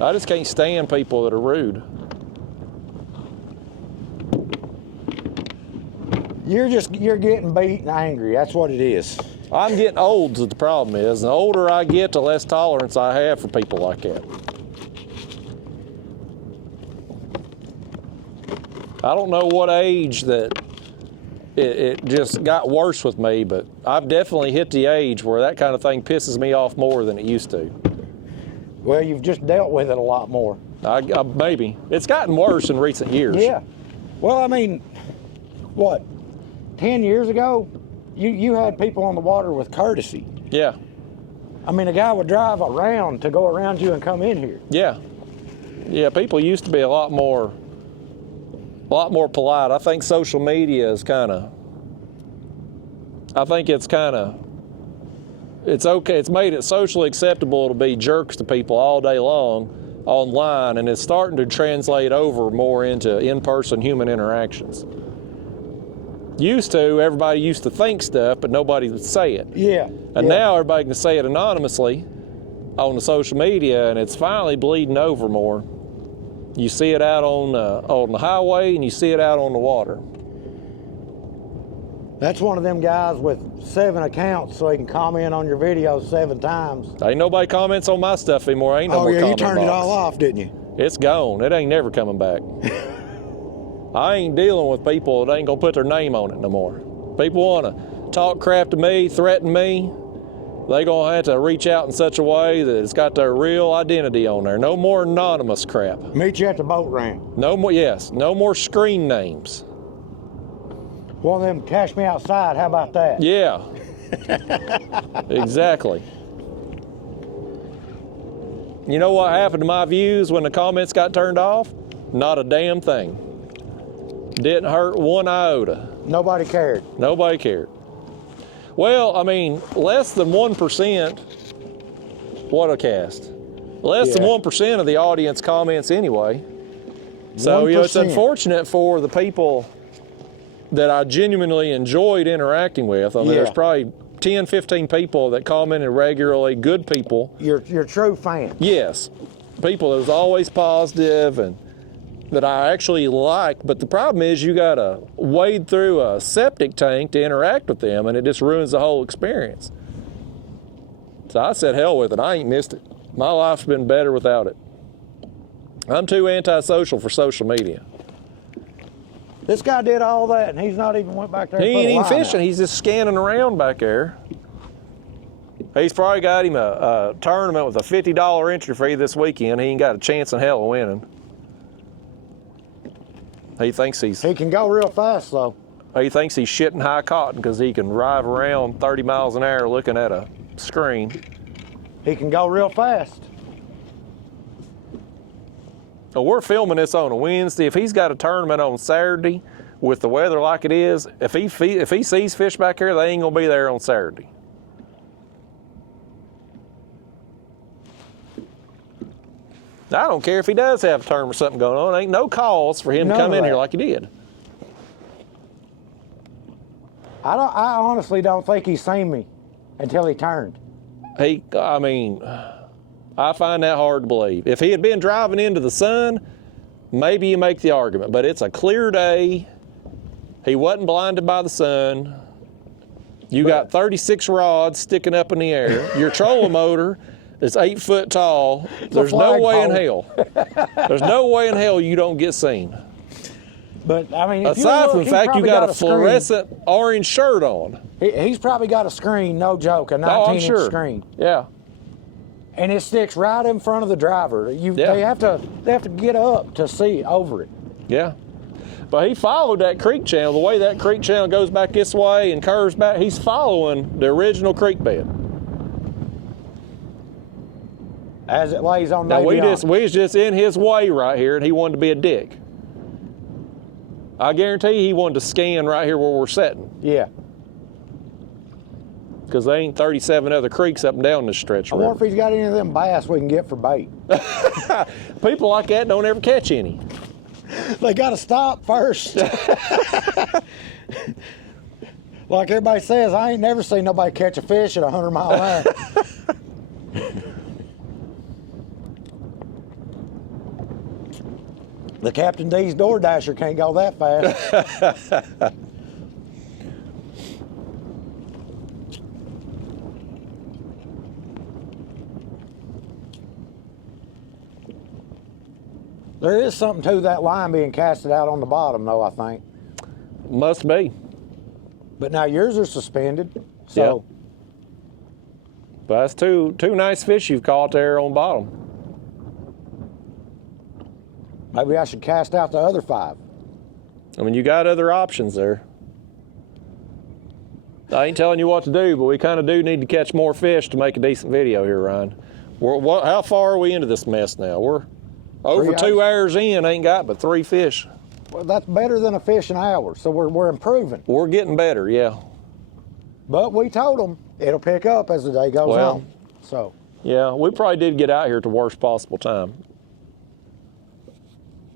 I just can't stand people that are rude. You're getting beat and angry. That's what it is. I'm getting old, is the problem is. The older I get, the less tolerance I have for people like that. I don't know what age that it just got worse with me, but I've definitely hit the age where that kind of thing pisses me off more than it used to. Well, you've just dealt with it a lot more. Maybe. It's gotten worse in recent years. Yeah. Well, I mean, what, 10 years ago, you had people on the water with courtesy. Yeah. I mean, a guy would drive around to go around you and come in here. Yeah. Yeah, people used to be a lot more polite. I think social media is it's okay. It's made it socially acceptable to be jerks to people all day long online, and it's starting to translate over more into in-person human interactions. Everybody used to think stuff, but nobody would say it. Yeah. And now everybody can say it anonymously on the social media, and it's finally bleeding over more. You see it out on the highway, and you see it out on the water. That's one of them guys with 7 accounts so he can comment on your videos 7 times. Ain't nobody comments on my stuff anymore. Ain't no more comment you turned it box. all off, didn't you? It's gone. It ain't never coming back. I ain't dealing with people that ain't gonna put their name on it no more. People wanna talk crap to me, threaten me, they gonna have to reach out in such a way that it's got their real identity on there. No more anonymous crap. Meet you at the boat ramp. No more, yes, no more screen names. One of them, cash me outside, how about that? Yeah, exactly. You know what happened to my views when the comments got turned off? Not a damn thing. Didn't hurt one iota. Nobody cared. Nobody cared. Well, I mean, less than 1%, what a cast. Less than 1% of the audience comments anyway. So, you know, it's unfortunate for the people that I genuinely enjoyed interacting with. I mean, there's probably 10, 15 people that commented regularly, good people. You're true fans. Yes, people that was always positive and that I actually like, but the problem is you gotta wade through a septic tank to interact with them, and it just ruins the whole experience. So I said, hell with it, I ain't missed it. My life's been better without it. I'm too antisocial for social media. This guy did all that, and he's not even went back there. He and ain't even put a line fishing, out. he's just scanning around back there. He's probably got him a tournament with a $50 entry fee this weekend. He ain't got a chance in hell of winning. He thinks He can go real fast, though. he thinks he's shitting high cotton because he can drive around 30 miles an hour looking at a screen. He can go real fast. Well, we're filming this on a Wednesday. If he's got a tournament on Saturday with the weather like it is, if he sees fish back here, they ain't gonna be there on Saturday. I don't care if he does have a tournament or something going on. Ain't no cause for him to come in here like he did. I honestly don't think he's seen me until he turned. I mean, I find that hard to believe. If he had been driving into the sun, maybe you make the argument, but it's a clear day. He wasn't blinded by the sun. You got 36 rods sticking up in the air. Your trolling motor is 8 foot tall. There's no way in hell. There's no way in hell you don't get seen. But I mean, if aside you from look, the fact you got a screen. fluorescent orange shirt on. He's probably got a screen, no joke, a 19-inch screen. Yeah. And it sticks right in front of the driver. They have to get up to see over it. Yeah. But he followed that creek channel. The way that creek channel goes back this way and curves back, he's following the original creek bed. As it lays on now Navy we was just in his way right here, and he wanted to be a dick. I guarantee he wanted to scan right here where we're sitting. Yeah. Because there ain't 37 other creeks up and down this stretch. I wonder if he's got any of them bass we can get for bait. People like that don't ever catch any. They got to stop first. Like everybody says, I ain't never seen nobody catch a fish at 100 mile an hour. The Captain D's DoorDasher can't go that fast. There is something to that line being casted out on the bottom, though, I think. Must be. But now yours are suspended, so. Yeah. But that's two nice fish you've caught there on bottom. Maybe I should cast out the other 5. I mean, you got other options there. I ain't telling you what to do, but we kind of do need to catch more fish to make a decent video here, Ryan. How far are we into this mess now? We're over 2 hours in, ain't got but 3 fish. Well, that's better than a fish an hour, so we're improving. We're getting better, yeah. But we told them it'll pick up as the day goes on. So. Yeah, we probably did get out here at the worst possible time.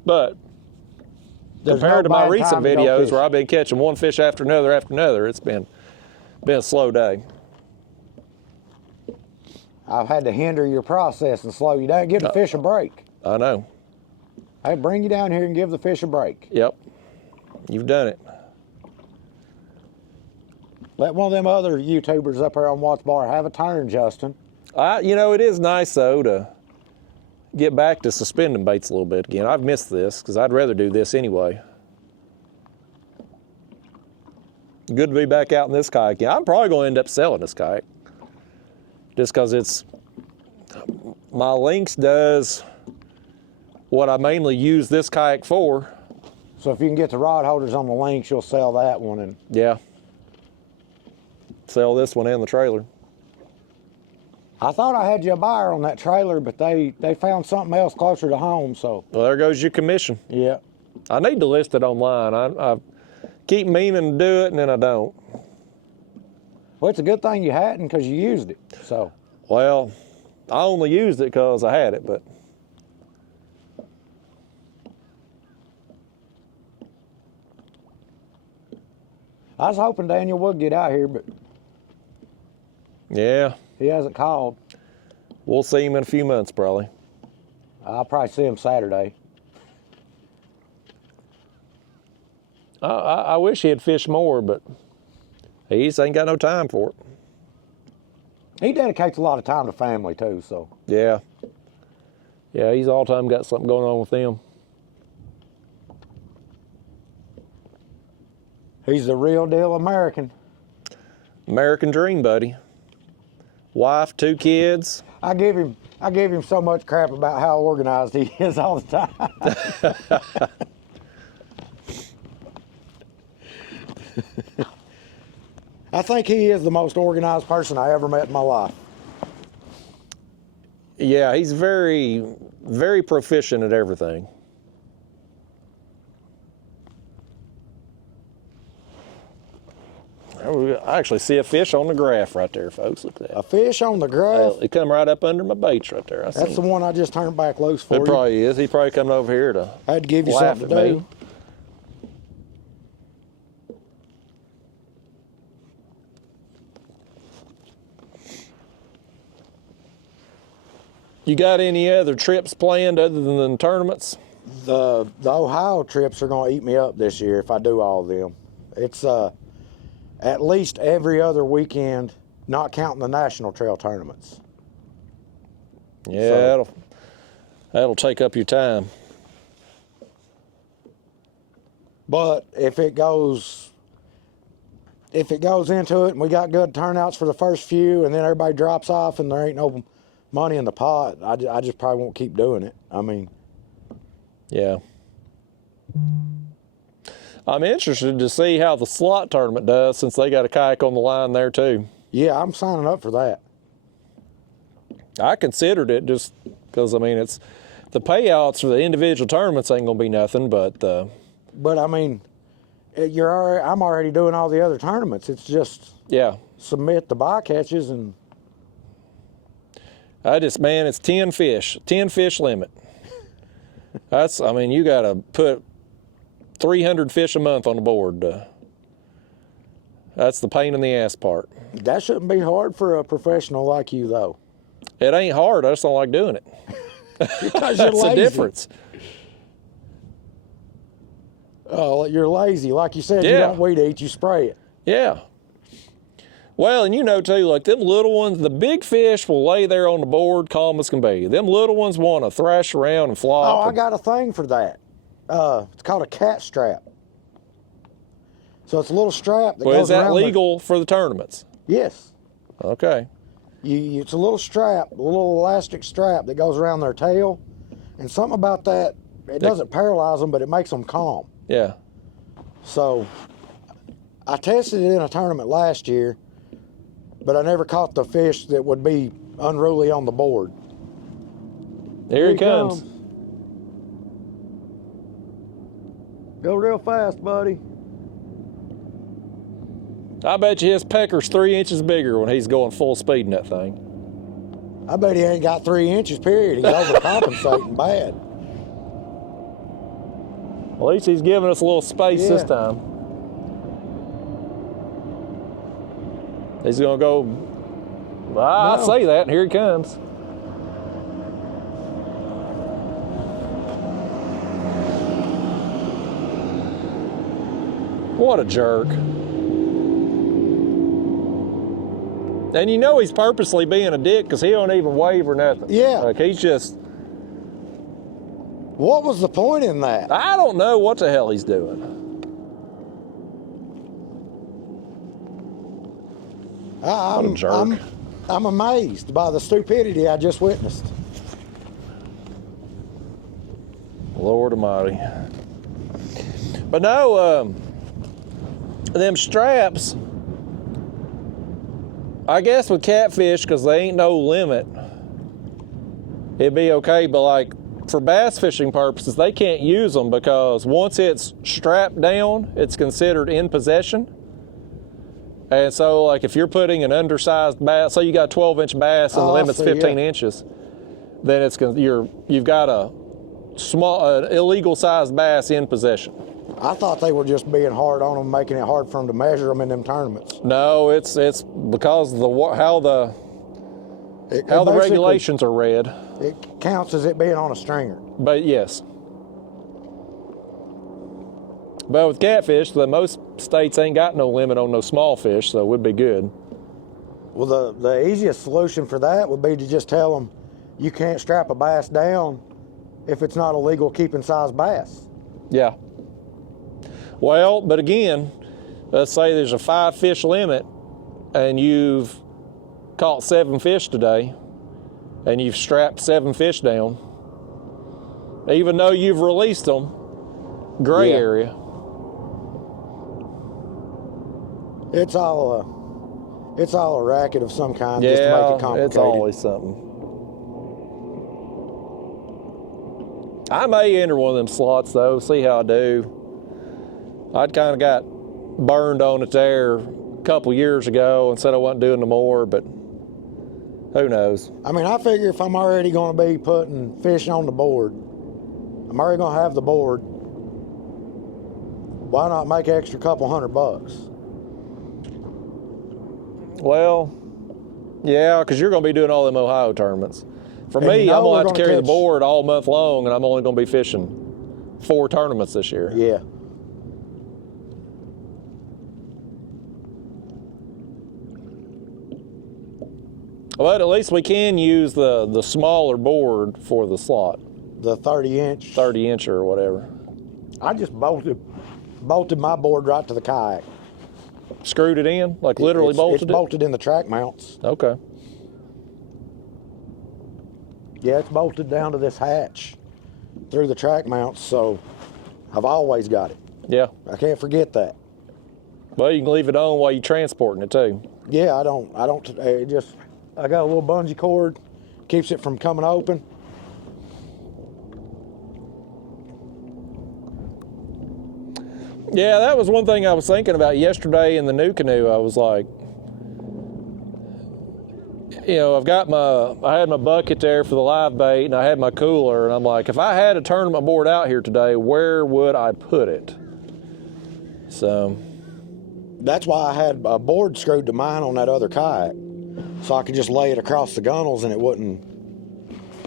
But compared to my recent videos where I've been catching one fish after another, it's been a slow day. I've had to hinder your process and slow you down. Give the fish a break. I know. I bring you down here and give the fish a break. Yep. You've done it. Let one of them other YouTubers up there on Watts Bar have a turn, Justin. You know, it is nice though to get back to suspending baits a little bit again. I've missed this because I'd rather do this anyway. Good to be back out in this kayak. I'm probably going to end up selling this kayak just because my Lynx does what I mainly use this kayak for. So if you can get the rod holders on the Lynx, you'll sell that one. And yeah, sell this one and the trailer. I thought I had you a buyer on that trailer, but they found something else closer to home. So well, there goes your commission. Yeah. I need to list it online. I keep meaning to do it, and then I don't. Well, it's a good thing you hadn't because you used it. So. Well, I only used it because I had it, but. I was hoping Daniel would get out here, but. Yeah. He hasn't called. We'll see him in a few months, probably. I'll probably see him Saturday. I wish he'd fish more, but he just ain't got no time for it. He dedicates a lot of time to family too, so. Yeah. Yeah, he's all the time got something going on with him. He's the real deal American. American dream, buddy. Wife, 2 kids. I give him so much crap about how organized he is all the time. I think he is the most organized person I ever met in my life. Yeah, he's very, very proficient at everything. I actually see a fish on the graph right there, folks. Look at that. A fish on the graph? It come right up under my baits right there. That's the one I just turned back loose for. It probably is. He probably coming over here to I had to give you laugh something at to me. do. You got any other trips planned other than the tournaments? The Ohio trips are going to eat me up this year if I do all of them. It's at least every other weekend, not counting the national trail tournaments. Yeah, So- that'll take up your time. But if it goes into it and we got good turnouts for the first few and then everybody drops off and there ain't no money in the pot, I just probably won't keep doing it. I mean, Yeah. I'm interested to see how the slot tournament does since they got a kayak on the line there too. yeah, I'm signing up for that. I considered it just because, I mean, it's the payouts for the individual tournaments ain't going to be nothing, but But I mean, I'm already doing all the other tournaments. It's just yeah. submit the bycatches and Man, it's 10 fish limit. I mean, you got to put 300 fish a month on the board. That's the pain in the ass part. that shouldn't be hard for a professional like you, though. It ain't hard. I just don't like doing it. Because you're That's the lazy. difference. Oh, you're lazy. Like you said, you Yeah. don't weed eat, you spray it. Yeah. Well, and you know, too, like them little ones, the big fish will lay there on the board calm as can be. Them little ones want to thrash around and flop. Oh, I got a thing for that. It's called a cat strap. So it's a little strap that Well, goes is that around legal for the tournaments? Yes. Okay. It's a little strap, a little elastic strap that goes around their tail. And something about that, it doesn't paralyze them, but it makes them calm. Yeah. So I tested it in a tournament last year, but I never caught the fish that would be unruly on the board. Here he comes. Go real fast, buddy. I bet you his pecker's 3 inches bigger when he's going full speed in that thing. I bet he ain't got 3 inches, period. He's overcompensating bad. At least he's giving us a little space this Yeah. time. He's going to go. I No. say that, and here he comes. What a jerk. And you know he's purposely being a dick because he don't even wave or nothing. Yeah. Like he's just... What was the point in that? I don't know what the hell he's doing. What a jerk. I'm amazed by the stupidity I just witnessed. Lord Almighty. But no, them straps, I guess with catfish, because they ain't no limit, it'd be okay, but like for bass fishing purposes, they can't use them because once it's strapped down, it's considered in possession. And so like if you're putting an undersized bass, say you got a 12-inch bass and the limit's 15 inches, then you've got a small, illegal sized bass in possession. I thought they were just being hard on them, making it hard for them to measure them in them tournaments. No, it's because of how the regulations are read. It counts as it being on a stringer. But yes. But with catfish, most states ain't got no limit on no small fish, so it would be good. Well, the easiest solution for that would be to just tell them you can't strap a bass down if it's not a legal keeping size bass. Yeah. Well, but again, let's say there's a 5-fish limit and you've caught 7 fish today and you've strapped 7 fish down. Even though you've released them, gray area. It's all a racket of some kind just to make it complicated. It's always something. I may enter one of them slots though, see how I do. I'd kind of got burned on it there a couple years ago and said I wasn't doing no more, but who knows? I mean, I figure if I'm already going to be putting fish on the board, I'm already going to have the board, why not make an extra couple $100? Well, yeah, because you're going to be doing all them Ohio tournaments. For me, I'm going to have to carry the board all month long, and I'm only going to be fishing 4 tournaments this year. Yeah. But at least we can use the smaller board for the slot. The 30-inch. 30-inch or whatever. I just bolted my board right to the kayak. Screwed it in? Like literally bolted it? It's bolted in the track mounts. Okay. Yeah, it's bolted down to this hatch through the track mounts, so I've always got it. Yeah. I can't forget that. Well, you can leave it on while you're transporting it too. Yeah, I got a little bungee cord, keeps it from coming open. Yeah, that was one thing I was thinking about yesterday in the new canoe. I was like, you know, I had my bucket there for the live bait and I had my cooler, and I'm like, if I had a tournament board out here today, where would I put it? So. That's why I had a board screwed to mine on that other kayak, so I could just lay it across the gunnels and it wouldn't.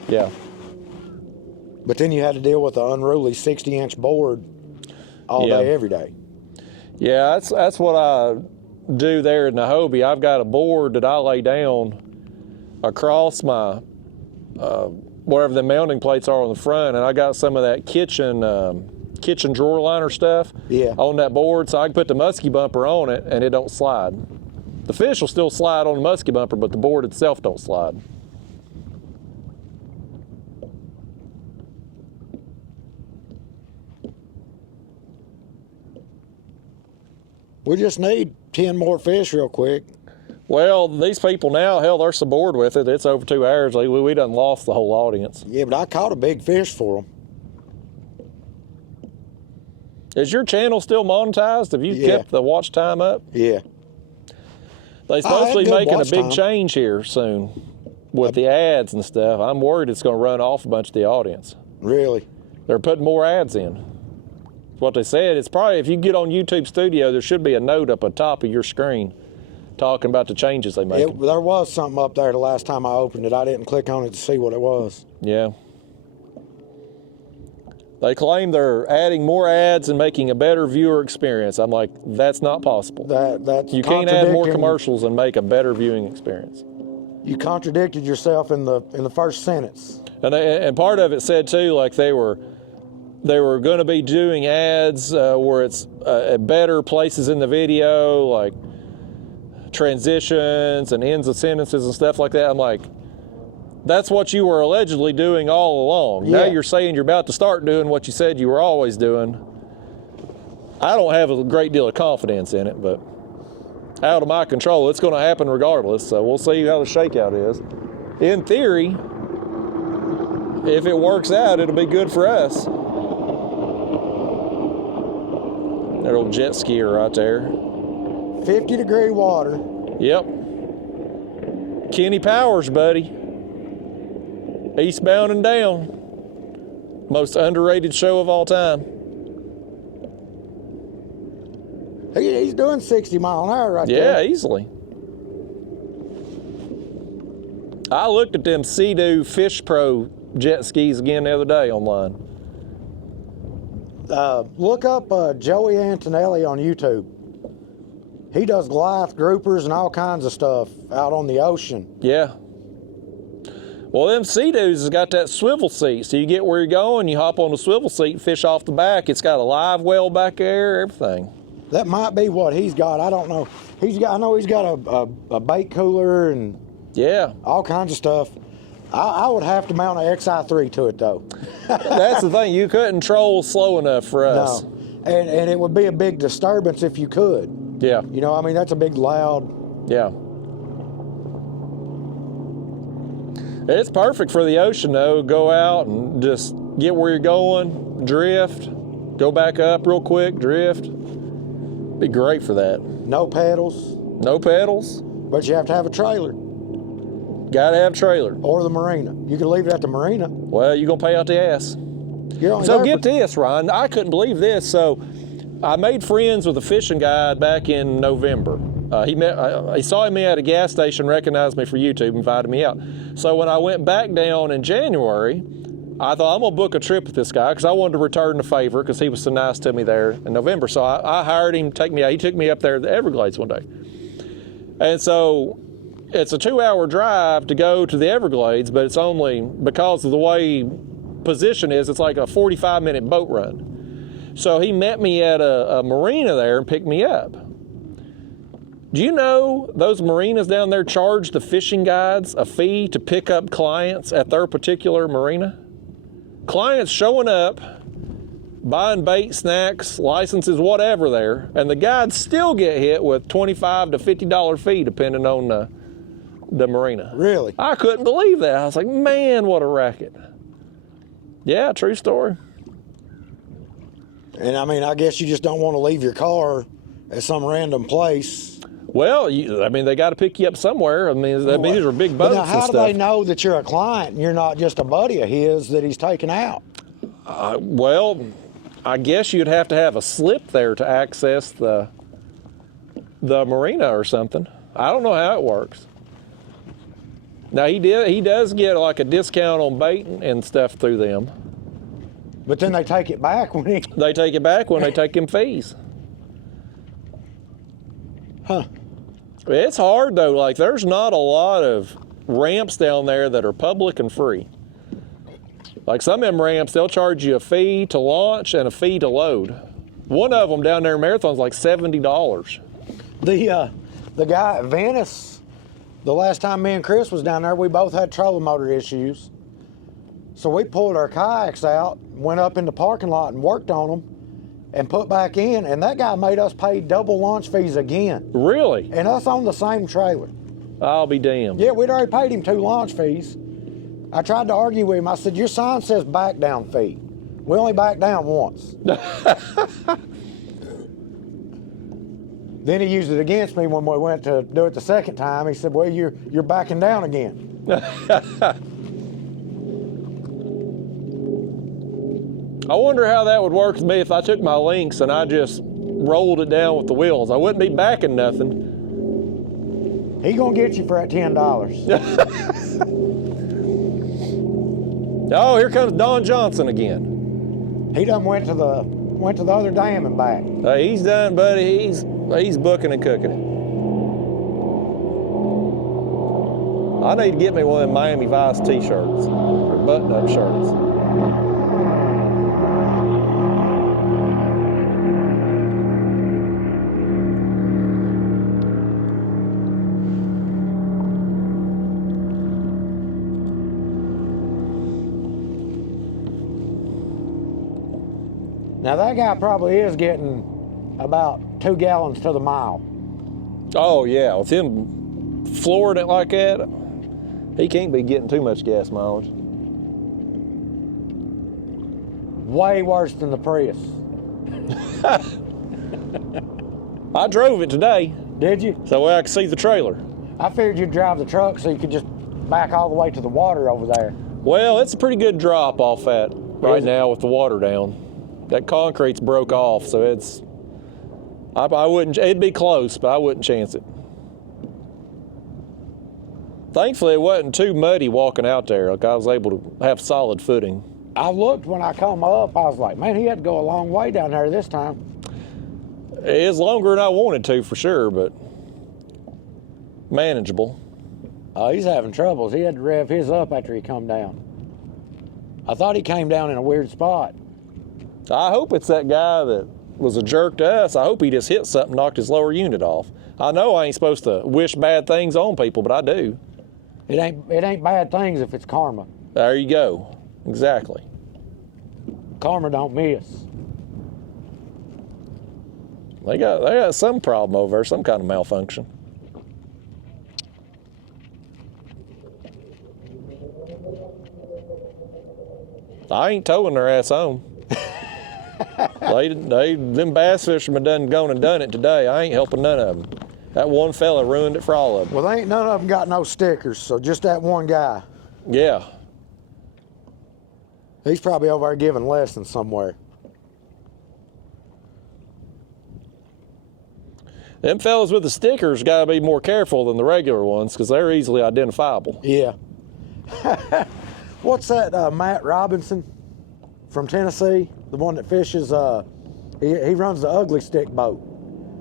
Yeah. But then you had to deal with an unruly 60-inch board all day, every day. Yeah, that's what I do there in the Hobie. I've got a board that I lay down across my wherever the mounting plates are on the front, and I got some of that kitchen drawer liner stuff on that board, so I can put the musky bumper on it and it don't slide. The fish will still slide on the musky bumper, but the board itself don't slide. We just need 10 more fish real quick. Well, these people now, hell, they're so bored with it. It's over 2 hours. We done lost the whole audience. Yeah, but I caught a big fish for them. Is your channel still monetized? Have you kept the watch time up? Yeah. They're supposed to be making a big change here soon with the ads and stuff. I'm worried it's going to run off a bunch of the audience. Really? They're putting more ads in. What they said, it's probably, if you get on YouTube Studio, there should be a note up at the top of your screen talking about the changes they make. There was something up there the last time I opened it. I didn't click on it to see what it was. Yeah. They claim they're adding more ads and making a better viewer experience. I'm like, that's not possible. That's You can't add more contradicting- commercials and make a better viewing experience. You contradicted yourself in the first sentence. And part of it said too, like they were going to be doing ads where it's at better places in the video, like transitions and ends of sentences and stuff like that. I'm like, that's what you were allegedly doing all along. Yeah. Now you're saying you're about to start doing what you said you were always doing. I don't have a great deal of confidence in it, but out of my control, it's going to happen regardless. So we'll see how the shakeout is. In theory, if it works out, it'll be good for us. That old jet skier right there. 50-degree water. Yep. Kenny Powers, buddy. Eastbound and Down. Most underrated show of all time. He's doing 60 mile an hour right Yeah, there. easily. I looked at them Sea-Doo Fish Pro jet skis again the other day online. Look up Joey Antonelli on YouTube. He does Goliath groupers and all kinds of stuff out on the ocean. Yeah. Well, them Sea-Doos has got that swivel seat, so you get where you're going, you hop on the swivel seat and fish off the back. It's got a live well back there, everything. That might be what he's got. I don't know. I know he's got a bait cooler and Yeah. all kinds of stuff. I would have to mount an XI3 to it though. That's the thing. You couldn't troll slow enough for us. No, and it would be a big disturbance if you could. Yeah. You know, I mean, that's a big loud. Yeah. It's perfect for the ocean though. Go out and just get where you're going, drift, go back up real quick, drift. Be great for that. No pedals, No pedals. but you have to have a trailer Gotta have trailer. or the marina. You can leave it at the marina. Well, you're gonna pay out the ass. You're only So there get for- this, Ryan. I couldn't believe this. So I made friends with a fishing guide back in November. He saw me at a gas station, recognized me for YouTube, invited me out. So when I went back down in January, I thought I'm gonna book a trip with this guy because I wanted to return the favor because he was so nice to me there in November. So I hired him to take me out. He took me up there to the Everglades one day. And so it's a 2-hour drive to go to the Everglades, but it's only because of the way position is, it's like a 45-minute boat run. So he met me at a marina there and picked me up. Do you know those marinas down there charge the fishing guides a fee to pick up clients at their particular marina? Clients showing up, buying bait, snacks, licenses, whatever there, and the guides still get hit with $25 to $50 fee depending on the marina. Really? I couldn't believe that. I was like, man, what a racket. Yeah, true story. And I mean, I guess you just don't want to leave your car at some random place. Well, they got to pick you up somewhere. I mean, these are big boats But now, how and do they stuff. know that you're a client and you're not just a buddy of his that he's taking out? Well, I guess you'd have to have a slip there to access the marina or something. I don't know how it works. Now he does get like a discount on bait and stuff through them. But then they take it back when he. They take it back when they take them fees. Huh. It's hard though. Like there's not a lot of ramps down there that are public and free. Like some of them ramps, they'll charge you a fee to launch and a fee to load. One of them down there in Marathon's like $70. The guy at Venice, the last time me and Chris was down there, we both had trolling motor issues. So we pulled our kayaks out, went up in the parking lot and worked on them and put back in, and that guy made us pay double launch fees again. Really? And us on the same trailer. I'll be damned. Yeah, we'd already paid him 2 launch fees. I tried to argue with him. I said, your sign says back down fee. We only backed down once. Then he used it against me when we went to do it the second time. He said, well, you're backing down again. I wonder how that would work with me if I took my links and I just rolled it down with the wheels. I wouldn't be backing nothing. He gonna get you for that $10. Oh, here comes Don Johnson again. He done went to the other dam and back. He's done, buddy. He's booking and cooking it. I need to get me one of them Miami Vice t-shirts, or button-up shirts. Now that guy probably is getting about 2 gallons to the mile. Oh yeah, with him flooring it like that, he can't be getting too much gas mileage. Way worse than the Prius. I drove it today. Did you? So I could see the trailer. I figured you'd drive the truck so you could just back all the way to the water over there. Well, it's a pretty good drop off that right now with the water down. That concrete's broke off, so it's, I wouldn't, it'd be close, but I wouldn't chance it. Thankfully, it wasn't too muddy walking out there. Like I was able to have solid footing. I looked when I come up, I was like, man, he had to go a long way down there this time. It's longer than I wanted to, for sure, but manageable. Oh, he's having troubles. He had to rev his up after he come down. I thought he came down in a weird spot. I hope it's that guy that was a jerk to us. I hope he just hit something, knocked his lower unit off. I know I ain't supposed to wish bad things on people, but I do. It ain't bad things if it's karma. There you go. Exactly. Karma don't miss. They got some problem over there, some kind of malfunction. I ain't towing their ass home. Them bass fishermen done gone and done it today. I ain't helping none of them. That one fella ruined it for all of them. Well, ain't none of them got no stickers, so just that one guy. Yeah. He's probably over there giving lessons somewhere. Them fellas with the stickers got to be more careful than the regular ones because they're easily identifiable. Yeah. What's that, Matt Robinson from Tennessee? The one that fishes, he runs the Ugly Stick boat.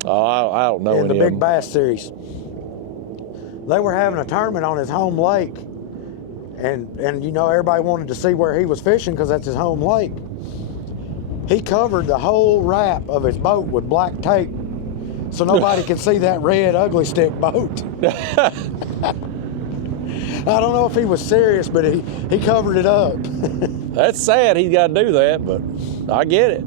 Oh, I don't know in the any of Big them. Bass Series. They were having a tournament on his home lake, and you know, everybody wanted to see where he was fishing because that's his home lake. He covered the whole wrap of his boat with black tape so nobody could see that red Ugly Stick boat. I don't know if he was serious, but he covered it up. That's sad he's got to do that, but I get it.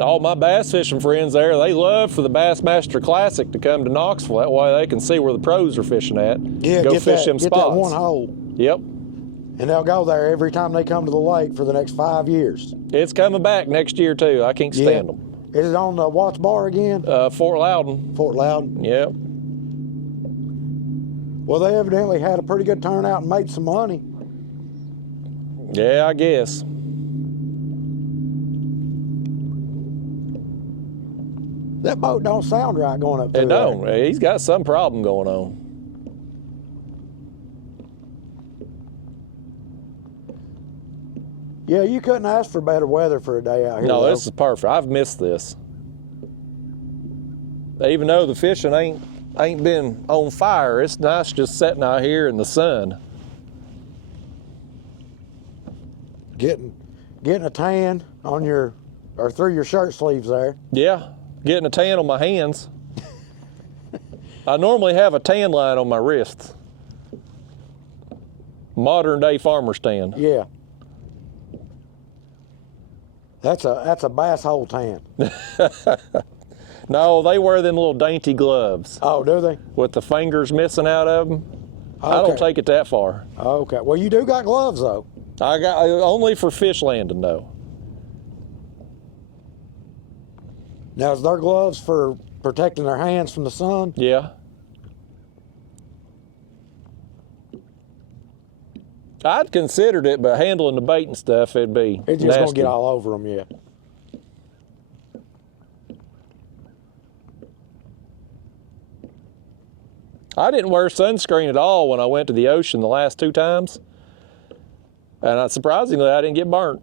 All my bass fishing friends there, they love for the Bassmaster Classic to come to Knoxville. That way they can see where the pros are fishing at. Yeah, go fish them get spots. that one hole. Yep. And they'll go there every time they come to the lake for the next 5 years. It's coming back next year too. I can't stand them. Is it on the Watts Bar again? Fort Loudon. Fort Loudon. Yep. Well, they evidently had a pretty good turnout and made some money. Yeah, I guess. That boat don't sound right going up through It don't. there. He's got some problem going on. Yeah, you couldn't ask for better weather for a day out here. No, though. this is perfect. I've missed this. Even though the fishing ain't been on fire, it's nice just sitting out here in the sun. Getting a tan on your or through your shirt sleeves there. Yeah, getting a tan on my hands. I normally have a tan line on my wrists. Modern day farmer's tan. Yeah. That's a bass hole tan. No, they wear them little dainty gloves Oh, do they? with the fingers missing out of them. I don't Okay. take it that far. Okay. Well, you do got gloves though. I got only for fish landing though. Now, is their gloves for protecting their hands from the sun? Yeah. I'd considered it, but handling the bait and stuff, it'd be It's just nasty. gonna get all over them, yeah. I didn't wear sunscreen at all when I went to the ocean the last 2 times. And surprisingly, I didn't get burnt.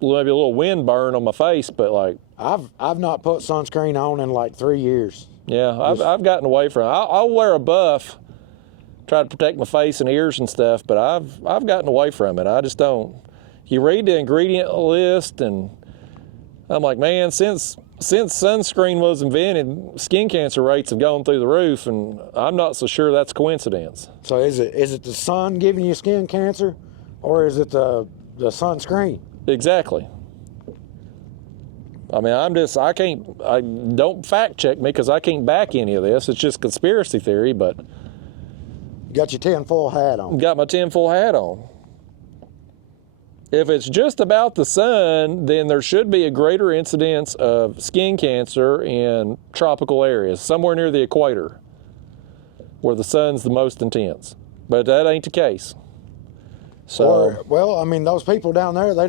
Maybe a little wind burn on my face, but like I've not put sunscreen on in like 3 years. Yeah, I've gotten away from it. I'll wear a buff, try to protect my face and ears and stuff, but I've gotten away from it. I just don't. You read the ingredient list, and I'm like, man, since sunscreen was invented, skin cancer rates have gone through the roof, and I'm not so sure that's coincidence. So is it the sun giving you skin cancer, or is it the sunscreen? Exactly. I mean, I don't fact check me because I can't back any of this. It's just conspiracy theory, but. You got your tinfoil hat on. Got my tinfoil hat on. If it's just about the sun, then there should be a greater incidence of skin cancer in tropical areas, somewhere near the equator, where the sun's the most intense. But that ain't the case. So. Well, I mean, those people down there, they're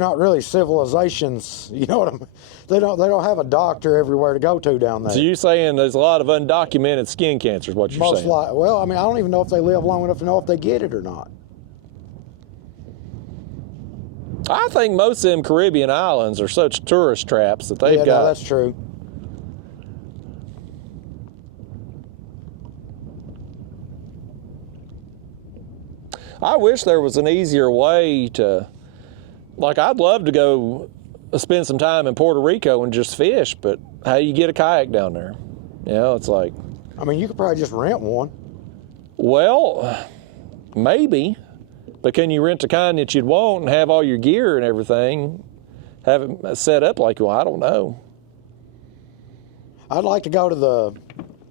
not really civilizations. You know what I mean? They don't have a doctor everywhere to go to down there. So you're saying there's a lot of undocumented skin cancer is what you're saying? Well, I mean, I don't even know if they live long enough to know if they get it or not. I think most of them Caribbean islands are such tourist traps that they've got. No, that's true. I wish there was an easier way to. Like, I'd love to go spend some time in Puerto Rico and just fish, but how do you get a kayak down there? You know, it's like. I mean, you could probably just rent one. Well, maybe. But can you rent the kind that you'd want and have all your gear and everything, have it set up like you want? I don't know. I'd like to go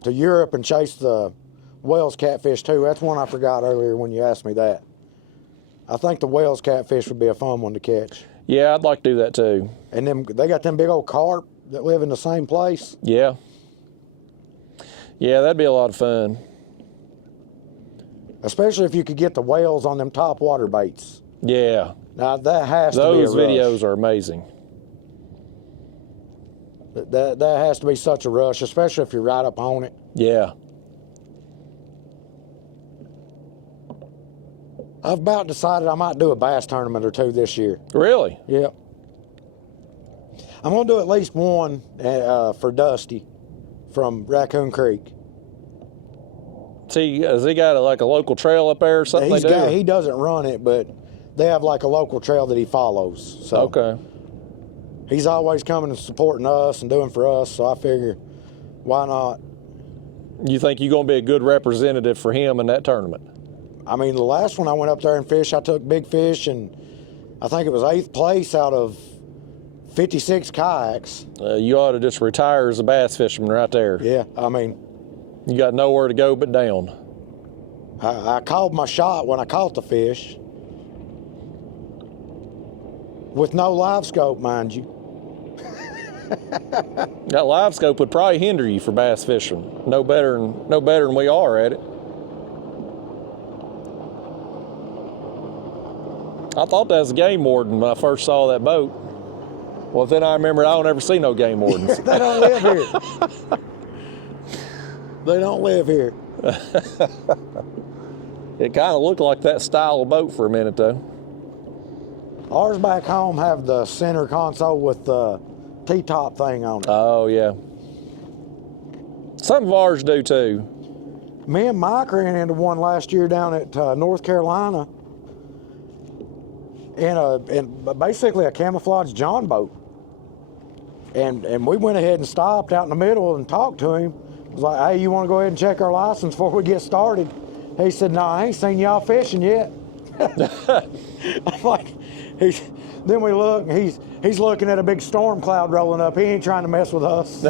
to Europe and chase the Wales catfish too. That's one I forgot earlier when you asked me that. I think the Wales catfish would be a fun one to catch. Yeah, I'd like to do that too. And they got them big old carp that live in the same place. Yeah. Yeah, that'd be a lot of fun. Especially if you could get the whales on them top water baits. Yeah. Now that has to be Those videos are amazing. That has to be such a rush, especially if you're right up on it. Yeah. I've about decided I might do a bass tournament or two this year. Really? Yep. I'm going to do at least one for Dusty from Raccoon Creek. See, has he got a local trail up there or something? He doesn't run it, but they have like a local trail that he follows. So okay. He's always coming and supporting us and doing for us, so I figure, why not? You think you're going to be a good representative for him in that tournament? I mean, the last one I went up there and fished, I took big fish, and I think it was 8th place out of 56 kayaks. You ought to just retire as a bass fisherman right there. Yeah, I mean. You got nowhere to go but down. I called my shot when I caught the fish. With no live scope, mind you. That live scope would probably hinder you for bass fishing. No better than we are at it. I thought that was a game warden when I first saw that boat. Well, then I remembered I don't ever see no game wardens. They don't live here. They don't live here. It kind of looked like that style of boat for a minute, though. Ours back home have the center console with the T-top thing on it. Oh, yeah. Some of ours do, too. Me and Mike ran into one last year down at North Carolina in basically a camouflage John boat. And we went ahead and stopped out in the middle and talked to him. I was like, hey, you want to go ahead and check our license before we get started? He said, no, I ain't seen y'all fishing yet. I'm like, then we look, and he's looking at a big storm cloud rolling up. He ain't trying to mess with us.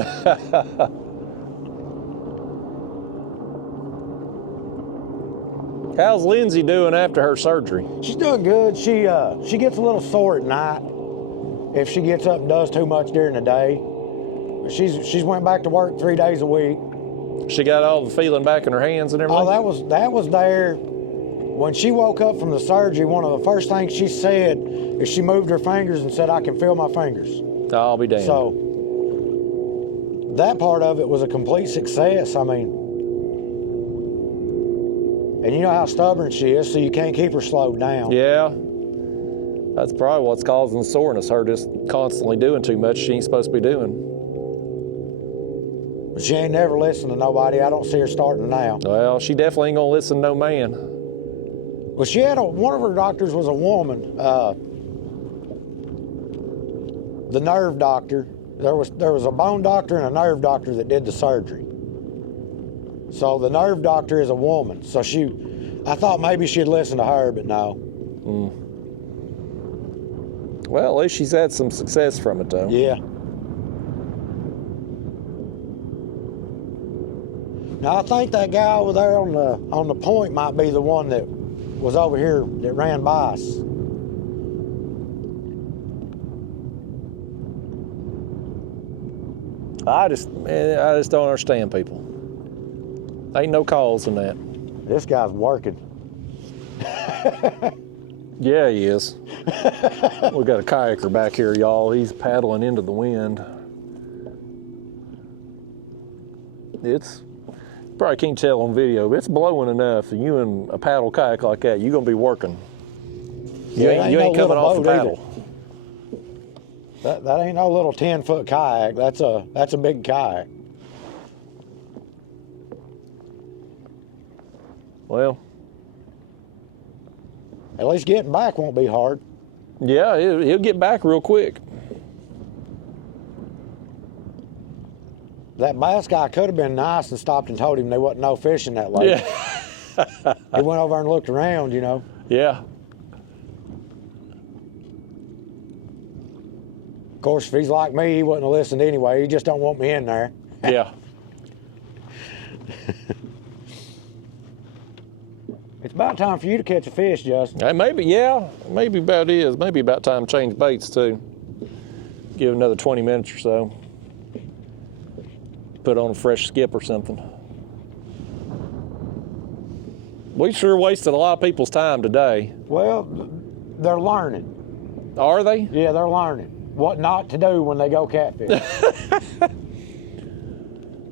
How's Lindsay doing after her surgery? She's doing good. She gets a little sore at night if she gets up and does too much during the day. She's went back to work 3 days a week. She got all the feeling back in her hands and everything? Oh, that was there. When she woke up from the surgery, one of the first things she said is she moved her fingers and said, I can feel my fingers. I'll be damned. So that part of it was a complete success. I mean, And you know how stubborn she is, so you can't keep her slowed down. Yeah. That's probably what's causing the soreness. Her just constantly doing too much she ain't supposed to be doing. But she ain't never listened to nobody. I don't see her starting now. Well, she definitely ain't gonna listen to no man. Well, she had one of her doctors was a woman. The nerve doctor. There was a bone doctor and a nerve doctor that did the surgery. So the nerve doctor is a woman. So I thought maybe she'd listen to her, but no. Well, at least she's had some success from it, though. Yeah. Now I think that guy over there on the point might be the one that was over here that ran by us. I just don't understand people. Ain't no calls in that. This guy's working. Yeah, he is. We got a kayaker back here, y'all. He's paddling into the wind. It's probably can't tell on video, but it's blowing enough. And you in a paddle kayak like that, you're gonna be working. You ain't coming off the paddle. That ain't no little 10-foot kayak. That's a big kayak. Well, at least getting back won't be hard. yeah, he'll get back real quick. That bass guy could have been nice and stopped and told him there wasn't no fish in that lake. Yeah. He went over and looked around, you know. Yeah. Of course, if he's like me, he wouldn't have listened anyway. He just don't want me in there. Yeah. It's about time for you to catch a fish, Justin. Hey, maybe about is. Maybe about time to change baits too. Give it another 20 minutes or so. Put on a fresh skip or something. We sure wasted a lot of people's time today. Well, they're learning. Are they? Yeah, they're learning what not to do when they go catfish.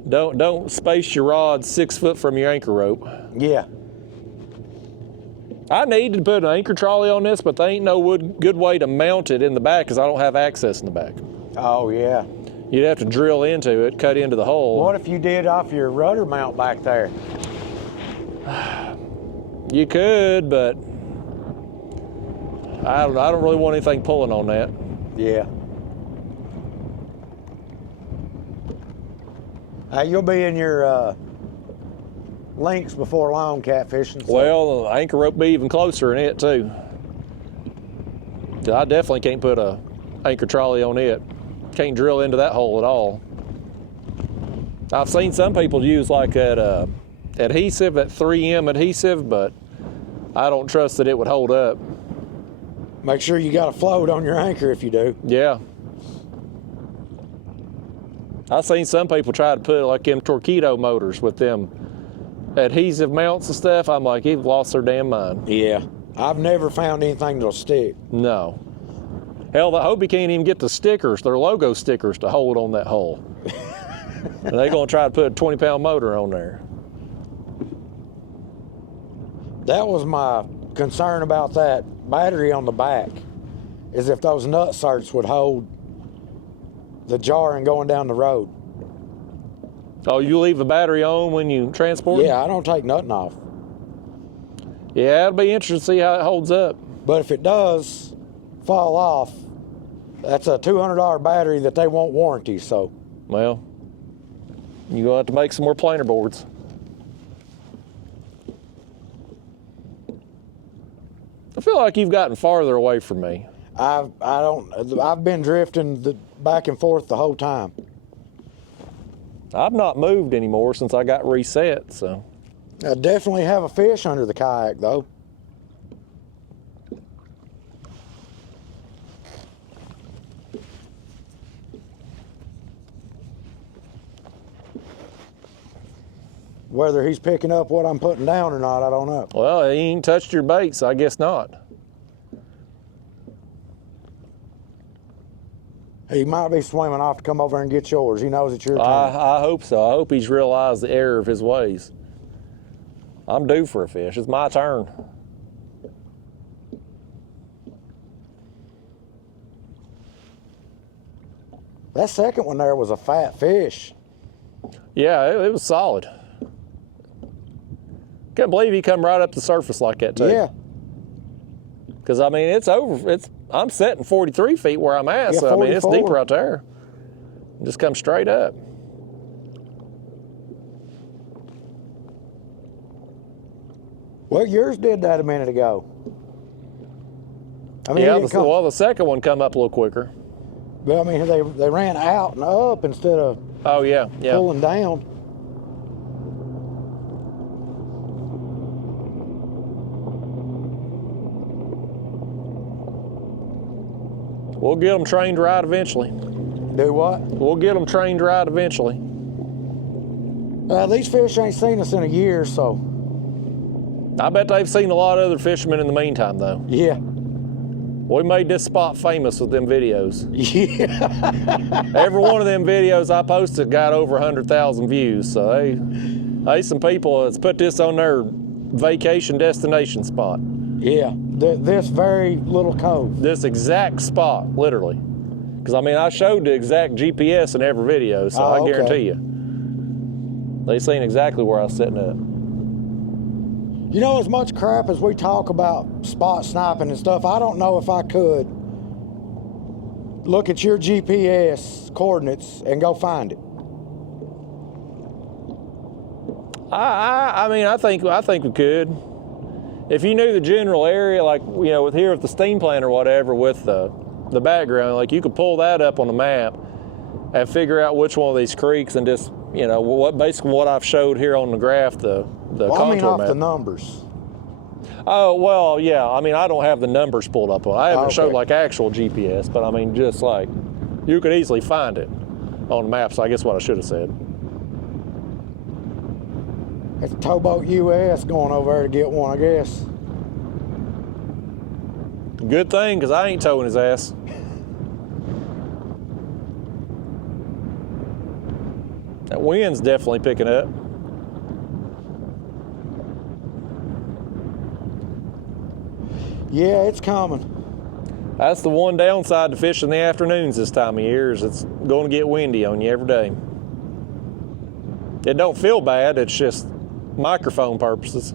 Don't space your rod 6 foot from your anchor rope. Yeah. I need to put an anchor trolley on this, but there ain't no good way to mount it in the back because I don't have access in the back. Oh, yeah. You'd have to drill into it, cut into the hole. What if you did off your rudder mount back there? You could, but I don't really want anything pulling on that. Yeah. You'll be in your links before long catfishing. So. Well, the anchor rope be even closer in it too. I definitely can't put a anchor trolley on it. Can't drill into that hole at all. I've seen some people use like that adhesive, that 3M adhesive, but I don't trust that it would hold up. Make sure you got a float on your anchor if you do. Yeah. I've seen some people try to put like them torpedo motors with them adhesive mounts and stuff. I'm like, they've lost their damn mind. Yeah. I've never found anything that'll stick. No. Hell, I hope he can't even get the stickers, their logo stickers, to hold on that hole. And they're going to try to put a 20-pound motor on there. That was my concern about that battery on the back, is if those nut certs would hold the jarring going down the road. Oh, you leave the battery on when you transport it? Yeah, I don't take nothing off. Yeah, it'll be interesting to see how it holds up. But if it does fall off, that's a $200 battery that they won't warranty, so. Well, you're going to have to make some more planer boards. I feel like you've gotten farther away from me. I've been drifting back and forth the whole time. I've not moved anymore since I got reset, so. I definitely have a fish under the kayak, though. Whether he's picking up what I'm putting down or not, I don't know. Well, he ain't touched your bait, so I guess not. He might be swimming off to come over and get yours. He knows it's your turn. I hope so. I hope he's realized the error of his ways. I'm due for a fish. It's my turn. That second one there was a fat fish. Yeah, it was solid. Can't believe he come right up the surface like that too. Yeah. Because I mean, I'm setting 43 feet where I'm at, Yeah, so I mean, it's 44. deep right there. Just come straight up. Well, yours did that a minute ago. I mean, Yeah, the second one come up a little quicker. But I mean, they ran out and up instead of Oh yeah, yeah. pulling down. We'll get them trained right eventually. Do what? We'll get them trained right eventually. These fish ain't seen us in a year, so. I bet they've seen a lot of other fishermen in the meantime, though. Yeah. We made this spot famous with them videos. Yeah. Every one of them videos I posted got over 100,000 views. So they some people that's put this on their vacation destination spot. Yeah. This very little cove. This exact spot, literally. Because I mean, I showed the exact GPS in every video, so I guarantee you, they seen exactly where I was setting up. You know, as much crap as we talk about spot sniping and stuff, I don't know if I could look at your GPS coordinates and go find it. I mean, I think we could. If you knew the general area, like, you know, with here with the steam plant or whatever, with the background, like, you could pull that up on the map and figure out which one of these creeks and just, you know, basically what I've showed here on the graph, the contour I mean off map. the numbers. Oh, well, yeah. I mean, I don't have the numbers pulled up on. I haven't showed like actual GPS, but I mean, just like you could easily find it on the map. So I guess what I should have said. It's Towboat US going over there to get one, I guess. Good thing, because I ain't towing his ass. That wind's definitely picking up. Yeah, it's coming. That's the one downside to fishing in the afternoons this time of year is it's going to get windy on you every day. It don't feel bad, it's just microphone purposes.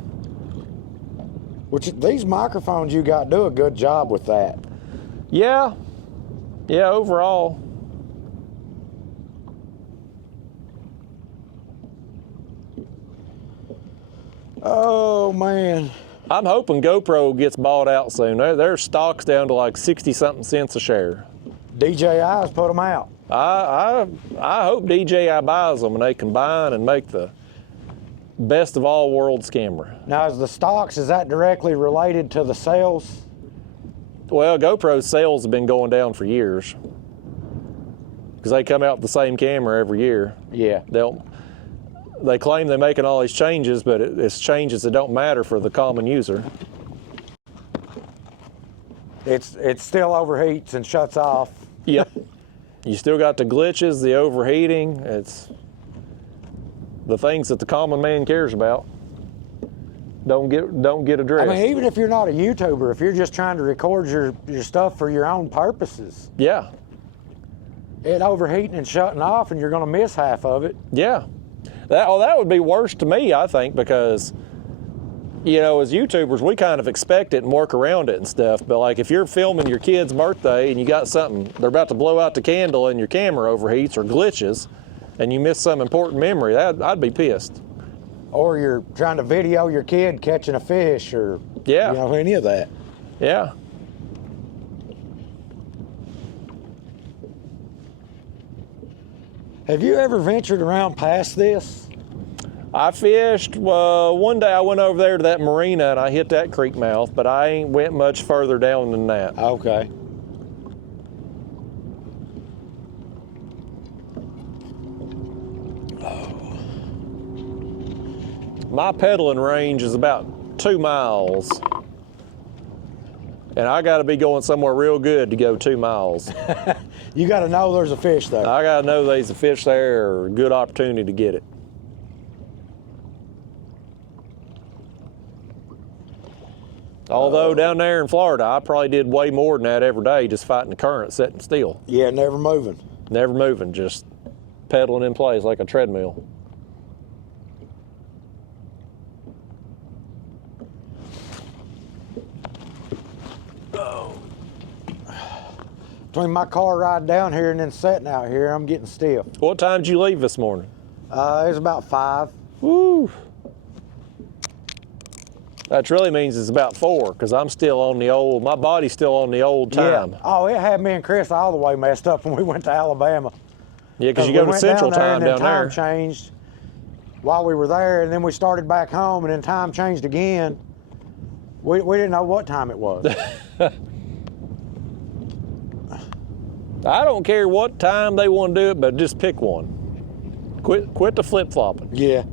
Which these microphones you got do a good job with that. Yeah, overall. Oh man. I'm hoping GoPro gets bought out soon. Their stock's down to like 60-something cents a share. DJI's put them out. I hope DJI buys them and they combine and make the best of all worlds camera. Now, is the stocks, is that directly related to the sales? Well, GoPro's sales have been going down for years because they come out with the same camera every year. Yeah. They claim they're making all these changes, but it's changes that don't matter for the common user. It still overheats and shuts off. Yep. You still got the glitches, the overheating. It's the things that the common man cares about. Don't get addressed. I mean, even if you're not a YouTuber, if you're just trying to record your stuff for your own purposes. Yeah. It overheating and shutting off, and you're going to miss half of it. Yeah. That would be worse to me, I think, because, you know, as YouTubers, we kind of expect it and work around it and stuff. But, like, if you're filming your kid's birthday and you got something, they're about to blow out the candle and your camera overheats or glitches and you miss some important memory, I'd be pissed. Or you're trying to video your kid catching a fish or, Yeah. you know, any of that. Yeah. Have you ever ventured around past this? I fished, one day I went over there to that marina and I hit that creek mouth, but I ain't went much further down than that. Okay. My pedaling range is about 2 miles. And I gotta be going somewhere real good to go 2 miles. You got to know there's a fish there. I gotta know there's a fish there or a good opportunity to get it. Although down there in Florida, I probably did way more than that every day, just fighting the current, sitting still. Yeah, never moving. Never moving, just pedaling in place like a treadmill. Between my car ride down here and then sitting out here, I'm getting stiff. What time did you leave this morning? It was about 5. Woo! That really means it's about 4, because I'm still on the old, my body's still on the old time. Yeah. Oh, it had me and Chris all the way messed up when we went to Alabama. Yeah, because you go to Central Time down there. Time changed while we were there, and then we started back home, and then time changed again. We didn't know what time it was. I don't care what time they want to do it, but just pick one. Quit the flip-flopping. Yeah.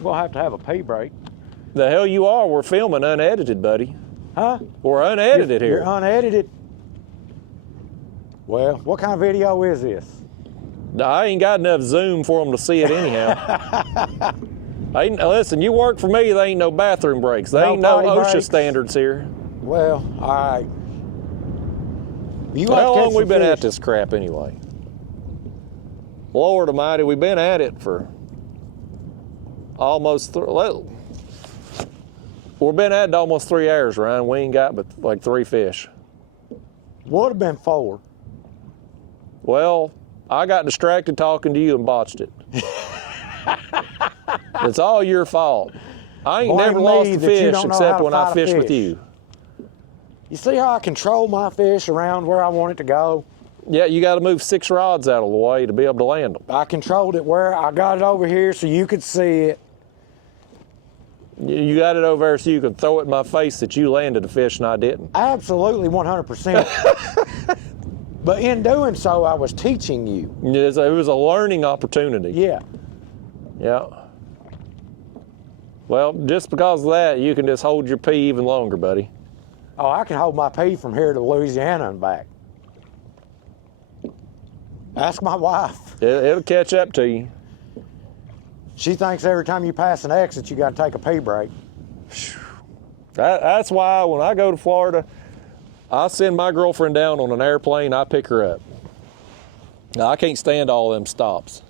We'll have to have a pee break. The hell you are. We're filming unedited, buddy. Huh? We're unedited here. You're unedited. Well, what kind of video is this? I ain't got enough zoom for them to see it anyhow. Listen, you work for me, there ain't no bathroom breaks. There ain't no OSHA breaks. standards here. Well, all right. How long we been at this crap anyway? Lord Almighty, we've been at it for almost, we've been at it almost 3 hours, Ryan. We ain't got but like 3 fish. Would have been 4. Well, I got distracted talking to you and botched it. It's all your fault. I ain't never lost a fish except when I fish with you. You see how I control my fish around where I want it to go? Yeah, you got to move 6 rods out of the way to be able to land them. I controlled it where I got it over here so you could see it. You got it over there so you could throw it in my face that you landed a fish and I didn't. Absolutely 100%. But in doing so, I was teaching you. It was a learning opportunity. Yeah. Yeah. Well, just because of that, you can just hold your pee even longer, buddy. Oh, I can hold my pee from here to Louisiana and back. Ask my wife. It'll catch up to you. She thinks every time you pass an exit, you got to take a pee break. That's why when I go to Florida, I send my girlfriend down on an airplane, I pick her up. Now, I can't stand all them stops.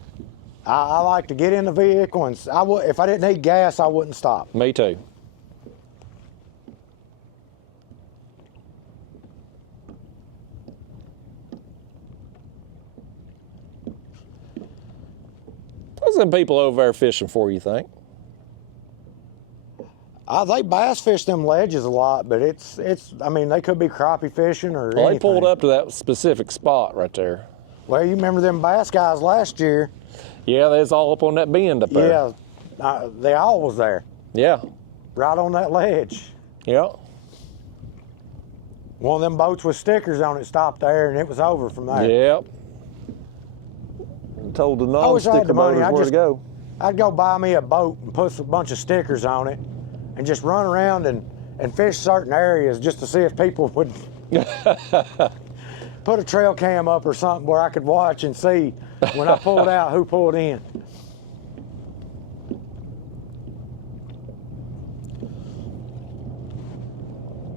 I like to get in the vehicle, and if I didn't need gas, I wouldn't stop. Me too. What's them people over there fishing for, you think? They bass fish them ledges a lot, but I mean, they could be crappie fishing or anything. They pulled up to that specific spot right there. Well, you remember them bass guys last year? Yeah, they was all up on that bend up there. Yeah, they all was there. Yeah. Right on that ledge. Yeah. One of them boats with stickers on it stopped there, and it was over from there. Yep. Told the non-sticker boaters where to go. I'd go buy me a boat and put a bunch of stickers on it and just run around and fish certain areas just to see if people would put a trail cam up or something where I could watch and see when I pulled out who pulled in.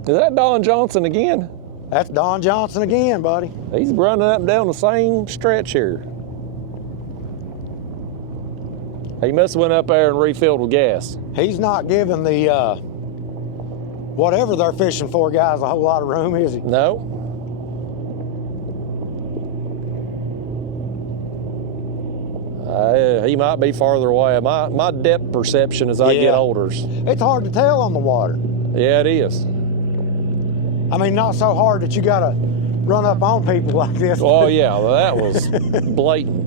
Is that Don Johnson again? That's Don Johnson again, buddy. He's running up and down the same stretch here. He must have went up there and refilled with gas. He's not giving the whatever they're fishing for guys a whole lot of room, is he? No. He might be farther away. My depth perception as I get older. It's hard to tell on the water. Yeah, it is. I mean, not so hard that you got to run up on people like this. Oh, yeah, well, that was blatant.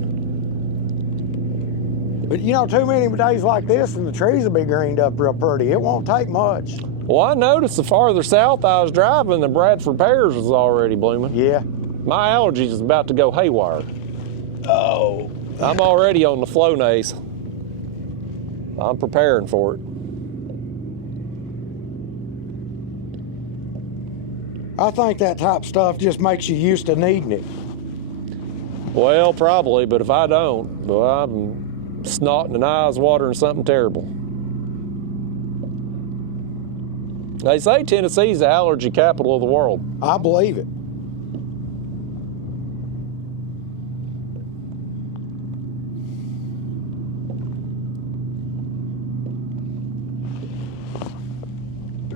But you know, too many days like this and the trees will be greened up real pretty. It won't take much. Well, I noticed the farther south I was driving, the Bradford pears was already blooming. Yeah. My allergies is about to go haywire. Oh. I'm already on the Flonase. I'm preparing for it. I think that type of stuff just makes you used to needing it. Well, probably, but if I don't, well, I'm snotting and eyes watering something terrible. They say Tennessee's the allergy capital of the world. I believe it.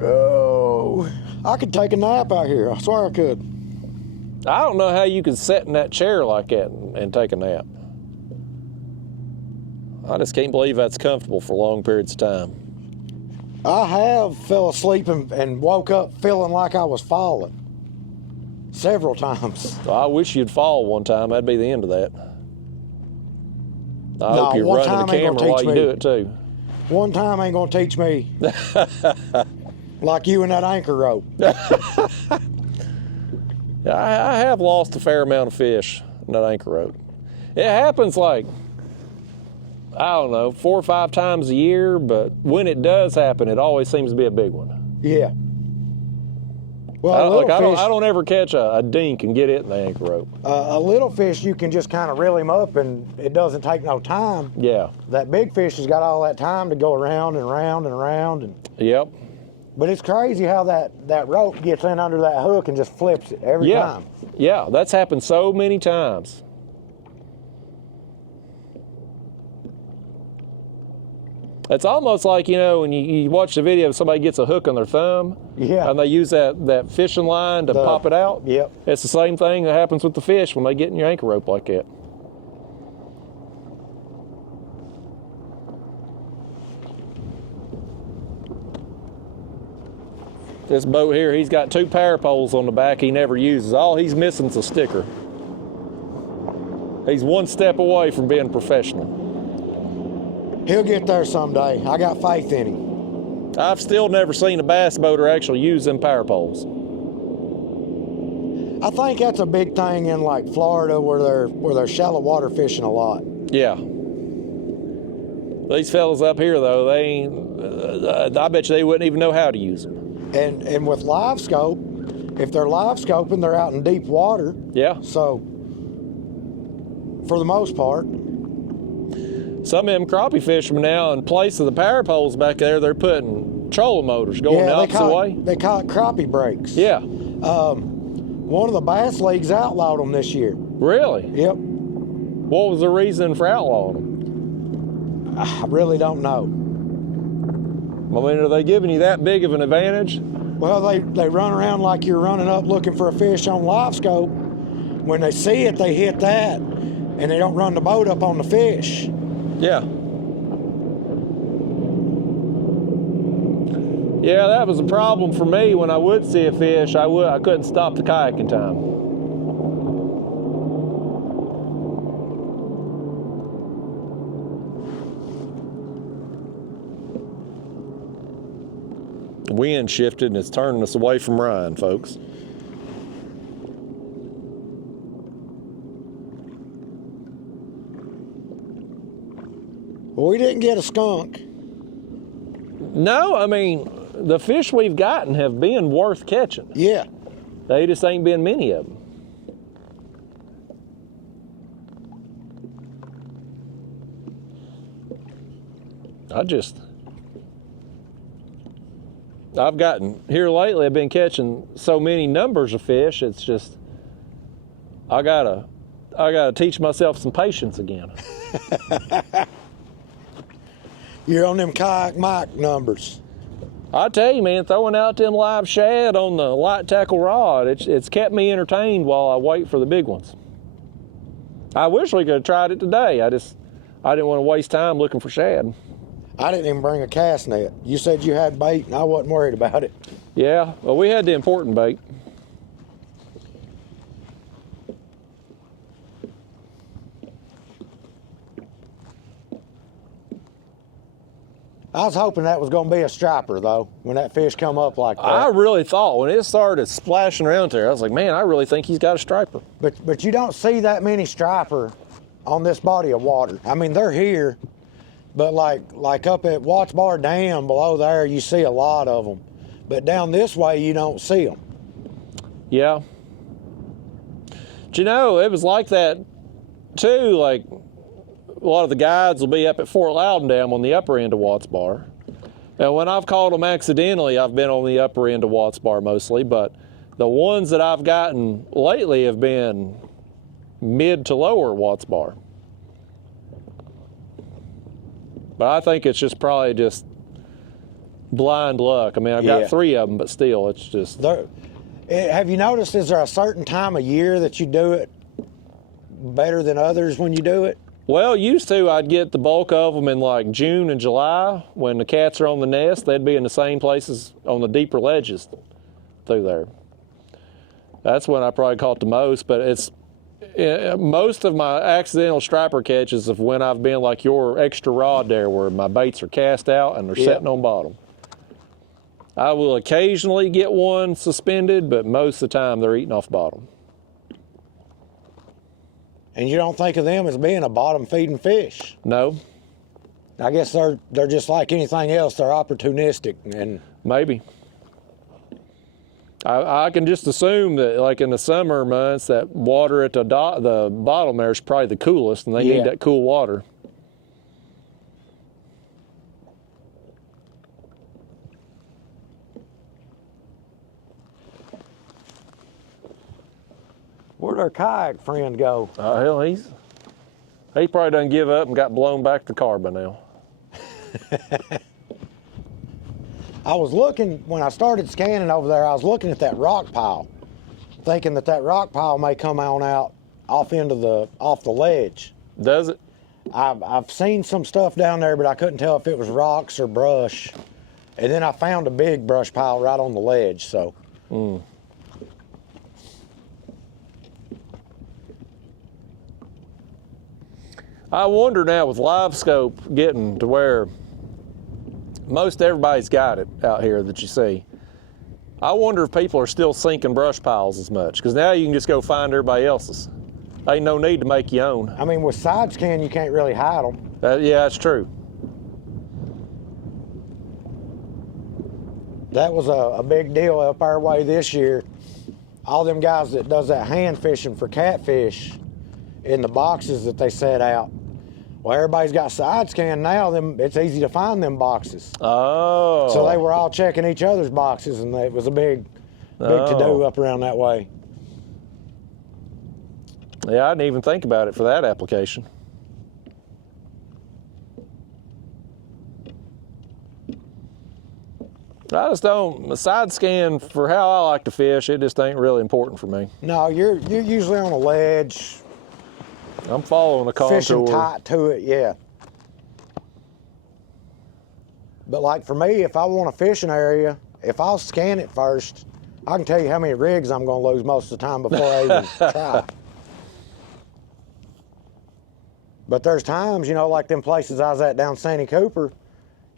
Oh, I could take a nap out here. I swear I could. I don't know how you could sit in that chair like that and take a nap. I just can't believe that's comfortable for long periods of time. I have fell asleep and woke up feeling like I was falling several times. I wish you'd fall one time. That'd be the end of that. I No, hope you're one running the time ain't gonna camera while teach you me. do it too. One time ain't gonna teach me. Like you and that anchor rope. I have lost a fair amount of fish in that anchor rope. It happens like, I don't know, 4 or 5 times a year, but when it does happen, it always seems to be a big one. Yeah. Well, I don't ever catch a dink and get it in the anchor rope. A little fish, you can just kind of reel him up and it doesn't take no time. Yeah. That big fish has got all that time to go around and around and around. Yep. But it's crazy how that rope gets in under that hook and just flips it every time. Yeah, that's happened so many times. It's almost like, you know, when you watch the video, somebody gets a hook on their thumb, Yeah. and they use that fishing line to pop it out. Yep. It's the same thing that happens with the fish when they get in your anchor rope like that. This boat here, he's got 2 power poles on the back he never uses. All he's missing is a sticker. He's one step away from being professional. He'll get there someday. I got faith in him. I've still never seen a bass boater actually use them power poles. I think that's a big thing in like Florida where they're shallow water fishing a lot. Yeah. These fellas up here though, they ain't, I bet you they wouldn't even know how to use them. And with live scope, if they're live scoping, they're out in deep water. Yeah. So for the most part. Some of them crappie fishermen now, in place of the power poles back there, they're putting trolling motors going the opposite way. They call it crappie brakes. Yeah. One of the bass leagues outlawed them this year. Really? Yep. What was the reason for outlawing them? I really don't know. I mean, are they giving you that big of an advantage? Well, they run around like you're running up looking for a fish on live scope. When they see it, they hit that, and they don't run the boat up on the fish. Yeah. Yeah, that was a problem for me when I would see a fish. I couldn't stop the kayak in time. The wind shifted and it's turning us away from Ryan, folks. Well, we didn't get a skunk. No, I mean, the fish we've gotten have been worth catching. Yeah. They just ain't been many of them. I've gotten, here lately, I've been catching so many numbers of fish, it's just, I gotta teach myself some patience again. You're on them kayak mic numbers. I tell you, man, throwing out them live shad on the light tackle rod, it's kept me entertained while I wait for the big ones. I wish we could have tried it today. I didn't want to waste time looking for shad. I didn't even bring a cast net. You said you had bait, and I wasn't worried about it. Yeah, well, we had the important bait. I was hoping that was going to be a striper, though, when that fish come up like that. I really thought when it started splashing around there, I was like, man, I really think he's got a striper. But you don't see that many striper on this body of water. I mean, they're here, but like up at Watts Bar Dam below there, you see a lot of them. But down this way, you don't see them. Yeah. But you know, it was like that two, like a lot of the guides will be up at Fort Loudon on the upper end of Watts Bar. And when I've caught them accidentally, I've been on the upper end of Watts Bar mostly, but the ones that I've gotten lately have been mid to lower Watts Bar. But I think it's just probably just blind luck. I mean, I've got 3 of them, but still, it's just... Have you noticed, is there a certain time of year that you do it better than others when you do it? Well, used to, I'd get the bulk of them in like June and July when the cats are on the nest. They'd be in the same places on the deeper ledges through there. That's when I probably caught the most, but it's most of my accidental striper catches of when I've been like your extra rod there where my baits are cast out and they're sitting on bottom. I will occasionally get one suspended, but most of the time they're eating off bottom. And you don't think of them as being a bottom feeding fish? No. I guess they're just like anything else. They're opportunistic. And maybe. I can just assume that, like in the summer months, that water at the bottom there is probably the coolest, and they need that cool water. Where'd our kayak friend go? Hell, he probably done give up and got blown back to Carp by now. I was looking, when I started scanning over there, I was looking at that rock pile, thinking that rock pile may come on out off the ledge. Does it? I've seen some stuff down there, but I couldn't tell if it was rocks or brush. And then I found a big brush pile right on the ledge, so. I wonder now with live scope getting to where most everybody's got it out here that you see. I wonder if people are still sinking brush piles as much, because now you can just go find everybody else's. Ain't no need to make your own. I mean, with side scan, you can't really hide them. Yeah, that's true. That was a big deal up our way this year. All them guys that does that hand fishing for catfish in the boxes that they set out. Well, everybody's got side scan now. It's easy to find them boxes. Oh. So they were all checking each other's boxes, and it was a big to-do up around that way. Yeah, I didn't even think about it for that application. I just don't, side scan for how I like to fish, it just ain't really important for me. No, you're usually on a ledge. I'm following the contour. Fishing tight to it, yeah. But like for me, if I want a fishing area, if I'll scan it first, I can tell you how many rigs I'm gonna lose most of the time before I even try. But there's times, you know, like them places I was at down Sandy Cooper,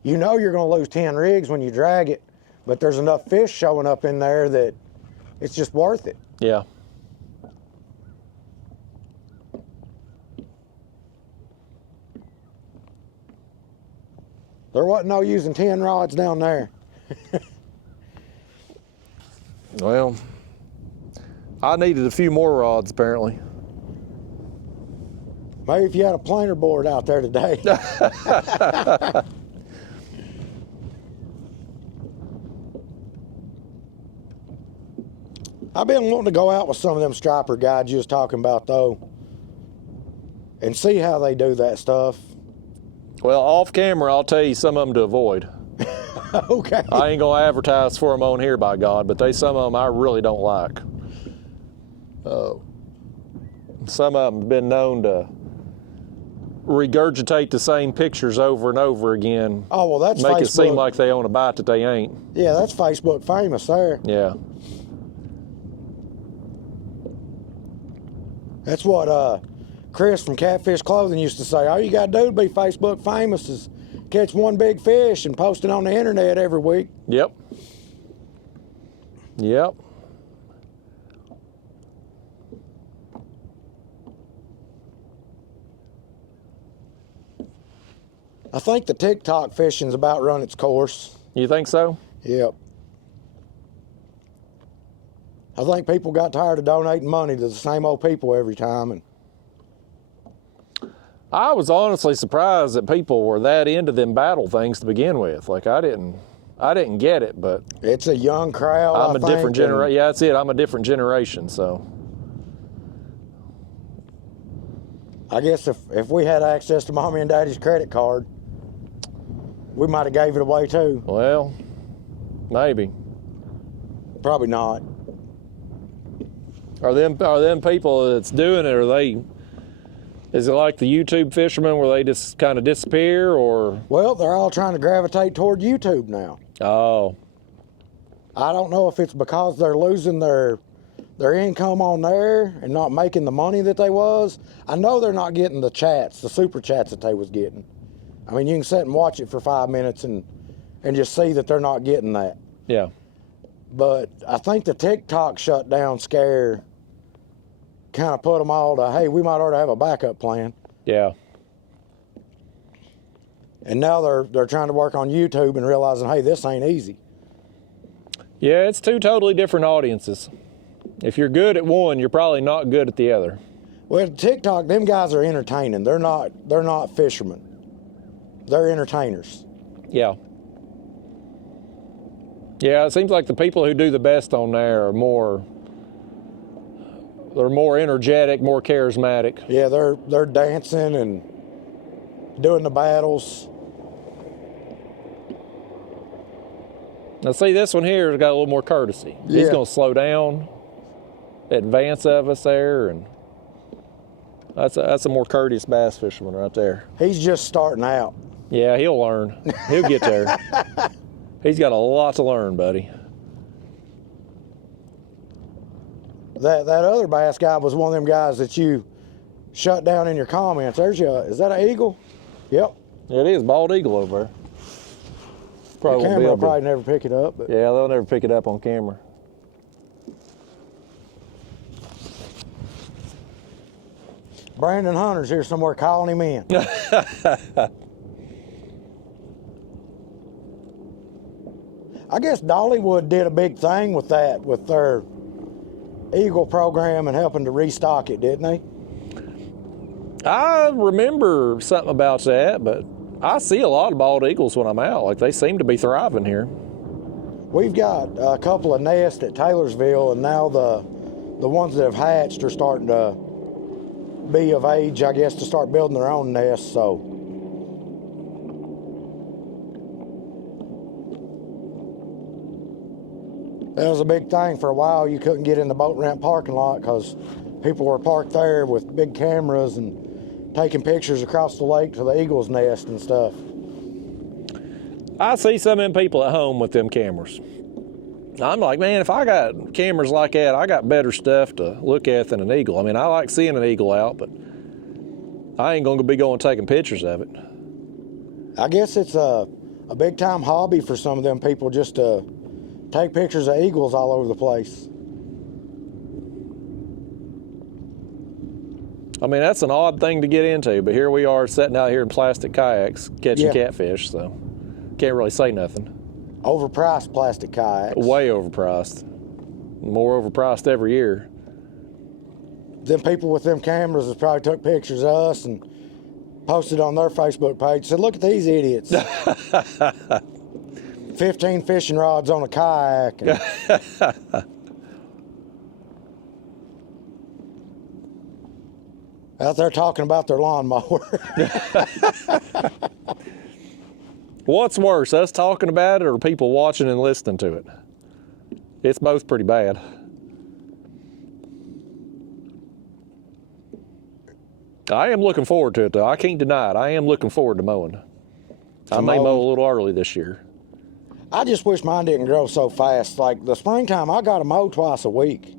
you know you're gonna lose 10 rigs when you drag it, but there's enough fish showing up in there that it's just worth it. Yeah. There wasn't no using 10 rods down there. Well, I needed a few more rods apparently. Maybe if you had a planer board out there today. I've been wanting to go out with some of them striper guides you was talking about though, and see how they do that stuff. Well, off camera, I'll tell you some of them to avoid. Okay. I ain't gonna advertise for them on here, by God, but some of them I really don't like. Some of them have been known to regurgitate the same pictures over and over again. Oh, well, that's Make Facebook. It seem like they own a bite that they ain't. Yeah, that's Facebook famous there. Yeah. That's what Chris from Catfish Clothing used to say. All you got to do to be Facebook famous is catch one big fish and post it on the internet every week. Yep. Yep. I think the TikTok fishing's about run its course. You think so? Yep. I think people got tired of donating money to the same old people every time, and I was honestly surprised that people were that into them battle things to begin with. Like I didn't get it, but It's a young crowd. I'm a different generation. Yeah, that's it. I'm a different generation, so. I guess if we had access to mommy and daddy's credit card, we might have gave it away too. Well, maybe. Probably not. Are them people that's doing it, is it like the YouTube fishermen where they just kind of disappear, or? Well, they're all trying to gravitate toward YouTube now. Oh. I don't know if it's because they're losing their income on there and not making the money that they was. I know they're not getting the chats, the super chats that they was getting. I mean, you can sit and watch it for 5 minutes and just see that they're not getting that. Yeah. But I think the TikTok shutdown scare kind of put them all to, hey, we might ought to have a backup plan. Yeah. And now they're trying to work on YouTube and realizing, hey, this ain't easy. Yeah, it's two totally different audiences. If you're good at one, you're probably not good at the other. Well, TikTok, them guys are entertaining. They're not fishermen. They're entertainers. Yeah. Yeah, it seems like the people who do the best on there are more energetic, more charismatic. Yeah, they're dancing and doing the battles. Now see, this one here has got a little more courtesy. Yeah. He's going to slow down, advance of us there, and that's a more courteous bass fisherman right there. He's just starting out. Yeah, he'll learn. He'll get there. He's got a lot to learn, buddy. That other bass guy was one of them guys that you shut down in your comments. Is that an eagle? Yep. It is bald eagle over there. The camera will probably never pick it up. But. Yeah, they'll never pick it up on camera. Brandon Hunter's here somewhere calling him in. I guess Dollywood did a big thing with that, with their Eagle program and helping to restock it, didn't they? I remember something about that, but I see a lot of bald eagles when I'm out. Like, they seem to be thriving here. We've got a couple of nests at Taylorsville, and now the ones that have hatched are starting to be of age, I guess, to start building their own nests, so. That was a big thing for a while. You couldn't get in the boat ramp parking lot because people were parked there with big cameras and taking pictures across the lake to the eagle's nest and stuff. I see some of them people at home with them cameras. I'm like, man, if I got cameras like that, I got better stuff to look at than an eagle. I mean, I like seeing an eagle out, but I ain't going to be going taking pictures of it. I guess it's a big time hobby for some of them people just to take pictures of eagles all over the place. I mean, that's an odd thing to get into, but here we are sitting out here in plastic kayaks catching Yeah. catfish, so can't really say nothing. Overpriced plastic kayaks. Way overpriced. More overpriced every year. Them people with them cameras has probably took pictures of us and posted on their Facebook page. Said, look at these idiots. 15 fishing rods on a kayak. And out there talking about their lawnmower. What's worse, us talking about it or people watching and listening to it? It's both pretty bad. I am looking forward to it, though. I can't deny it. I am looking forward to mowing. I may mow a little early this year. I just wish mine didn't grow so fast. Like the springtime, I got to mow twice a week.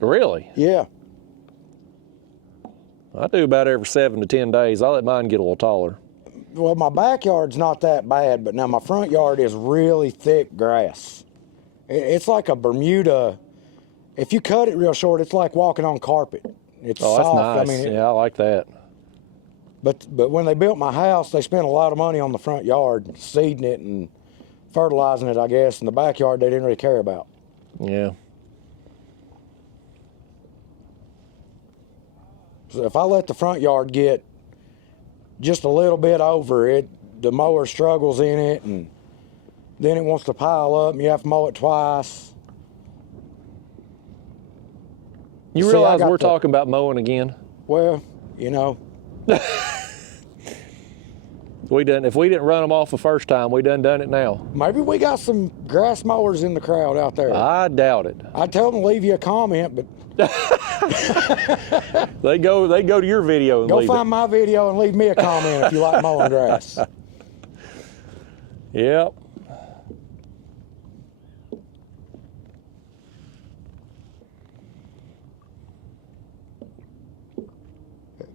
Really? Yeah. I do about every 7 to 10 days. I let mine get a little taller. Well, my backyard's not that bad, but now my front yard is really thick grass. It's like a Bermuda. If you cut it real short, it's like walking on carpet. It's Oh, soft. that's nice. I mean, Yeah, I like that. But when they built my house, they spent a lot of money on the front yard, seeding it and fertilizing it, I guess. And the backyard, they didn't really care about. Yeah. So if I let the front yard get just a little bit over it, the mower struggles in it, and then it wants to pile up, and you have to mow it twice. You See, realize we're talking about mowing again? Well, you know. If we didn't run them off the first time, we done it now. Maybe we got some grass mowers in the crowd out there. I doubt it. I'd tell them to leave you a comment, but They go to your video and go leave find my video and leave me a comment if you like mowing grass. Yep.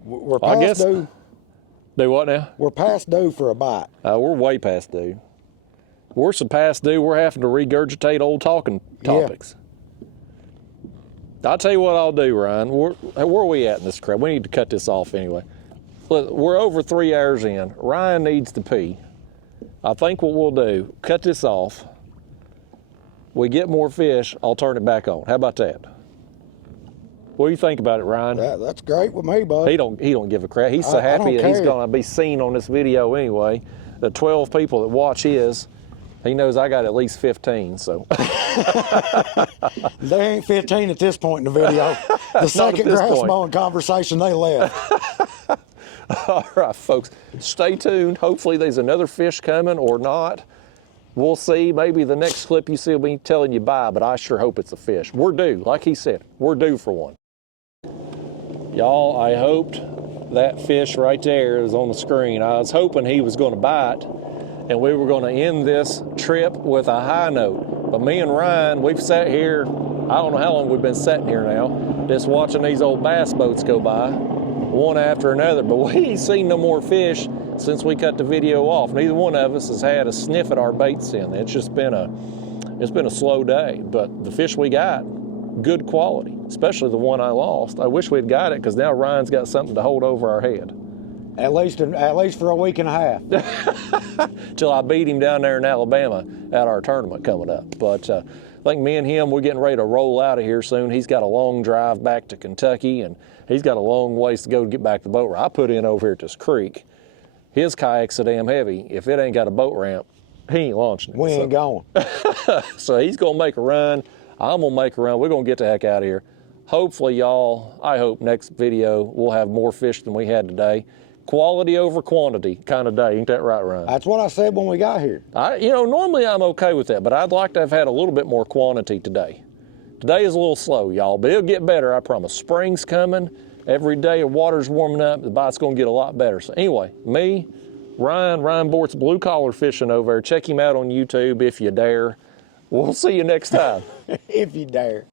We're past due. Do what now? We're past due for a bite. We're way past due. We're so past due, we're having to regurgitate old talking topics. Yeah. I'll tell you what I'll do, Ryan. Where are we at in this crowd? We need to cut this off anyway. Look, we're over 3 hours in. Ryan needs to pee. I think what we'll do, cut this off. We get more fish, I'll turn it back on. How about that? What do you think about it, Ryan? That's great with me, bud. He don't give a crap. He's so happy that he's going to be seen on this video anyway. The 12 people that watch his, he knows I got at least 15, so. They ain't 15 at this point in the video. The second grass mowing conversation, they left. All right, folks, stay tuned. Hopefully there's another fish coming or not. We'll see. Maybe the next clip you see will be telling you bye, but I sure hope it's a fish. We're due, like he said, we're due for one. Y'all, I hoped that fish right there is on the screen. I was hoping he was going to bite and we were going to end this trip with a high note. But me and Ryan, we've sat here, I don't know how long we've been sitting here now, just watching these old bass boats go by, one after another. But we ain't seen no more fish since we cut the video off. Neither one of us has had a sniff at our baits in. It's just been a slow day. But the fish we got, good quality, especially the one I lost. I wish we'd got it because now Ryan's got something to hold over our head. At least for a week and a half. Till I beat him down there in Alabama at our tournament coming up. But I think me and him, we're getting ready to roll out of here soon. He's got a long drive back to Kentucky, and he's got a long ways to go to get back to the boat ramp. I put in over here at this creek. His kayak's so damn heavy, if it ain't got a boat ramp, he ain't launching it. We ain't going. So he's going to make a run. I'm going to make a run. We're going to get the heck out of here. Hopefully, y'all, I hope next video we'll have more fish than we had today. Quality over quantity kind of day. Ain't that right, Ryan? That's what I said when we got here. Normally I'm okay with that, but I'd like to have had a little bit more quantity today. Today is a little slow, y'all, but it'll get better, I promise. Spring's coming. Every day the water's warming up. The bite's going to get a lot better. So anyway, me, Ryan Bort's Blue Collar Fishing over there. Check him out on YouTube if you dare. We'll see you next time. If you dare.